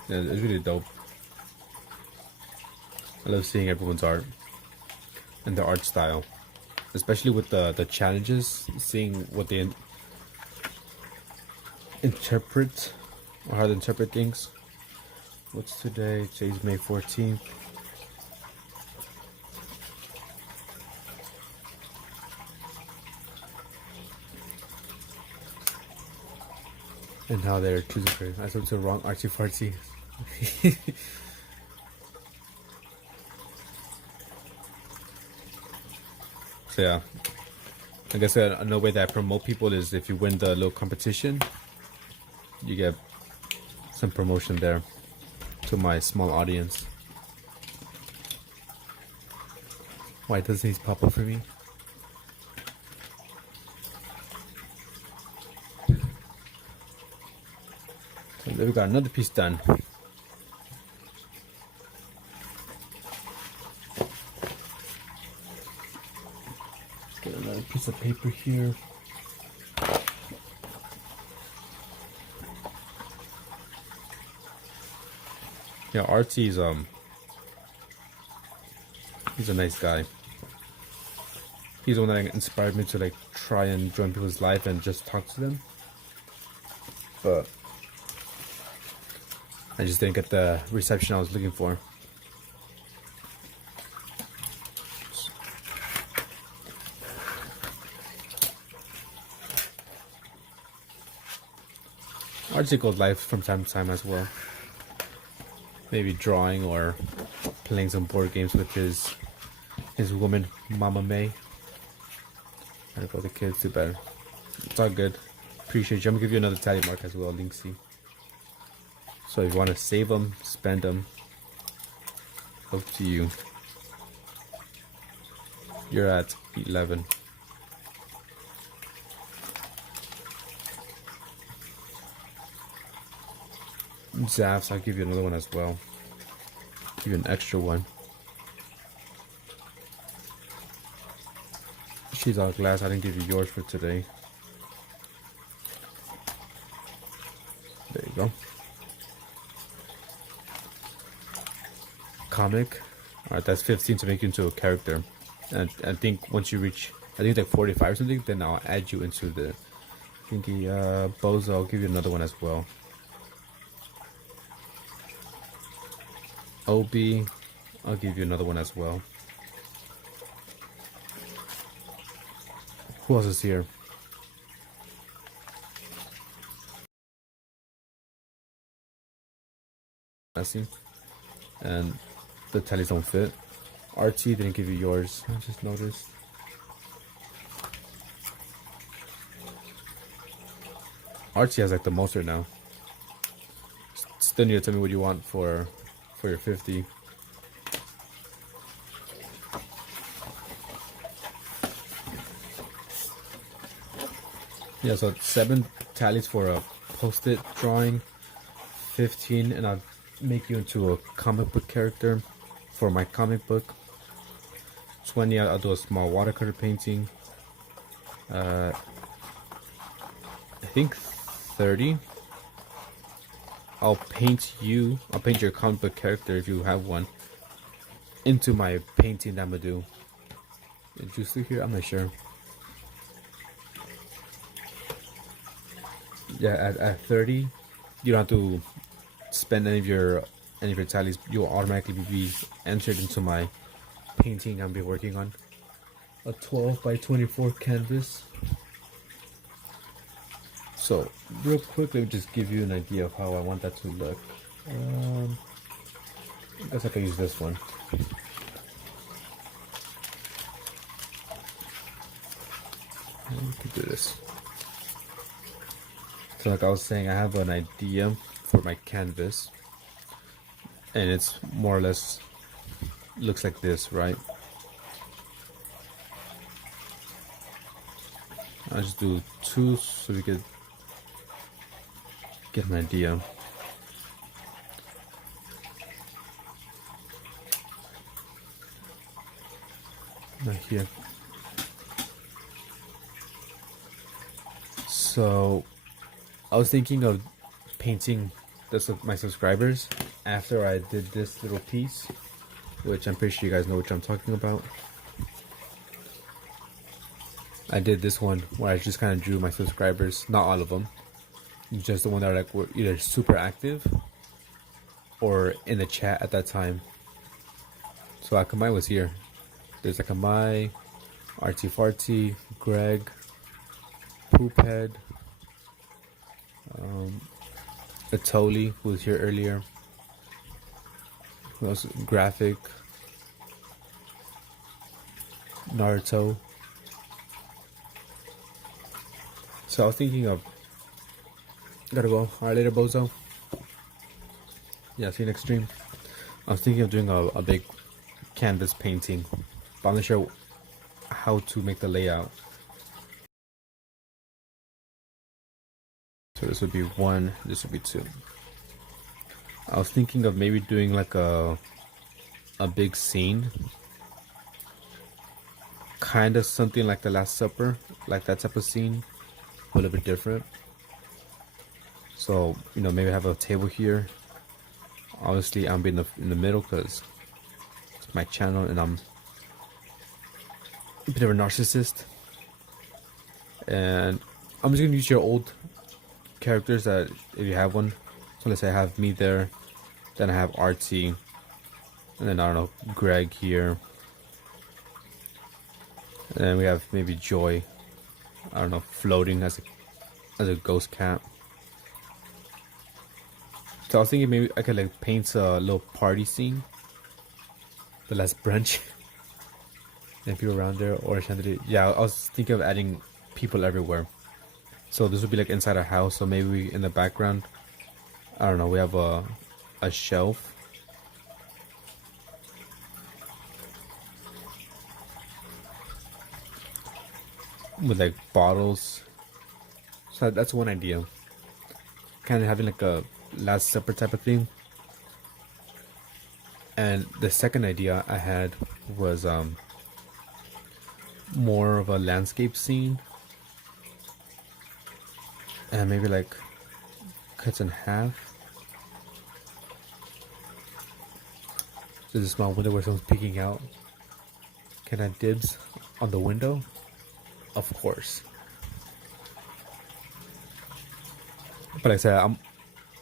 Yeah, it's really dope. I love seeing everyone's art and their art style, especially with the challenges, seeing what they interpret or how they interpret things. What's today? Today's May 14th. And how they're choosing for it. I said it's a wrong artsy fartsy. So yeah, I guess another way that I promote people is if you win the little competition, you get some promotion there to my small audience. Why doesn't he pop up for me? So there we got another piece done. Let's get another piece of paper here. Yeah, Artie's he's a nice guy. He's the one that inspired me to like try and join people's life and just talk to them. But I just didn't get the reception I was looking for. Archie goes live from time to time as well. Maybe drawing or playing some board games with his woman, Mama May. I don't know the kids do better. It's all good. Appreciate you. I'm gonna give you another tally mark as well, Linksy. So if you want to save them, spend them, up to you. You're at 11. Zaps, I'll give you another one as well. Give you an extra one. She's all glass. I didn't give you yours for today. There you go. Comic. Alright, that's 15 to make you into a character. And I think once you reach, I think like 45 or something, then I'll add you into the thingy. Bozo, I'll give you another one as well. OB, I'll give you another one as well. Who else is here? I see. And the tallies don't fit. RT didn't give you yours. I just noticed. RT has like the most right now. Still need to tell me what you want for your 50. Yeah, so 7 tallies for a post-it drawing, 15, and I'll make you into a comic book character for my comic book. 20, I'll do a small watercolor painting. I think 30. I'll paint your comic book character if you have one into my painting that I'm gonna do. Did you see here? I'm not sure. Yeah, at 30, you don't have to spend any of your tallies. You'll automatically be entered into my painting I'll be working on. A 12 by 24 canvas. So real quick, let me just give you an idea of how I want that to look. I guess I can use this one. We can do this. So like I was saying, I have an idea for my canvas, and it's more or less looks like this, right? I'll just do 2 so we could get an idea. Right here. So I was thinking of painting my subscribers after I did this little piece, which I'm pretty sure you guys know what I'm talking about. I did this one where I just kind of drew my subscribers, not all of them, just the one that were either super active or in the chat at that time. So Akamai was here. There's Akamai, Arty Farty, Greg, Poophead, Atoli, who was here earlier. Who else? Graphic, Naruto. So I was thinking of, gotta go. Alright, later, bozo. Yeah, see you next stream. I was thinking of doing a big canvas painting but I'm not sure how to make the layout. So this would be 1, this would be 2. I was thinking of maybe doing like a big scene, kind of something like the Last Supper, like that type of scene, a little bit different. So, you know, maybe have a table here. Obviously, I'm being in the middle because it's my channel and I'm a bit of a narcissist. And I'm just gonna use your old characters that if you have one. So let's say I have me there, then I have Artsy, and then I don't know, Greg here, and then we have maybe Joy, I don't know, floating as a ghost cat. So I was thinking maybe I could like paint a little party scene, the last brunch. And people around there or Chandelier. Yeah, I was thinking of adding people everywhere. So this would be like inside a house. So maybe in the background, I don't know, we have a shelf. With like bottles. So that's one idea. Kind of having like a Last Supper type of thing. And the second idea I had was more of a landscape scene. And maybe like cuts in half. There's a small window where someone's peeking out. Can I dibs on the window? Of course. But like I said,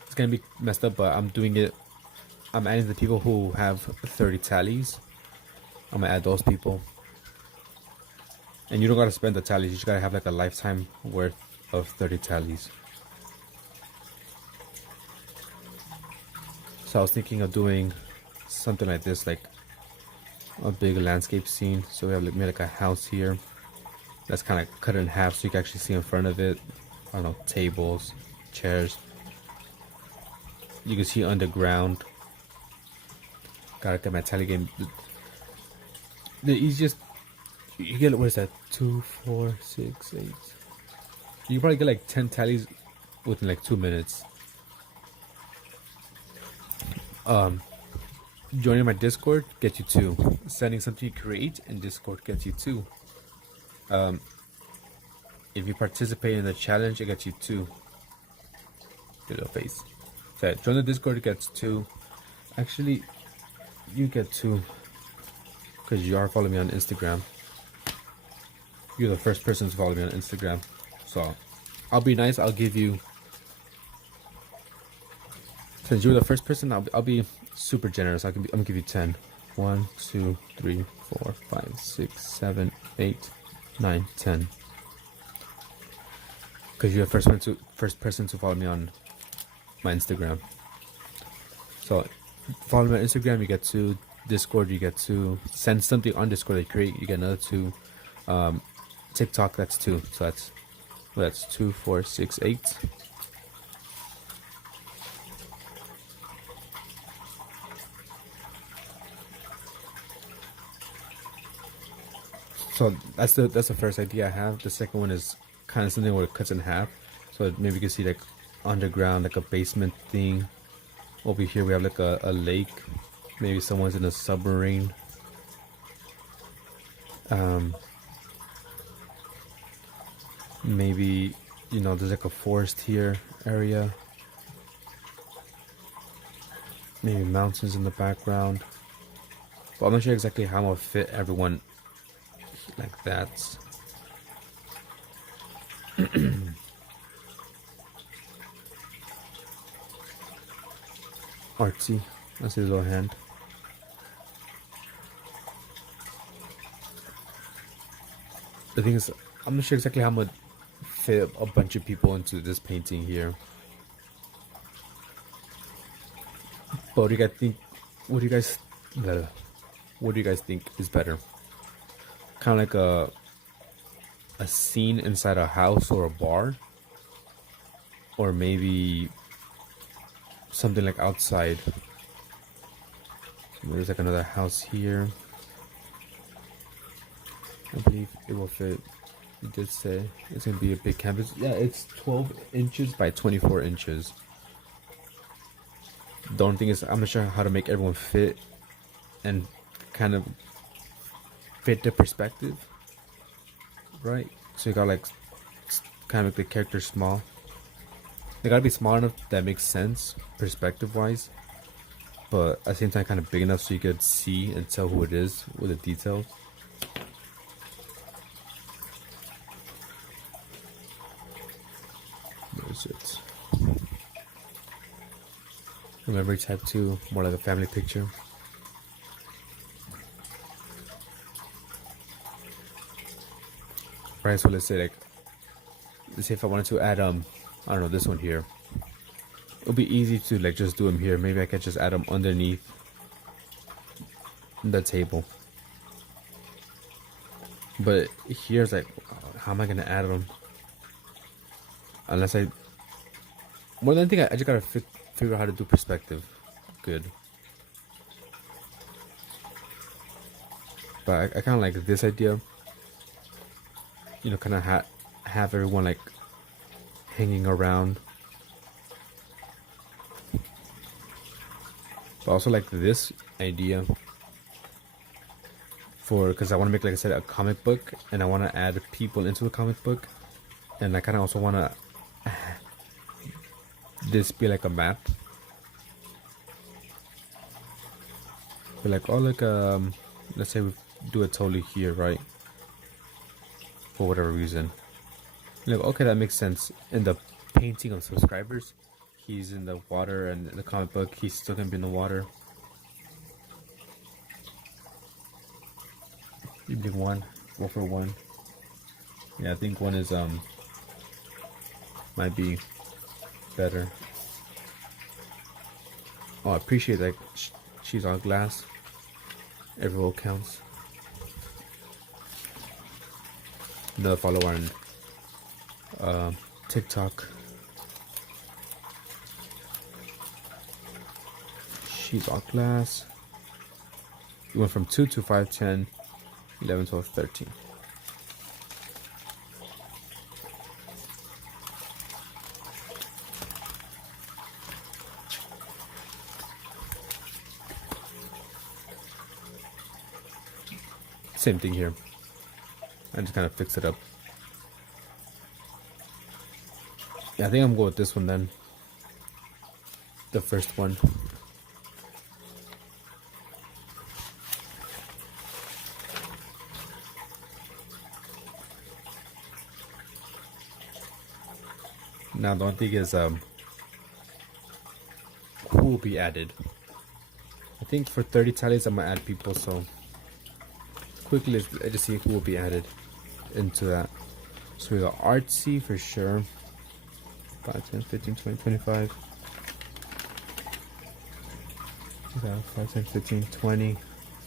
it's gonna be messed up, but I'm doing it. I'm adding the people who have 30 tallies. I'm gonna add those people. And you don't gotta spend the tallies, you just gotta have like a lifetime worth of 30 tallies. So I was thinking of doing something like this, like a big landscape scene. So we have like a house here that's kind of cut in half so you can actually see in front of it. I don't know, tables, chairs. You can see underground. Gotta get my tally game. The easiest, you get, what is that? 2, 4, 6, 8. You can probably get like 10 tallies within like 2 minutes. Joining my Discord gets you 2. Sending something you create in Discord gets you 2. If you participate in the challenge, it gets you 2. Your little face. So join the Discord, it gets 2. Actually, you get 2 because you are following me on Instagram. You're the first person to follow me on Instagram. So I'll be nice. I'll give you, since you're the first person, I'll be super generous. I'm gonna give you 10. 1, 2, 3, 4, 5, 6, 7, 8, 9, 10. Because you're the first person to follow me on my Instagram. So follow me on Instagram, you get 2. Discord, you get 2. Send something on Discord that you create, you get another 2. TikTok, that's 2. So that's 2, 4, 6, 8. So that's the first idea I have. The second one is kind of something where it cuts in half. So maybe you can see like underground, like a basement thing. Over here we have like a lake. Maybe someone's in a submarine. Maybe, you know, there's like a forest here area. Maybe mountains in the background. But I'm not sure exactly how I'm gonna fit everyone like that. Artsy, that's his little hand. The thing is, I'm not sure exactly how I'm gonna fit a bunch of people into this painting here. But what do you guys think? What do you guys think is better? Kind of like a scene inside a house or a bar, or maybe something like outside. So there's like another house here. I believe it will fit. It did say it's gonna be a big canvas. Yeah, it's 12 inches by 24 inches. The only thing is I'm not sure how to make everyone fit and kind of fit the perspective, right? So you gotta like kind of make the character small. They gotta be small enough that makes sense perspective wise, but at the same time kind of big enough so you could see and tell who it is with the details. Where is it? Remember type 2, more like a family picture. Right, so let's say if I wanted to add I don't know, this one here. It'll be easy to like just do them here. Maybe I could just add them underneath the table. But here's like, how am I gonna add them? Unless more than anything, I just gotta figure out how to do perspective. Good. But I kind of like this idea. You know, kind of have everyone like hanging around. But also like this idea because I want to make, like I said, a comic book, and I want to add people into the comic book, and I kind of also want to this be like a map. But like, oh look, let's say we do it totally here, right? For whatever reason. Like, okay, that makes sense. In the painting of subscribers, he's in the water, and in the comic book, he's still gonna be in the water. Maybe one for one. Yeah, I think one is might be better. Oh, I appreciate that she's on glass. Every roll counts. Another follower on TikTok. She's on glass. We went from 2 to 5, 10, 11, 12, 13. Same thing here. I just kind of fix it up. Yeah, I think I'm going with this one then. The first one. Now the only thing is who will be added. I think for 30 tallies I'm gonna add people, so quickly let's just see who will be added into that. So we got Artsy for sure. 5, 10, 15, 20, 25. 5, 10, 15, 20.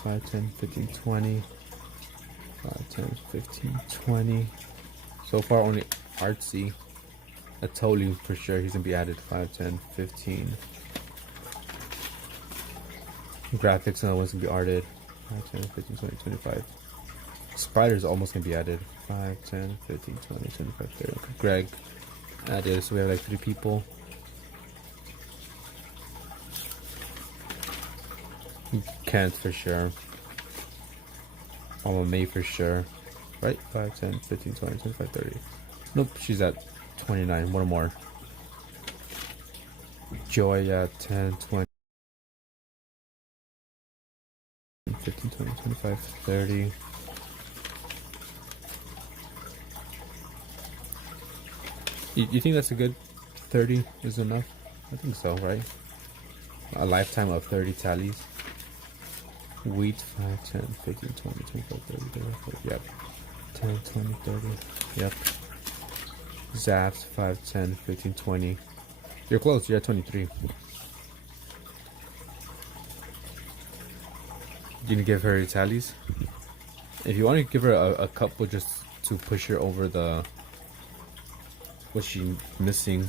5, 10, 15, 20. 5, 10, 15, 20. So far only Artsy. I told you for sure he's gonna be added. 5, 10, 15. Graphics, another one's gonna be added. 5, 10, 15, 20, 25. Spider's almost gonna be added. 5, 10, 15, 20, 25, 30. Okay, Greg added, so we have like 3 people. Kent for sure. Mama May for sure. Right? 5, 10, 15, 20, 25, 30. Nope, she's at 29. One more. Joy at 10, 20, 15, 20, 25, 30. You think that's a good 30 is enough? I think so, right? A lifetime of 30 tallies. Wheat 5, 10, 15, 20, 25, 30, 35. Yep. 10, 20, 30. Yep. Zaps 5, 10, 15, 20. You're close, you're at 23. You can give her tallies. If you want to give her a couple just to push her over the what she's missing.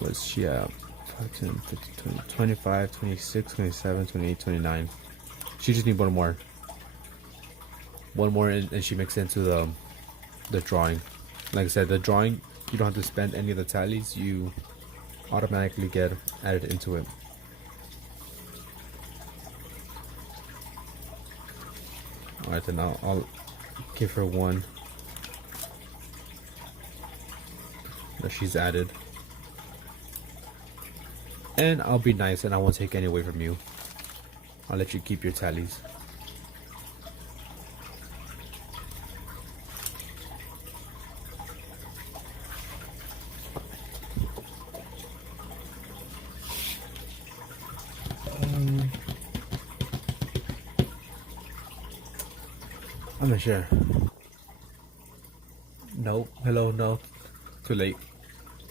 Was she at 5, 10, 15, 20, 25, 26, 27, 28, 29. She just need one more. One more, and she makes it into the drawing. Like I said, the drawing, you don't have to spend any of the tallies. You automatically get added into it. Alright, then I'll give her one that she's added. And I'll be nice and I won't take any away from you. I'll let you keep your tallies. I'm not sure. No, hello, no. Too late.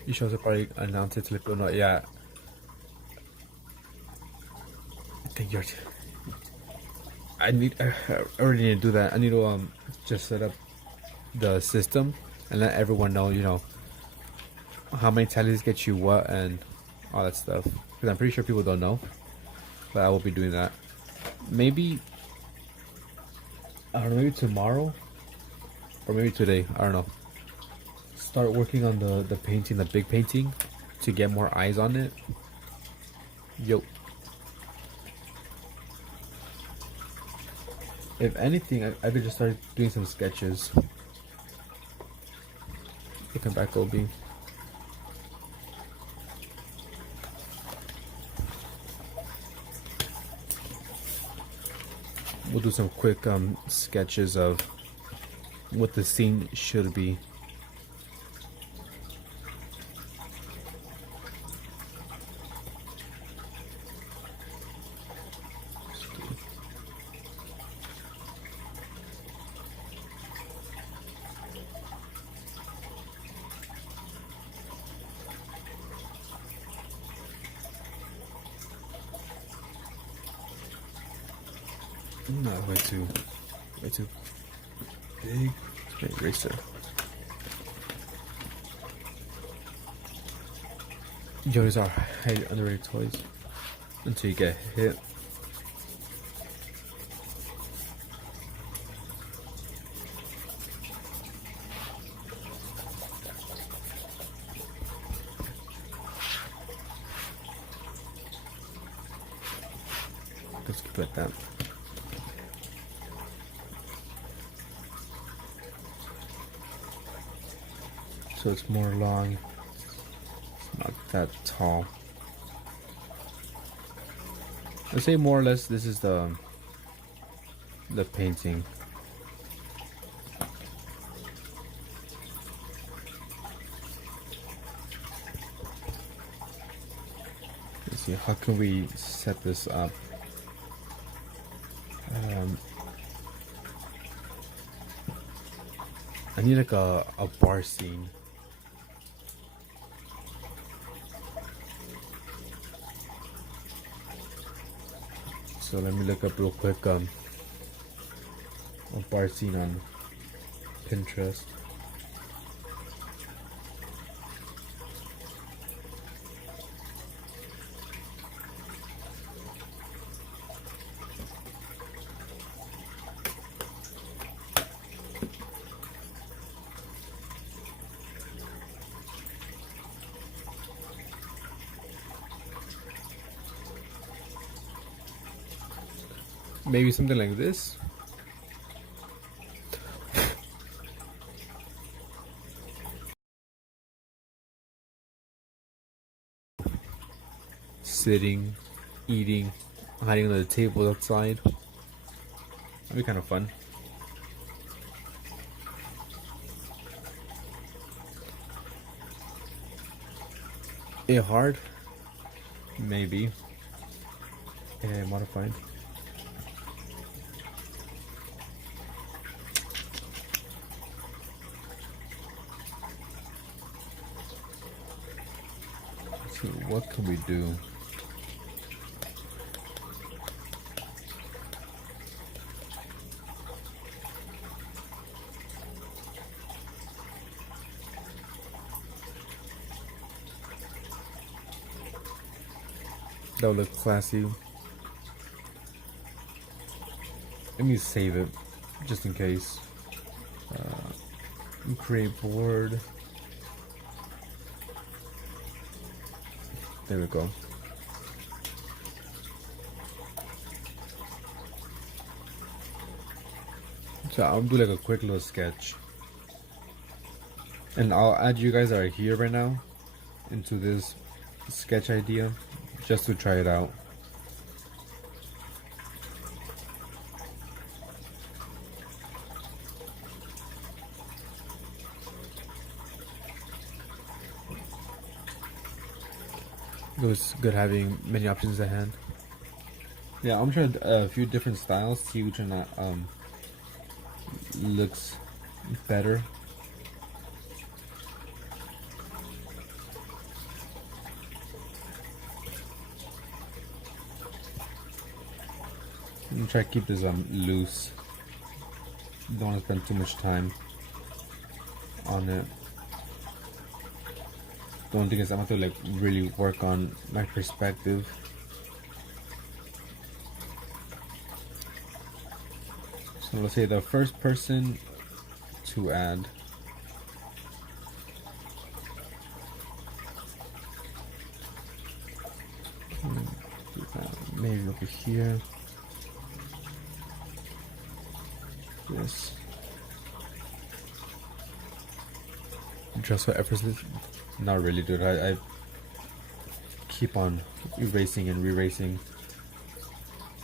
You should probably announce it to let people know. Yeah. I think you're. I already need to do that. I need to just set up the system and let everyone know, you know, how many tallies get you what and all that stuff. Because I'm pretty sure people don't know. But I will be doing that. Maybe, I don't know, maybe tomorrow or maybe today. I don't know. Start working on the painting, the big painting, to get more eyes on it. Yo. If anything, I could just start doing some sketches. Looking back, Obi. We'll do some quick sketches of what the scene should be. No, way too big. Eraser. Yo, these are highly underrated toys until you get hit. Let's keep it at that. So it's more long, it's not that tall. Let's say more or less this is the painting. Let's see, how can we set this up? I need like a bar scene. So let me look up real quick a bar scene on Pinterest. Maybe something like this. Sitting, eating, hiding under the table outside. That'd be kind of fun. It hard? Maybe. Yeah, modified. So what can we do? That would look classy. let me save it just in case. Create board. There we go. So I'll do like a quick little sketch, and I'll add you guys that are here right now into this sketch idea just to try it out. It was good having many options at hand. Yeah, I'm trying a few different styles, see which one looks better. I'm gonna try to keep this loose. Don't want to spend too much time on it. The only thing is I'm gonna have to like really work on my perspective. So let's say the first person to add. Maybe over here. Yes. Just so effortless. Not really, dude. I keep on erasing and re-erasing.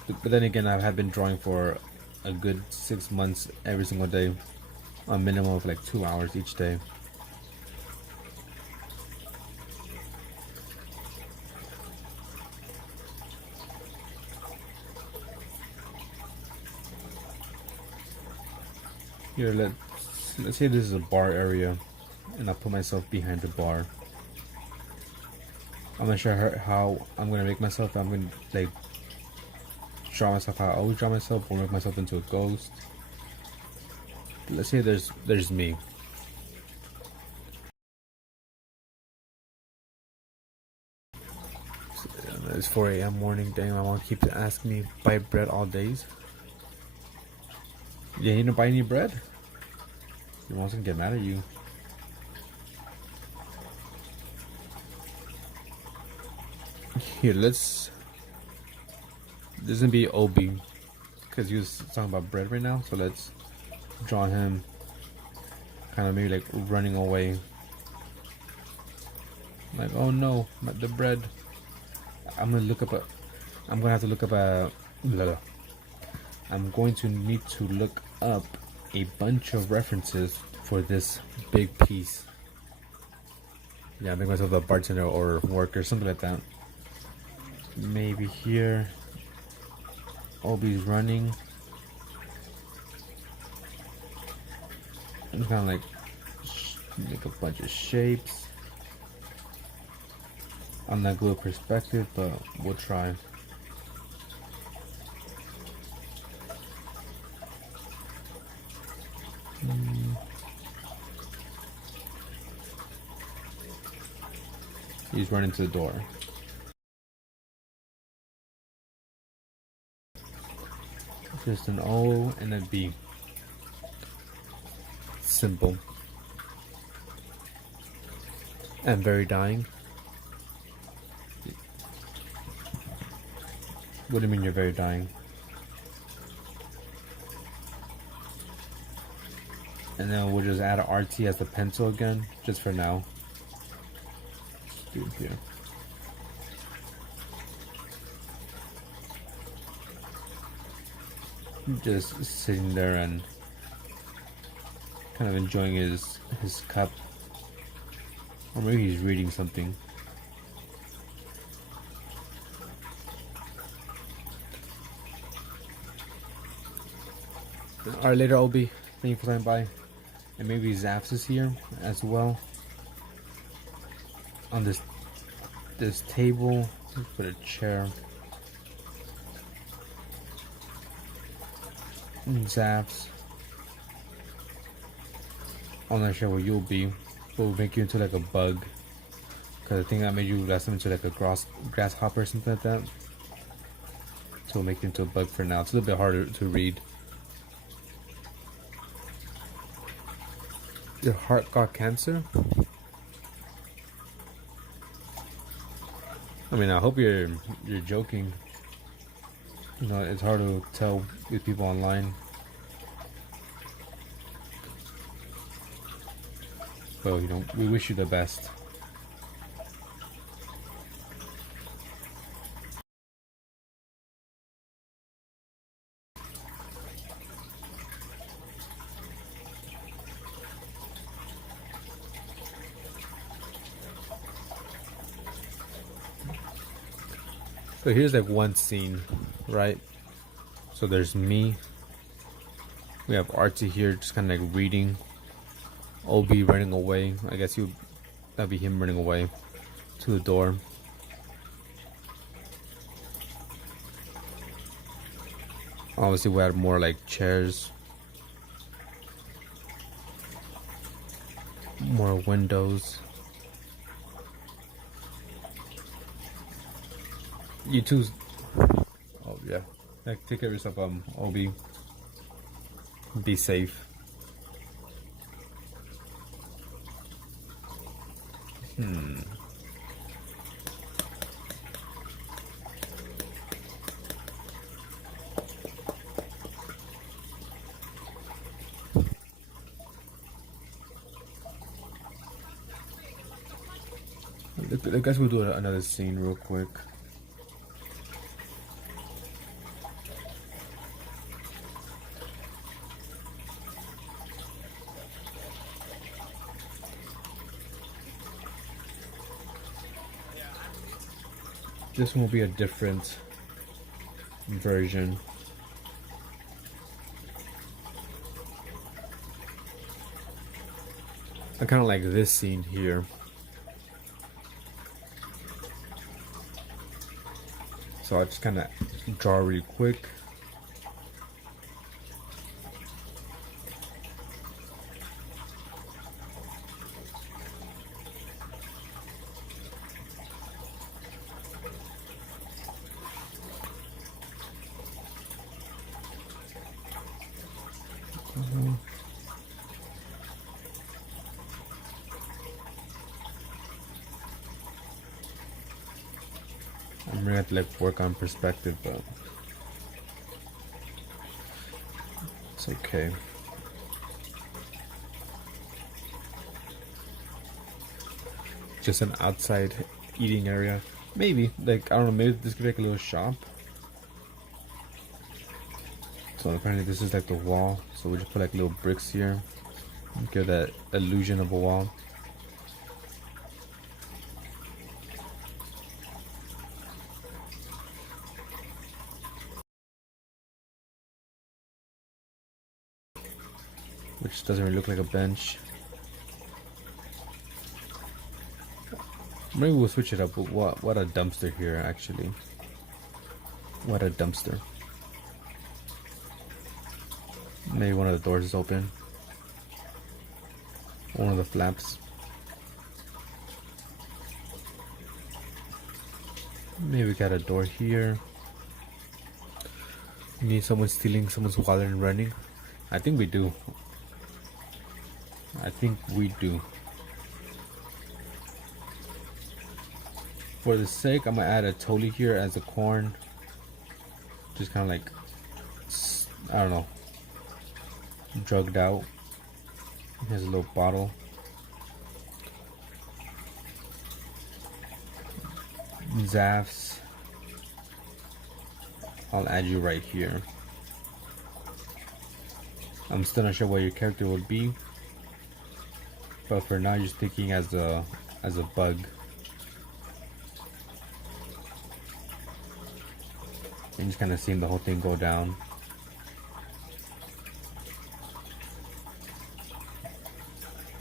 But then again, I have been drawing for a good 6 months every single day, a minimum of like 2 hours each day. Here, let's say this is a bar area, and I'll put myself behind the bar. I'm not sure how I'm gonna make myself. I'm gonna like draw myself how I always draw myself, or make myself into a ghost. Let's say there's me. It's 4 a.m. morning. Dang, my mom keeps asking me buy bread all days. Yeah, you didn't buy any bread? Your mom's gonna get mad at you. Here, this is gonna be Obi, because he was talking about bread right now. So let's draw him kind of maybe like running away. Like, oh no, the bread. I'm gonna have to look up I'm going to need to look up a bunch of references for this big piece. Yeah, make myself a bartender or worker, something like that. Maybe here. Obi's running. I'm kind of like make a bunch of shapes. I'm not good at perspective, but we'll try. He's running to the door. Just an O and a B. Simple. And very dying. What do you mean you're very dying? And then we'll just add a RT as the pencil again, just for now. Just do it here. Just sitting there and kind of enjoying his cup. Or maybe he's reading something. Alright, later Obi. Thank you for coming by. And maybe Zaps is here as well. On this table, let's put a chair. And Zaps. I'm not sure what you'll be, but we'll make you into like a bug. Cause I think I made you last time into like a grasshopper or something like that. So we'll make you into a bug for now. It's a little bit harder to read. Your heart got cancer? I mean, I hope you're joking. You know, it's hard to tell with people online. But, you know, we wish you the best. So here's like one scene, right? So there's me. We have Artsy here, just kind of like reading. Obi running away. I guess that'd be him running away to the door. Obviously, we had more like chairs, more windows. You too. Oh yeah. Like, take care of yourself, Obi. Be safe. I guess we'll do another scene real quick. This one will be a different version. I kind of like this scene here. So I'll just kind of draw really quick. I'm gonna have to like work on perspective, but it's okay. Just an outside eating area. Maybe, like, I don't know, maybe this could be like a little shop. So apparently this is like the wall. So we just put like little bricks here. Give that illusion of a wall. Which doesn't really look like a bench. Maybe we'll switch it up. But what a dumpster here, actually. What a dumpster. Maybe one of the doors is open. One of the flaps. Maybe we got a door here. Need someone stealing someone's wallet and running? I think we do. I think we do. For the sake, I'm gonna add a Toli here as a corn. Just kind of like, I don't know, drugged out. Here's a little bottle. Zafs. I'll add you right here. I'm still not sure what your character would be, but for now, you're just thinking as a bug. And just kind of seeing the whole thing go down.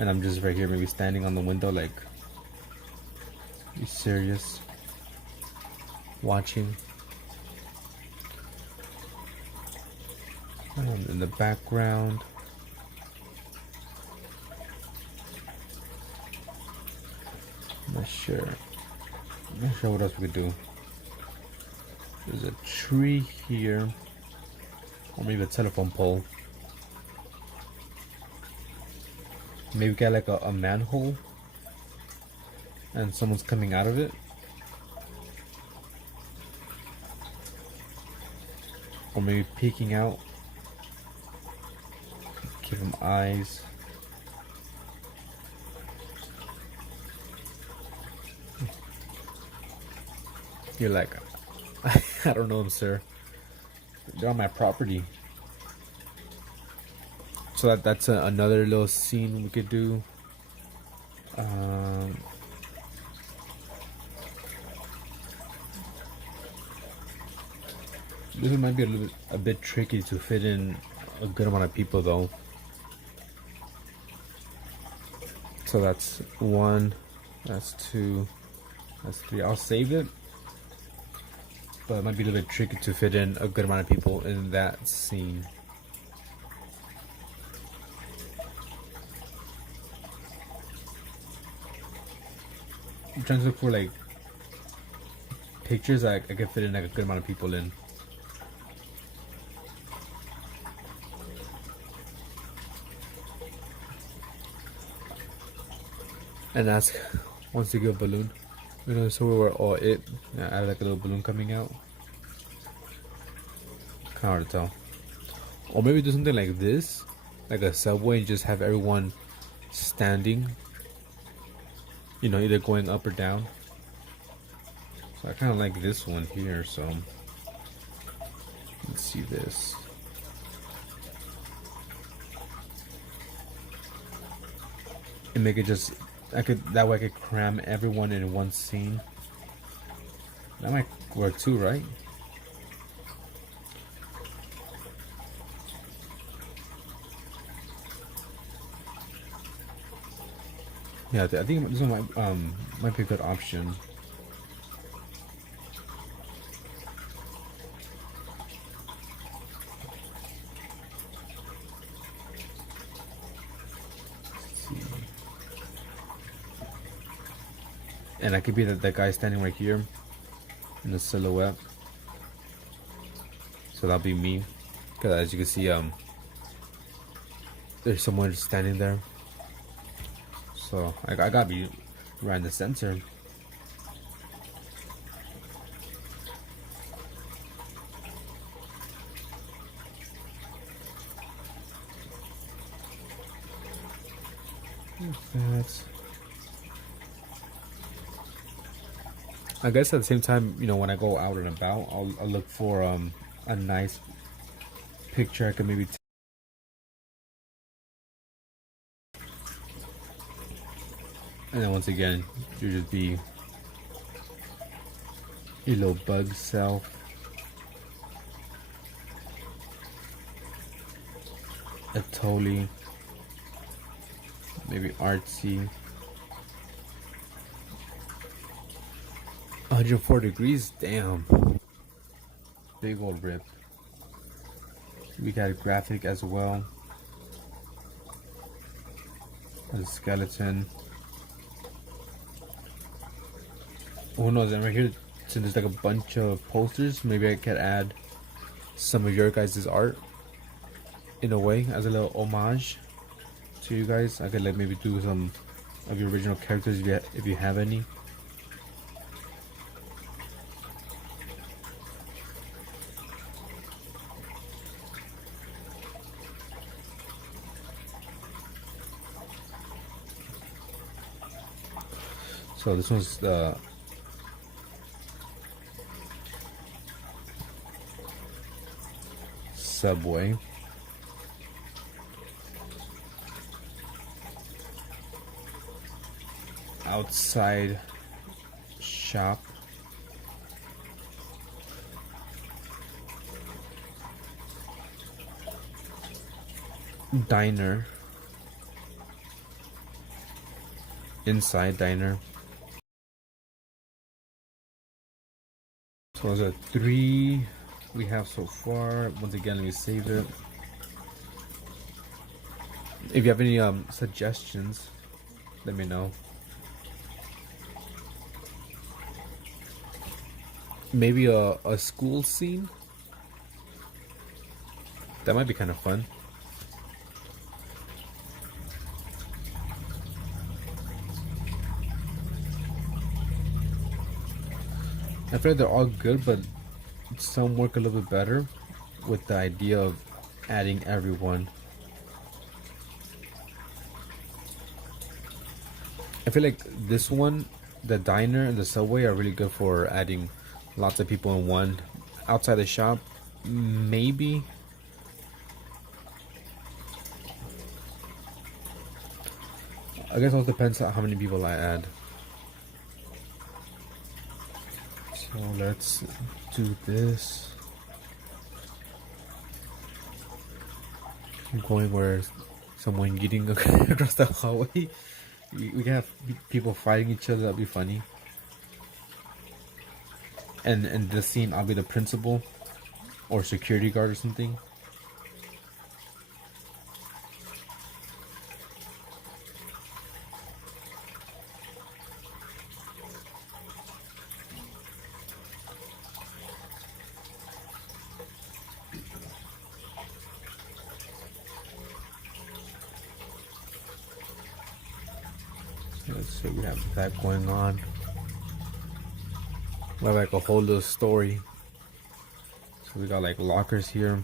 And I'm just right here, maybe standing on the window, like, you serious? Watching. In the background. Not sure what else we could do. There's a tree here, or maybe a telephone pole. Maybe get like a manhole and someone's coming out of it. Or maybe peeking out. Give them eyes. You're like, I don't know them, sir. They're on my property. So that's another little scene we could do. This one might be a bit tricky to fit in a good amount of people though. So that's 1, that's 2, that's 3. I'll save it, but it might be a little bit tricky to fit in a good amount of people in that scene. I'm trying to look for like pictures I can fit in like a good amount of people in. And ask once you get a balloon. You know, so we were all it. I had like a little balloon coming out. Kind of hard to tell. Or maybe do something like this, like a subway, and just have everyone standing. You know, either going up or down. So I kind of like this one here. So let's see this. And make it just. That way I could cram everyone in one scene. That might work too, right? Yeah, I think this one might be a good option. And I could be that guy standing right here in the silhouette. So that'll be me. Because as you can see, there's someone standing there. So I gotta be right in the center. That's. I guess at the same time, you know, when I go out and about, I'll look for a nice picture I can maybe take. And then once again, you just be your little bug self. A totally maybe artsy. 104 degrees, damn. Big old rip. We got a graphic as well. A skeleton. Who knows, and right here, since there's like a bunch of posters, maybe I could add some of your guys' art in a way as a little homage to you guys. I could like maybe do some of your original characters if you have any. So this one's the subway. Outside shop. Diner. Inside diner. So those are 3 we have so far. Once again, let me save it. If you have any suggestions, let me know. Maybe a school scene. That might be kind of fun. I feel like they're all good, but some work a little bit better with the idea of adding everyone. I feel like this one, the diner and the subway, are really good for adding lots of people in one. Outside the shop, maybe. I guess it all depends on how many people I add. So let's do this. I'm going where someone eating across the hallway. We can have people fighting each other. That'd be funny. And in this scene, I'll be the principal or security guard or something. Let's see, we have that going on. We have like a whole little story. So we got like lockers here.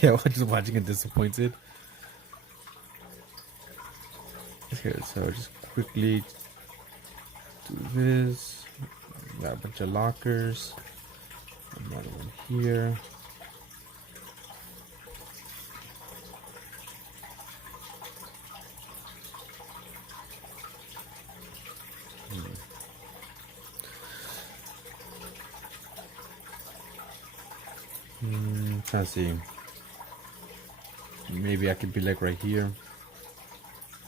Yeah, I'm just watching it disappointed. Okay, so just quickly do this. Got a bunch of lockers. Another one here. Trying to see. Maybe I could be like right here.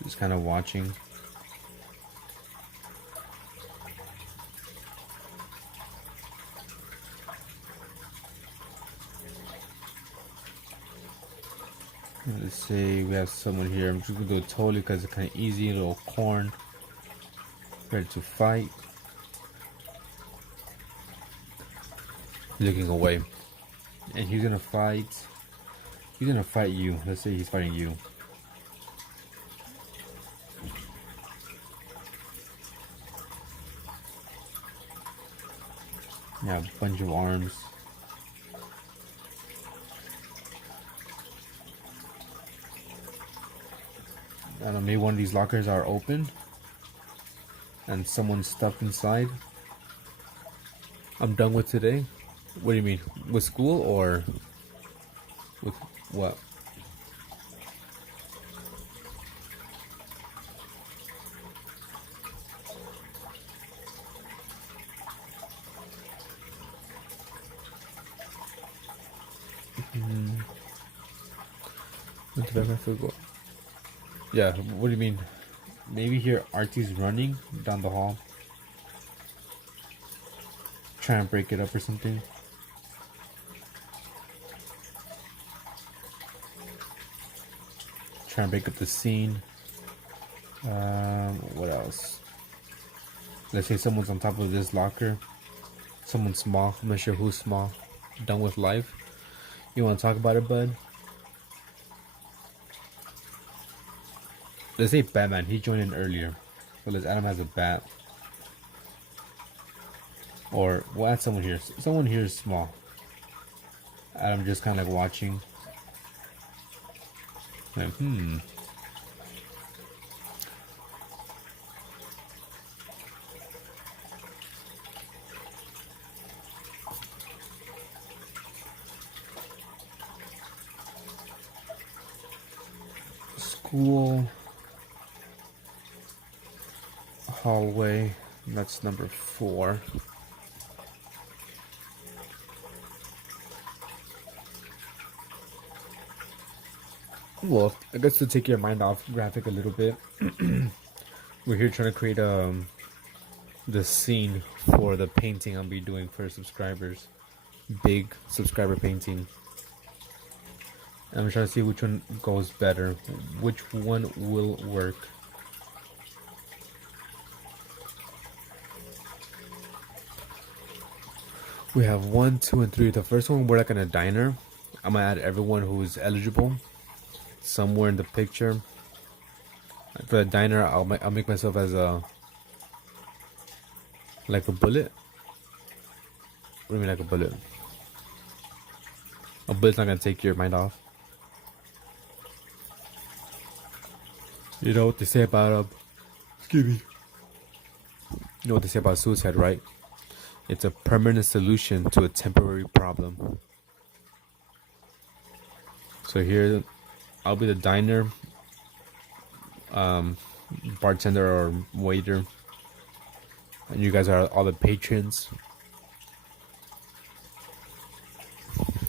Just kind of watching. Let's say we have someone here. I'm just gonna do it totally because it's kind of easy. A little corn. Ready to fight. Looking away. And he's gonna fight. He's gonna fight you. Let's say he's fighting you. Yeah, a bunch of arms. I don't know, maybe one of these lockers are open and someone's stuffed inside. I'm done with today. What do you mean? With school or with what? Yeah, what do you mean? Maybe here Artie's running down the hall. Trying to break it up or something. Trying to break up the scene. What else? Let's say someone's on top of this locker. Someone small. I'm not sure who's small. Done with life. You want to talk about it, bud? Let's say Batman. He joined in earlier. So let's Adam has a bat. Or we'll add someone here. Someone here is small. Adam just kind of like watching. Like, School. Hallway. That's number 4. Well, I guess to take your mind off graphic a little bit, we're here trying to create the scene for the painting I'll be doing for subscribers. Big subscriber painting. I'm trying to see which one goes better, which one will work. We have 1, 2, and 3. The first one, we're like in a diner. I'm gonna add everyone who is eligible somewhere in the picture. For the diner, I'll make myself as a like a bullet. What do you mean like a bullet? A bullet's not gonna take your mind off. You know what they say about excuse me. You know what they say about suicide, right? It's a permanent solution to a temporary problem. So here, I'll be the diner, bartender or waiter, and you guys are all the patrons.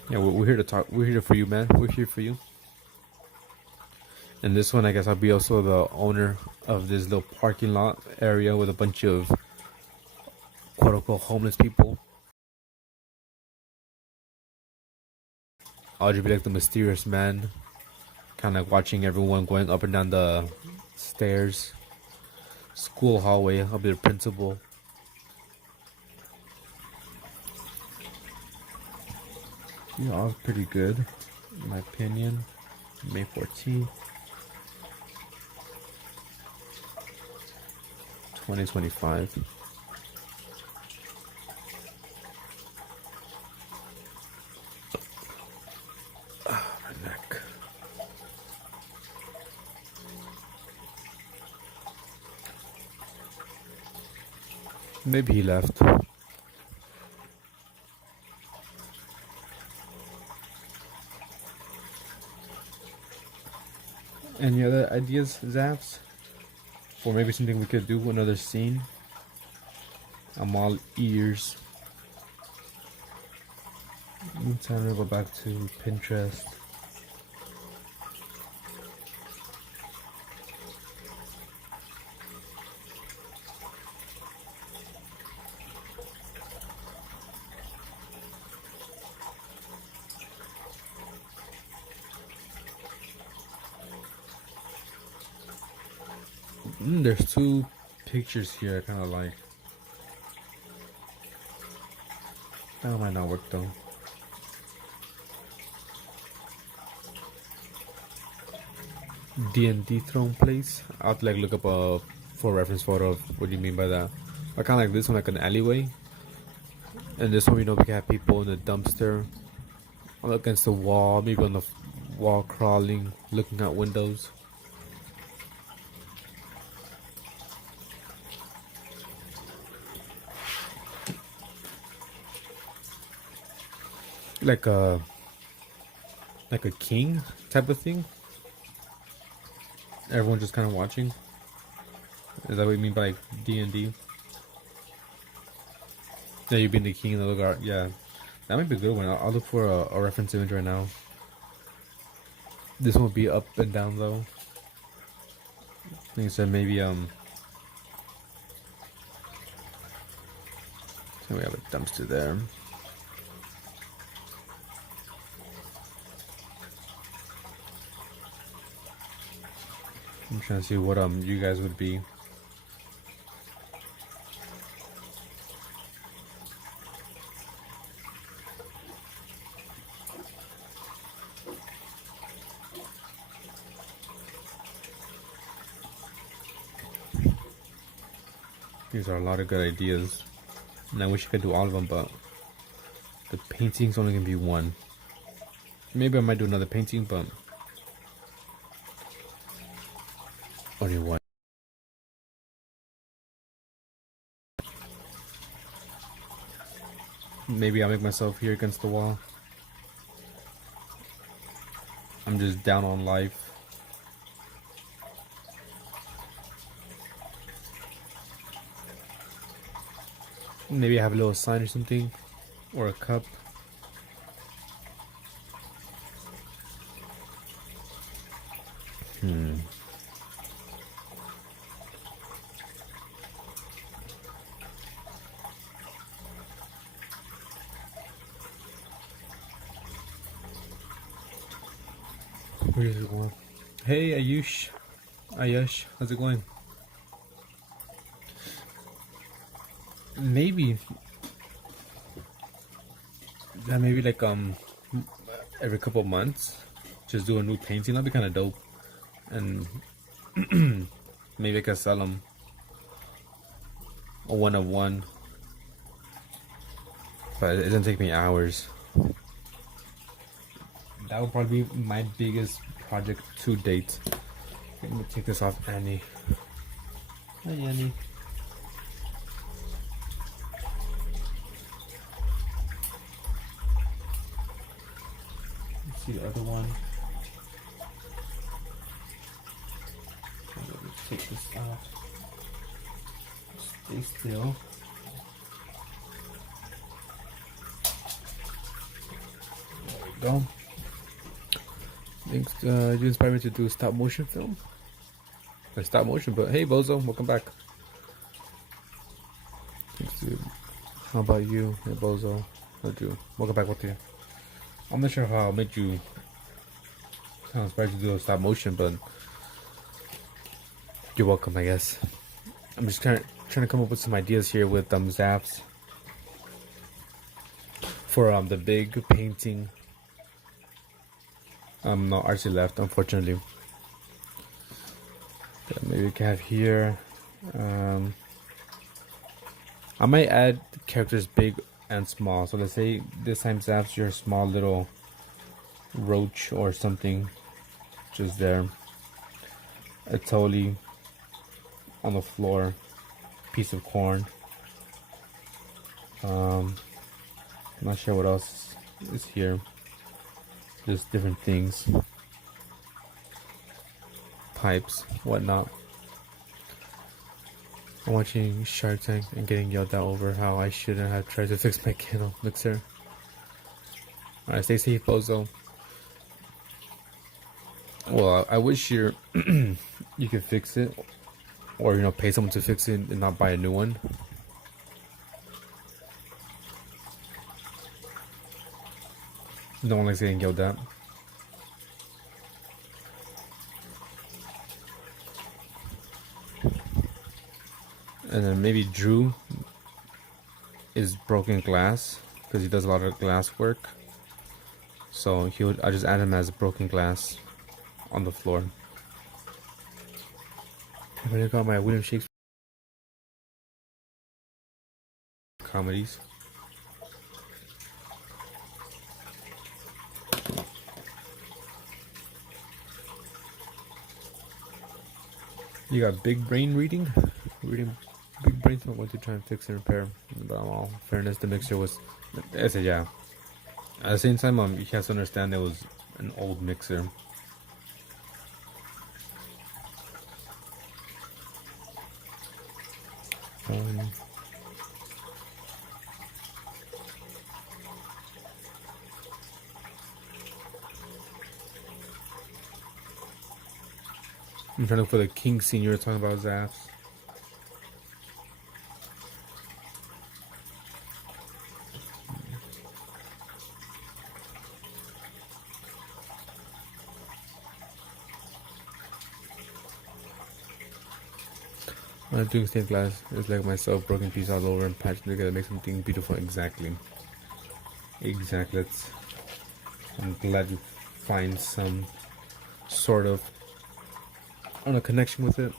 Yeah, we're here to talk. We're here for you, man. We're here for you. And this one, I guess I'll be also the owner of this little parking lot area with a bunch of quote unquote homeless people. I'll just be like the mysterious man, kind of watching everyone going up and down the stairs. School hallway, I'll be the principal. Yeah, all pretty good, in my opinion. May 14th, 2025. My neck. Maybe he left. Any other ideas, Zaps? Or maybe something we could do, another scene? I'm all ears. I'm trying to go back to Pinterest. There's two pictures here I kind of like. That might not work though. D&D throne place. I'll have to like look up a for reference photo of what do you mean by that. I kind of like this one, like an alleyway. And this one, you know, we can have people in the dumpster, against the wall, maybe on the wall crawling, looking out windows. Like a king type of thing. Everyone just kind of watching. Is that what you mean by D&D? Yeah, you being the king in the lookout. Yeah, that might be a good one. I'll look for a reference image right now. This one will be up and down though. Like I said, maybe so we have a dumpster there. I'm trying to see what you guys would be. These are a lot of good ideas, and I wish I could do all of them, but the painting's only gonna be one. Maybe I might do another painting, but only one. Maybe I'll make myself here against the wall. I'm just down on life. Maybe I have a little sign or something, or a cup. Where's it going? Hey Ayush, how's it going? Maybe maybe like every couple of months, just do a new painting. That'd be kind of dope. And Maybe I can sell them. A one of one. But it doesn't take me hours. That would probably be my biggest project to date. Let me take this off Annie. Hi Annie. Let's see the other one. Let me take this off. Stay still. There we go. Thanks, you inspired me to do a stop motion film. A stop motion, but hey Bozo, welcome back. Thanks, dude. How about you? Hey Bozo. How'd you? Welcome back with you. I'm not sure how I made you sound inspired to do a stop motion, but you're welcome, I guess. I'm just trying to come up with some ideas here with zaps for the big painting. No, Archie left, unfortunately. But maybe we can have here. I might add characters big and small. So let's say this time zaps your small little roach or something just there. A totally on the floor piece of corn. I'm not sure what else is here. Just different things, pipes, whatnot. I'm watching Shark Tank and getting yelled at over how I shouldn't have tried to fix my candle mixer. Alright, stay safe, Bozo. Well, I wish you could fix it, or pay someone to fix it and not buy a new one. No one likes getting yelled at. And then maybe Drew is broken glass because he does a lot of glass work. So I just add him as broken glass on the floor. I already got my William Shakespeare comedies. You got big brain reading big brain. So I went to try and fix and repair, but in all fairness, the mixer was, I said, yeah. At the same time, you have to understand it was an old mixer. I'm trying to look for the King Senior talking about zaps. When I'm doing stained glass, it's like myself, broken piece all over and patched together, make something beautiful. Exactly. I'm glad you find some sort of connection with it.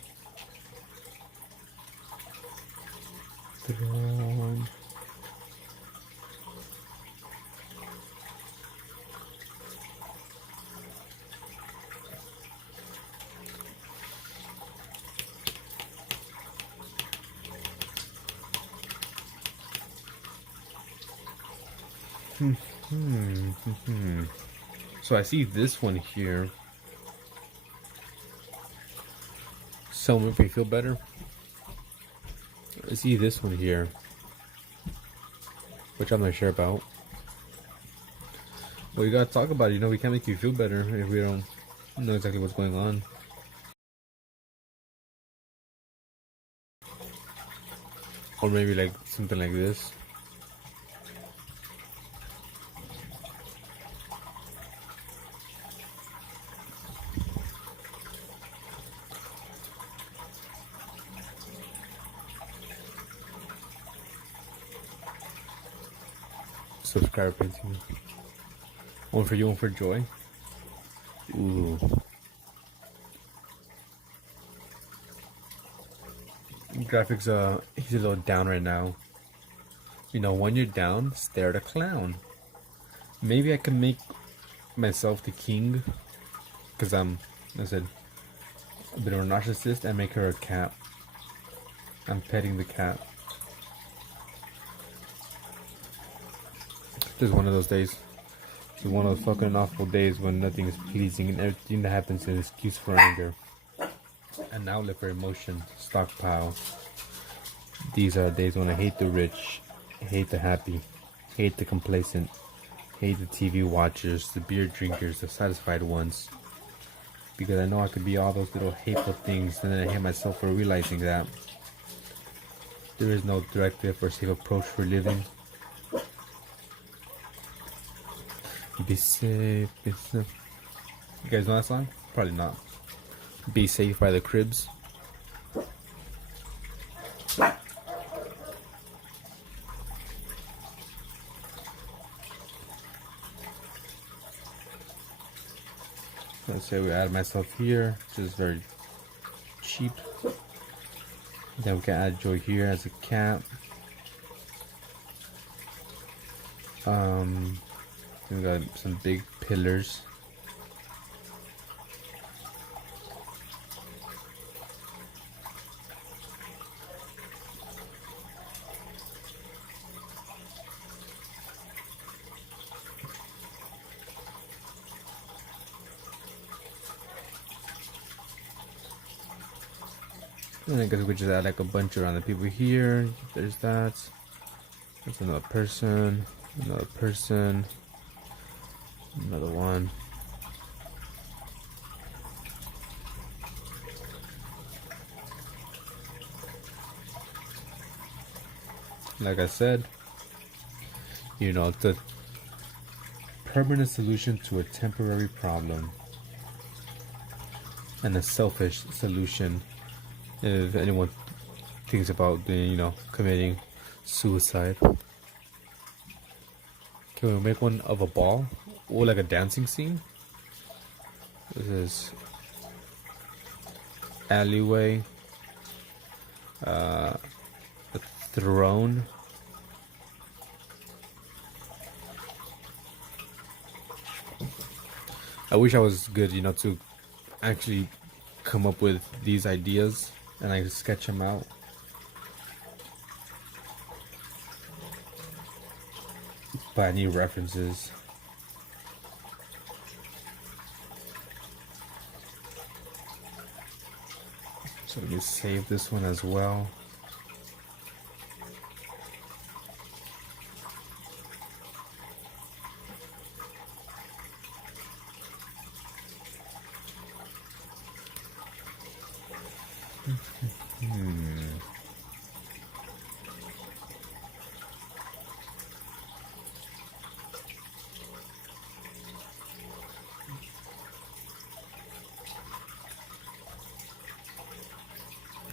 So I see this one here. So make me feel better. I see this one here, which I'm not sure about. Well, you gotta talk about it. We can't make you feel better if we don't know exactly what's going on. Or maybe like something like this. Subscriber painting. One for you, one for Joy. Ooh. graphics, he's a little down right now. You know, when you're down, stare at a clown. Maybe I can make myself the king, because I said, a bit of a narcissist, and make her a cat. I'm petting the cat. This is one of those days. This is one of those fucking awful days when nothing is pleasing and everything that happens is an excuse for anger. An outlet for emotion, stockpile. These are days when I hate the rich, hate the happy, hate the complacent, hate the TV watchers, the beer drinkers, the satisfied ones. Because I know I could be all those little hateful things, and then I hate myself for realizing that there is no directive or safe approach for living. Be safe, be safe. You guys know that song? Probably not. Be Safe by the Cribs. Let's say we add myself here, which is very cheap. Then we can add Joy here as a cat. We got some big pillars. And I guess we could just add like a bunch around the people here. There's that. That's another person. Another person. Another one. Like I said, you know, it's a permanent solution to a temporary problem. And a selfish solution if anyone thinks about the, you know, committing suicide. Can we make one of a ball or like a dancing scene? This is alleyway, a throne, I wish I was good, you know, to actually come up with these ideas and I sketch them out. But I need references. So let me save this one as well.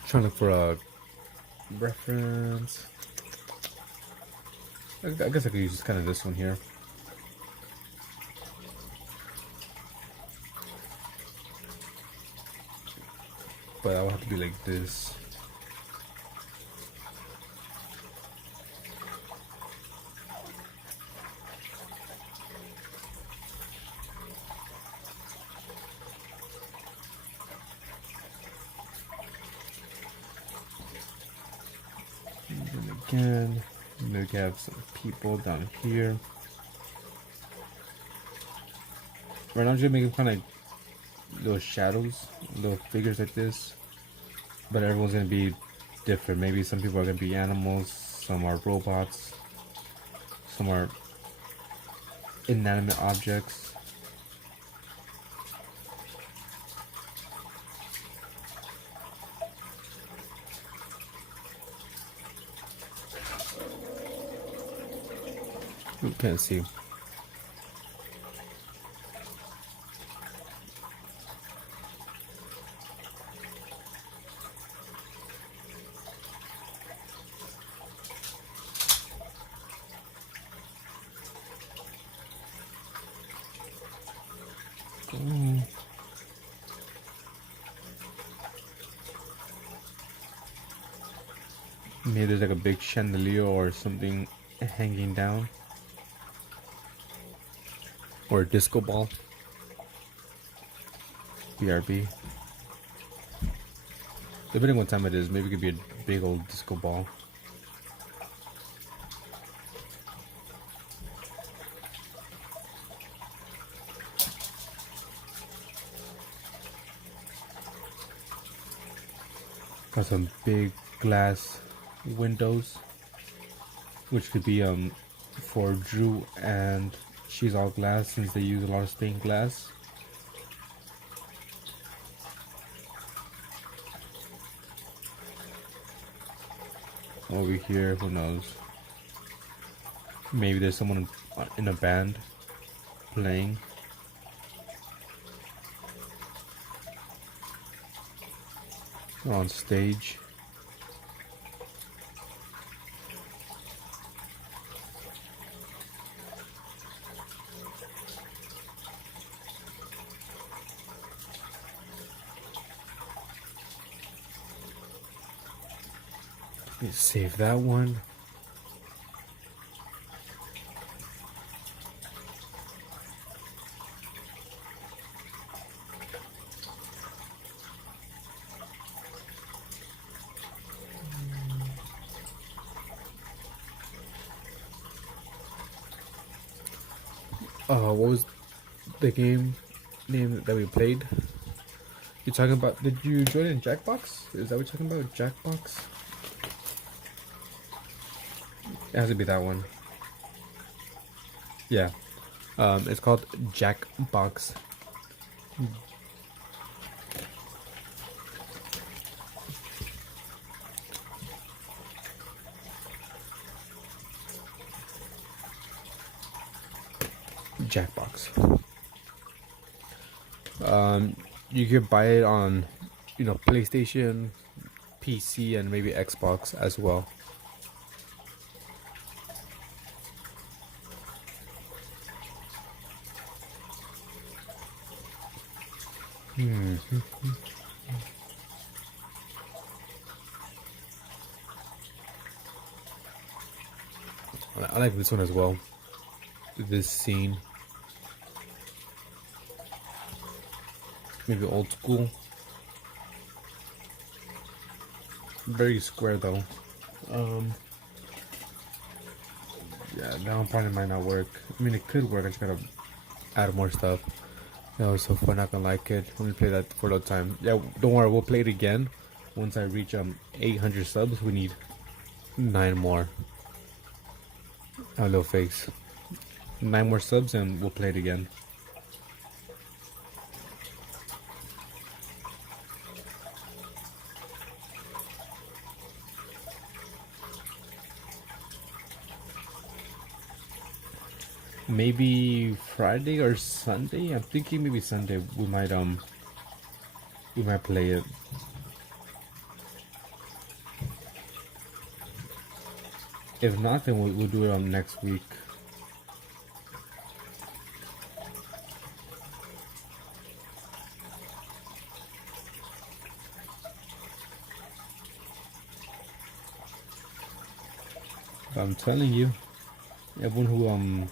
Trying to look for a reference. I guess I could use kind of this one here. But I will have to be like this. Again, maybe we have some people down here. Right now I'm just making kind of little shadows, little figures like this. But everyone's gonna be different. Maybe some people are gonna be animals, some are robots, some are inanimate objects. You can't see. Maybe there's like a big chandelier or something hanging down. Or a disco ball. BRB. Depending on what time it is, maybe it could be a big old disco ball. Got some big glass windows, which could be for Drew, and she's all glass since they use a lot of stained glass. Over here, who knows? Maybe there's someone in a band playing. Or on stage. Let's save that one. What was the game name that we played? You're talking about, did you join in Jackbox? Is that what you're talking about? Jackbox? It has to be that one. Yeah. It's called Jackbox. Jackbox. You could buy it on, PlayStation, PC, and maybe Xbox as well. I like this one as well. This scene. Maybe old school. Very square though. Yeah, that one probably might not work. I mean, it could work. I just gotta add more stuff. That was so fun. Not gonna like it. Let me play that for the time. Yeah, don't worry. We'll play it again once I reach 800 subs. We need 9 more. A little face. 9 more subs and we'll play it again. Maybe Friday or Sunday. I'm thinking maybe Sunday we might play it. If not, then we'll do it next week. But I'm telling you, everyone who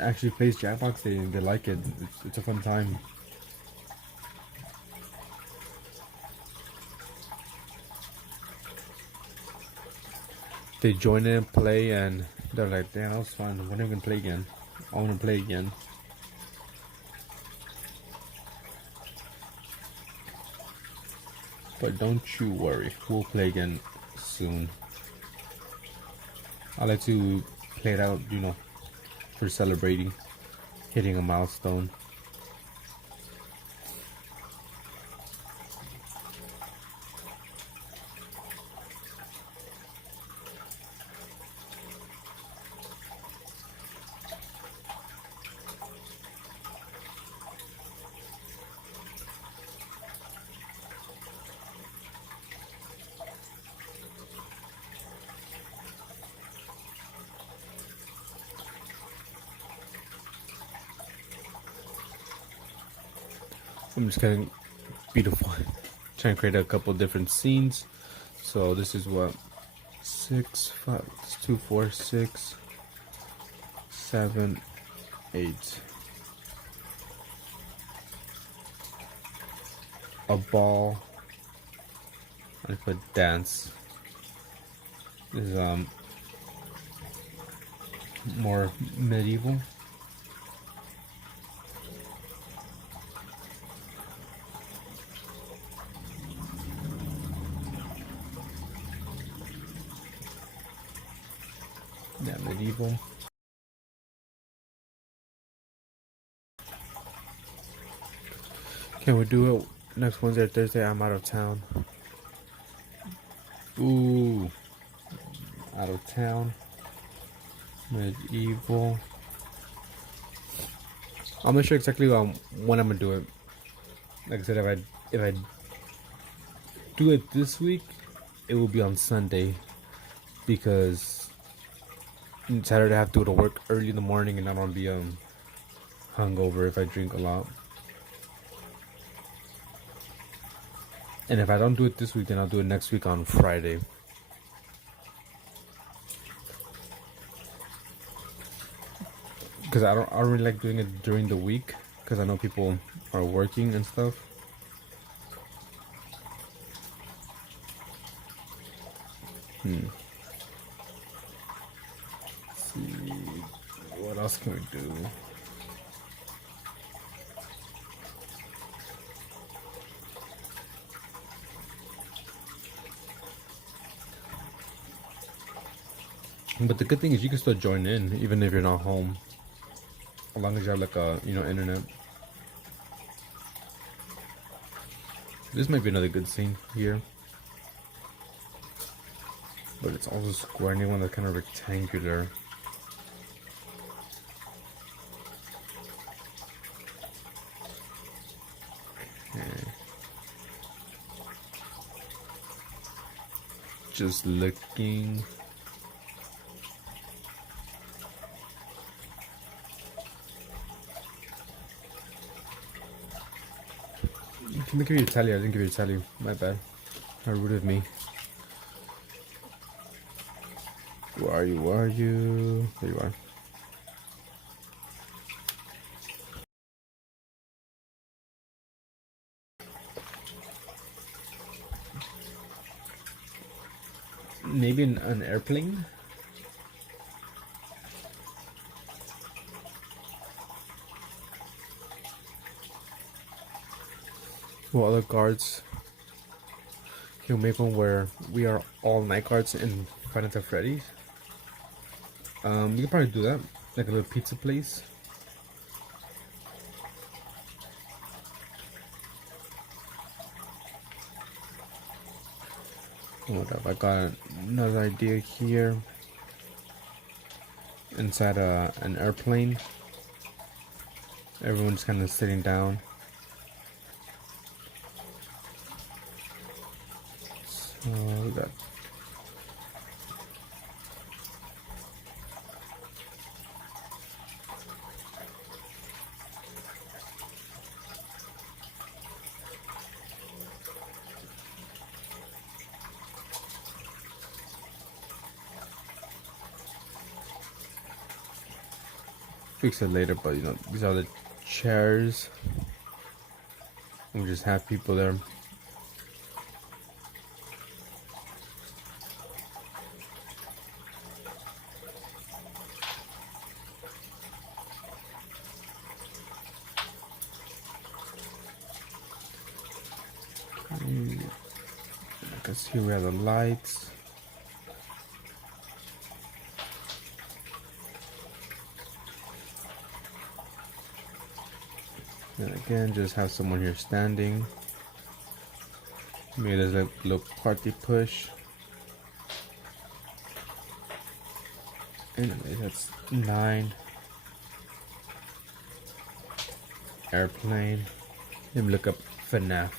actually plays Jackbox, they like it. It's a fun time. They join in, play, and they're like, "Damn, that was fun. When are we gonna play again? I want to play again." But don't you worry, we'll play again soon. I like to play it out, for celebrating, hitting a milestone. I'm just gonna beautiful. Trying to create a couple different scenes. So this is what 6, 5, 2, 4, 6, 7, 8. A ball. I put dance. This is more medieval. Yeah, medieval. Can we do it next Wednesday or Thursday? I'm out of town. Ooh, out of town. Medieval. I'm not sure exactly when I'm gonna do it. Like I said, if I do it this week, it will be on Sunday because Saturday I have to go to work early in the morning, and I don't want to be hungover if I drink a lot. And if I don't do it this week, then I'll do it next week on Friday. Because I don't really like doing it during the week because I know people are working and stuff. Let's see, what else can we do? But the good thing is you can still join in even if you're not home, as long as you have like a internet. This might be another good scene here, but it's also square. I need one that's kind of rectangular. Okay. Just looking. Can we give you a tally? I didn't give you a tally. My bad. How rude of me. Where are you? Where are you? There you are. Maybe an airplane? Well, other guards. Can we make one where we are all night guards in Five Nights at Freddy's? We can probably do that. Like a little pizza place. Hold up, I got another idea here. Inside an airplane. Everyone's kind of sitting down. So we got fix it later, but these are the chairs. We just have people there. Because here we have the lights. And again, just have someone here standing. Maybe there's a little party push. Anyway, that's 9. Airplane. Let me look up FNAF.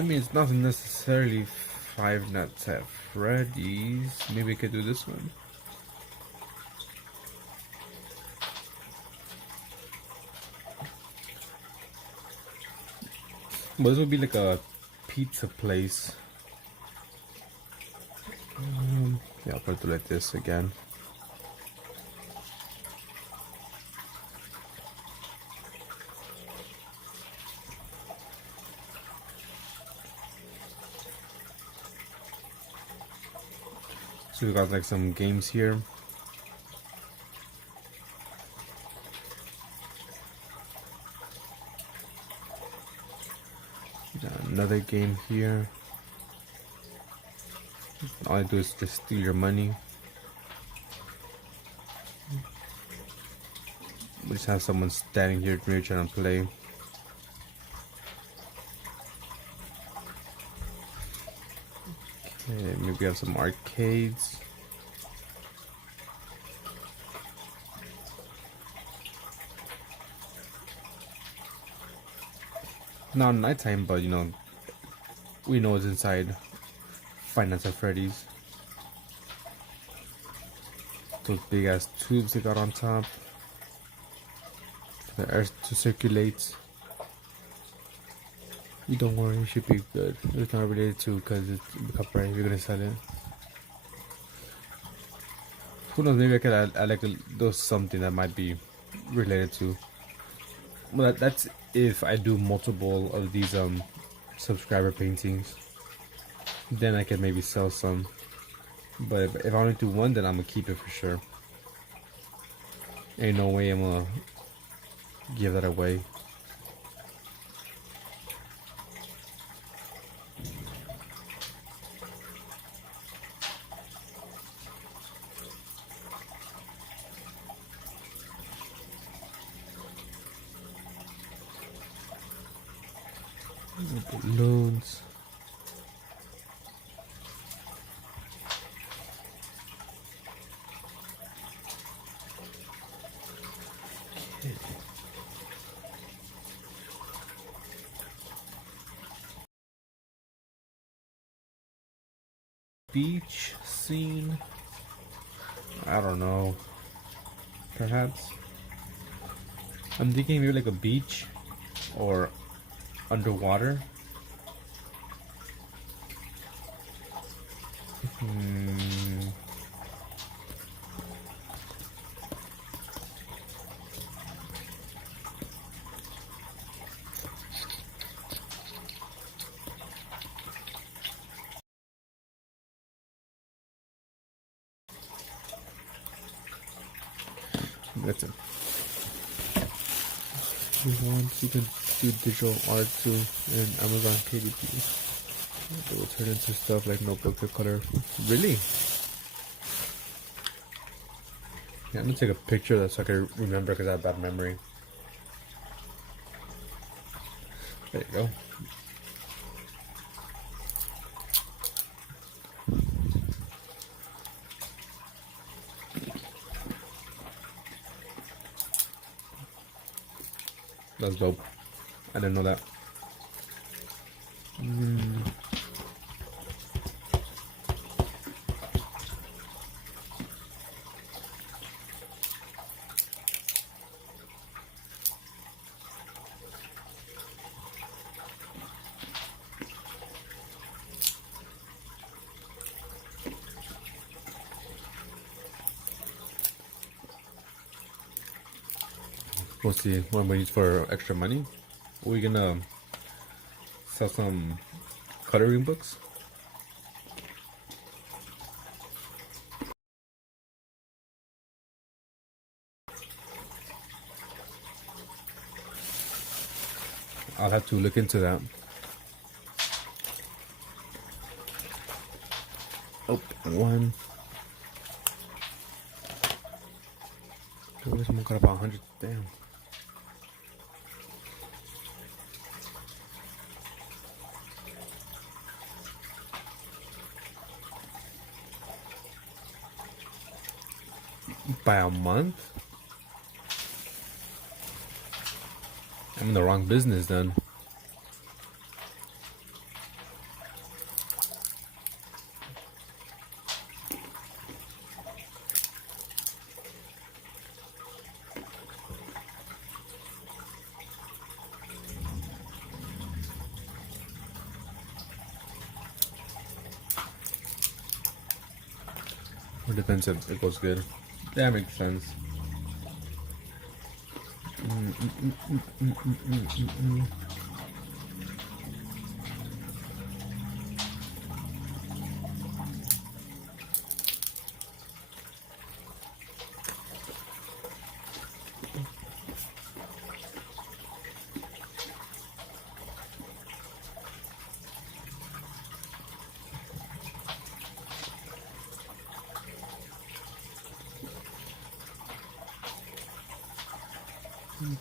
I mean, it's not necessarily Five Nights at Freddy's. Maybe I could do this one. But this would be like a pizza place. Yeah, I'll put it like this again. So we got like some games here. Another game here. All I do is just steal your money. We just have someone standing here trying to play. Okay, maybe we have some arcades. Not nighttime, but you know, we know it's inside Five Nights at Freddy's. Those big ass tubes they got on top. For the air to circulate. Don't worry, it should be good. It's not related to because it's copyright. You're gonna sell it. Who knows? Maybe I could add like those something that might be related to. Well, that's if I do multiple of these subscriber paintings. Then I could maybe sell some. But if I only do one, then I'm gonna keep it for sure. Ain't no way I'm gonna give that away. Balloons. Okay. Beach scene. I don't know. Perhaps. I'm thinking maybe like a beach or underwater. That's it. If you want, you can do digital art too in Amazon KDP. It will turn into stuff like notebook or color. Really? Yeah, I'm gonna take a picture of that so I can remember because I have bad memory. There you go. That's dope. I didn't know that. What's the what we need for extra money? Are we gonna sell some coloring books? I'll have to look into that. Oh, one. This one got about 100. Damn. By a month? I'm in the wrong business then. It depends if it goes good. That makes sense.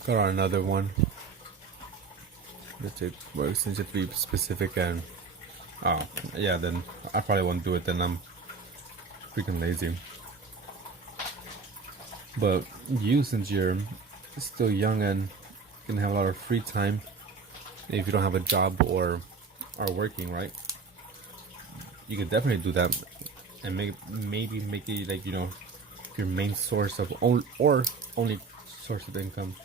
Got on another one. Let's say, well, since it be specific and oh yeah, then I probably won't do it. Then I'm freaking lazy. But you, since you're still young and gonna have a lot of free time, if you don't have a job or are working, right? You can definitely do that and maybe make it like, you know, your main source of or only source of income.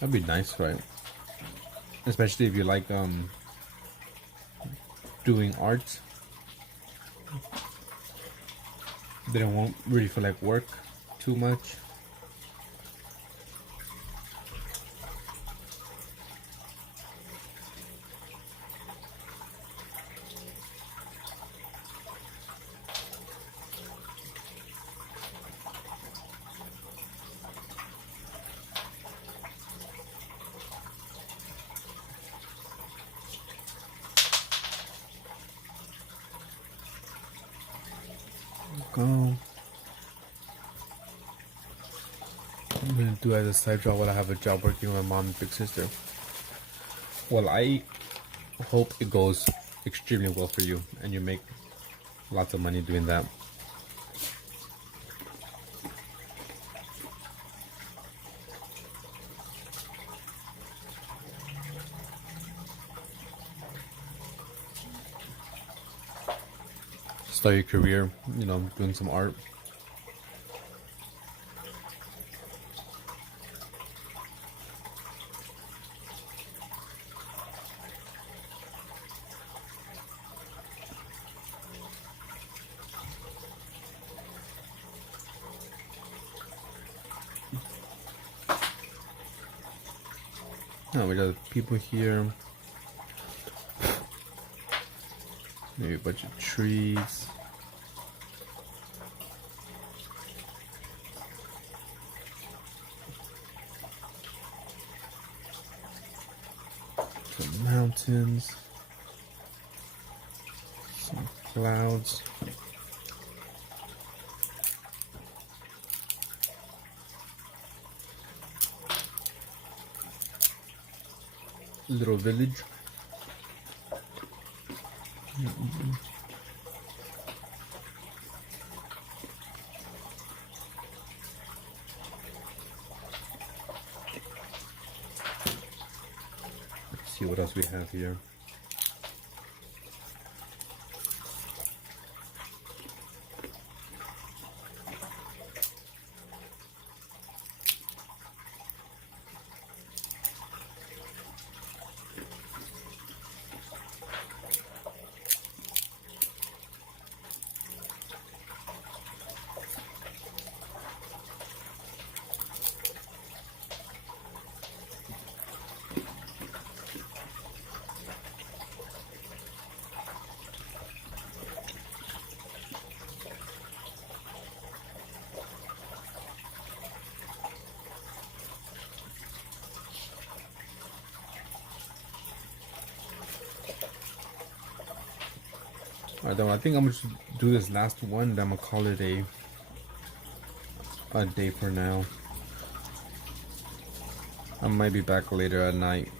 That'd be nice, right? Especially if you like doing art. Then it won't really feel like work too much. Go. I'm gonna do as a side job while I have a job working with my mom and big sister. Well, I hope it goes extremely well for you and you make lots of money doing that. Start your career, you know, doing some art. Now we got people here. Maybe a bunch of trees. Some mountains. Some clouds. Little village. Let's see what else we have here. Alright, then I think I'm gonna just do this last one, then I'm gonna call it a day for now. I might be back later at night.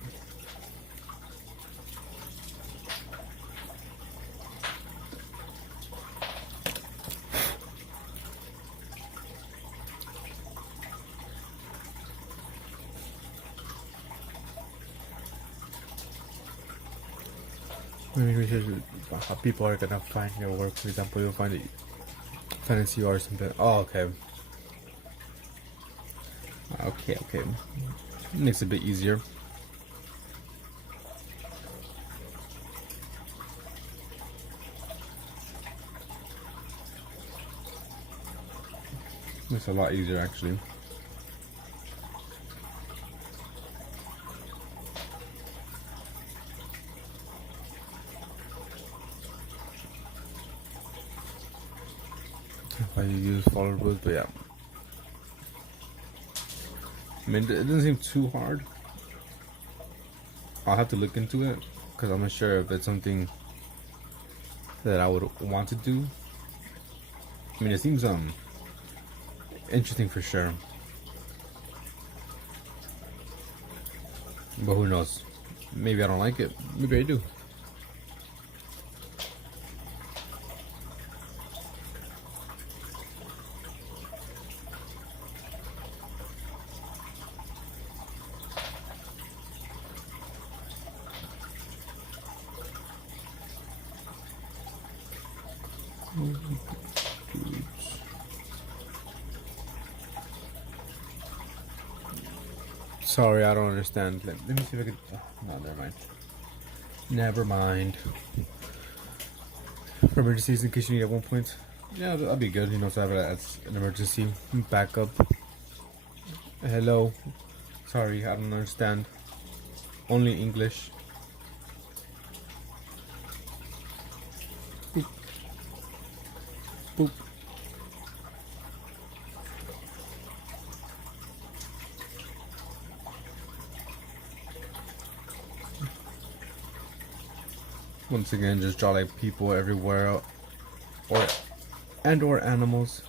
Maybe we should how people are gonna find your work. For example, you'll find it fantasy or something. Oh, okay. Okay. Makes it a bit easier. Makes it a lot easier, actually. If I use follow rules, but yeah. I mean, it doesn't seem too hard. I'll have to look into it because I'm not sure if it's something that I would want to do. I mean, it seems interesting for sure, but who knows? Maybe I don't like it. Maybe I do. Sorry, I don't understand. Let me see if I can. No, never mind. Never mind. For emergencies, in case you need at one point. Yeah, that'll be good. You know, to have it as an emergency backup. Hello. Sorry, I don't understand. Only English. Boop. Boop. Once again, just draw like people everywhere, or animals.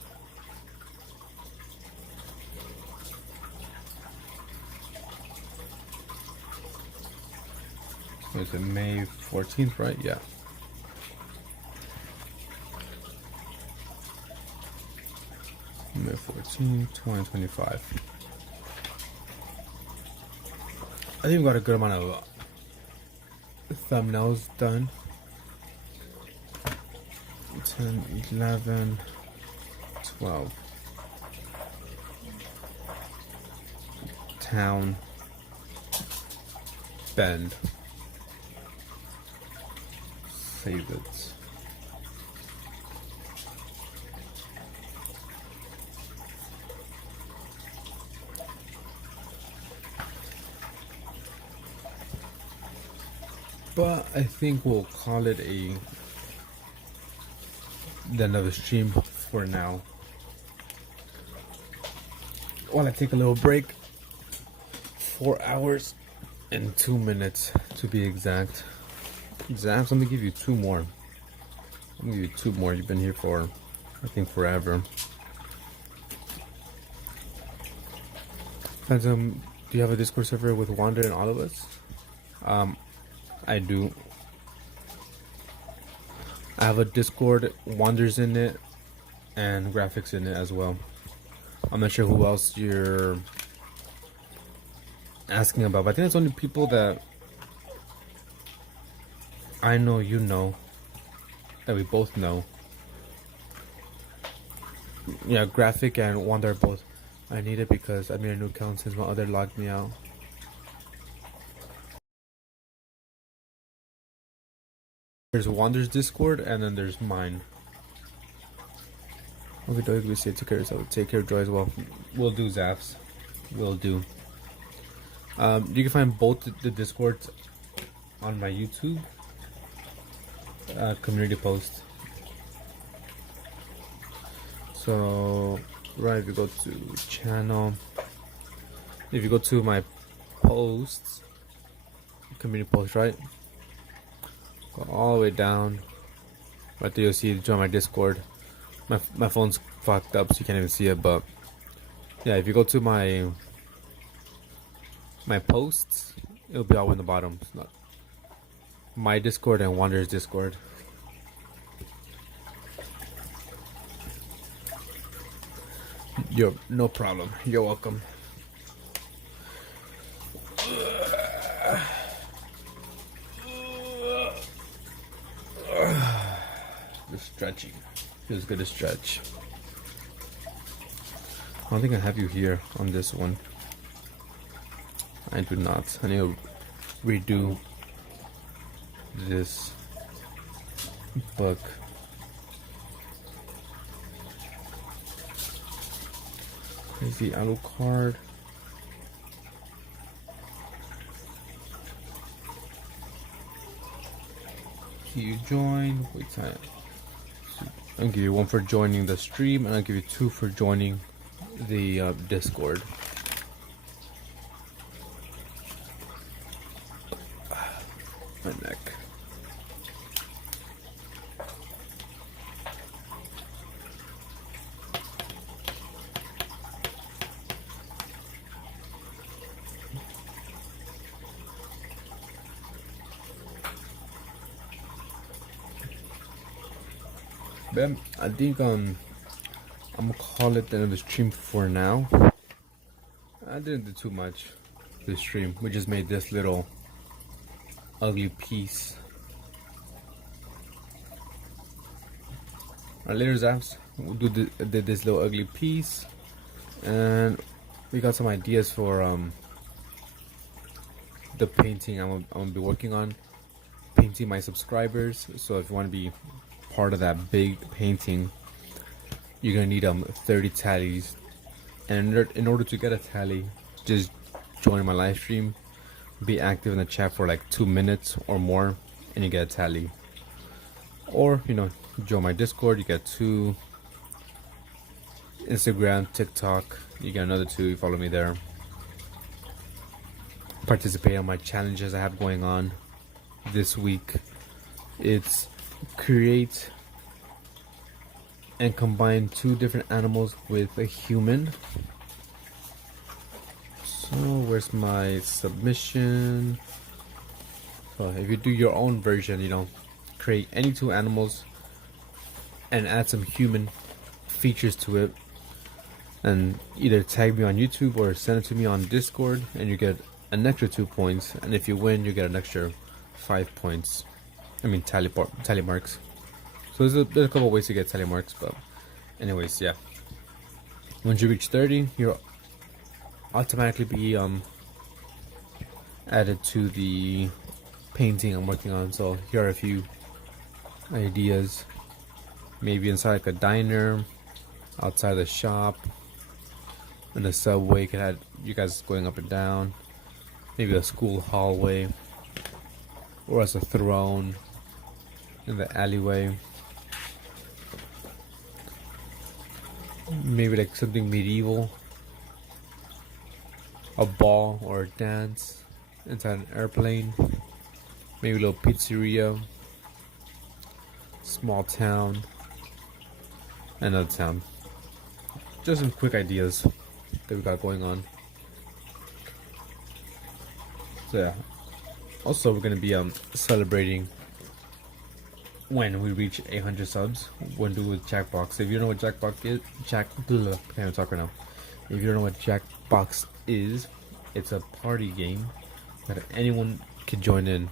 What is it, May 14th, right? Yeah. May 14th, 2025. I think we got a good amount of thumbnails done. 10, 11, 12. Town. Bend. Save it. But I think we'll call it the end of the stream for now. While I take a little break. 4 hours and 2 minutes to be exact. Let me give you 2 more. I'm gonna give you 2 more. You've been here for, I think, forever. Phantom, do you have a Discord server with Wander and all of us? I do. I have a Discord, Wander's in it, and Graphics in it as well. I'm not sure who else you're asking about, but I think it's only people that I know you know, that we both know. Yeah, Graphic and Wander are both. I need it because I made a new account since my other logged me out. There's Wander's Discord and then there's mine. Okay, Joy, we say take care of yourself. Take care of Joy as well. We'll do, Zaps. We'll do. You can find both the Discords on my YouTube community post. So, right, if you go to channel, if you go to my posts, community post, right? Go all the way down. Right there, you'll see join my Discord. My phone's fucked up, so you can't even see it. But yeah, if you go to my posts, it'll be all in the bottom. It's not my Discord and Wander's Discord. No problem. You're welcome. Just stretching. Feels good to stretch. I don't think I have you here on this one. I do not. I need to redo this book. Crazy Alucard. You join. Wait time. I'll give you 1 for joining the stream, and I'll give you 2 for joining the Discord. My neck. But I think I'm gonna call it the end of the stream for now. I didn't do too much this stream. We just made this little ugly piece. Our later zaps did this little ugly piece, and we got some ideas for the painting I'm gonna be working on, painting my subscribers. So if you want to be part of that big painting, you're gonna need 30 tallies, and in order to get a tally, just join my live stream, be active in the chat for like 2 minutes or more, and you get a tally. Or join my Discord, you get 2. Instagram, TikTok, you get another 2. You follow me there. Participate on my challenges I have going on this week. It's create and combine 2 different animals with a human. So where's my submission? So if you do your own version, create any 2 animals and add some human features to it, and either tag me on YouTube or send it to me on Discord, and you get an extra 2 points, and if you win you get an extra 5 points. I mean tally marks. So there's a couple ways to get tally marks, but anyways, yeah. Once you reach 30, you'll automatically be added to the painting I'm working on. So here are a few ideas. Maybe inside like a diner, outside the shop, in the subway. You could have you guys going up and down. Maybe a school hallway, or as a throne in the alleyway. Maybe like something medieval, a ball or a dance inside an airplane. Maybe a little pizzeria, small town, another town. Just some quick ideas that we got going on. So yeah. Also, we're gonna be celebrating when we reach 800 subs. When do with Jackbox. If you don't know what Jackbox is, can't even talk right now. If you don't know what Jackbox is, it's a party game that anyone can join in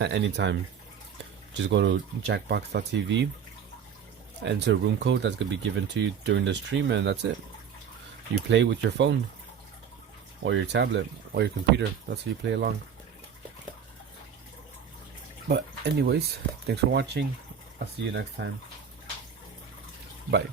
at any time. Just go to jackbox.tv, enter a room code that's gonna be given to you during the stream, and that's it. You play with your phone or your tablet or your computer. That's how you play along. But anyways, thanks for watching. I'll see you next time. Bye.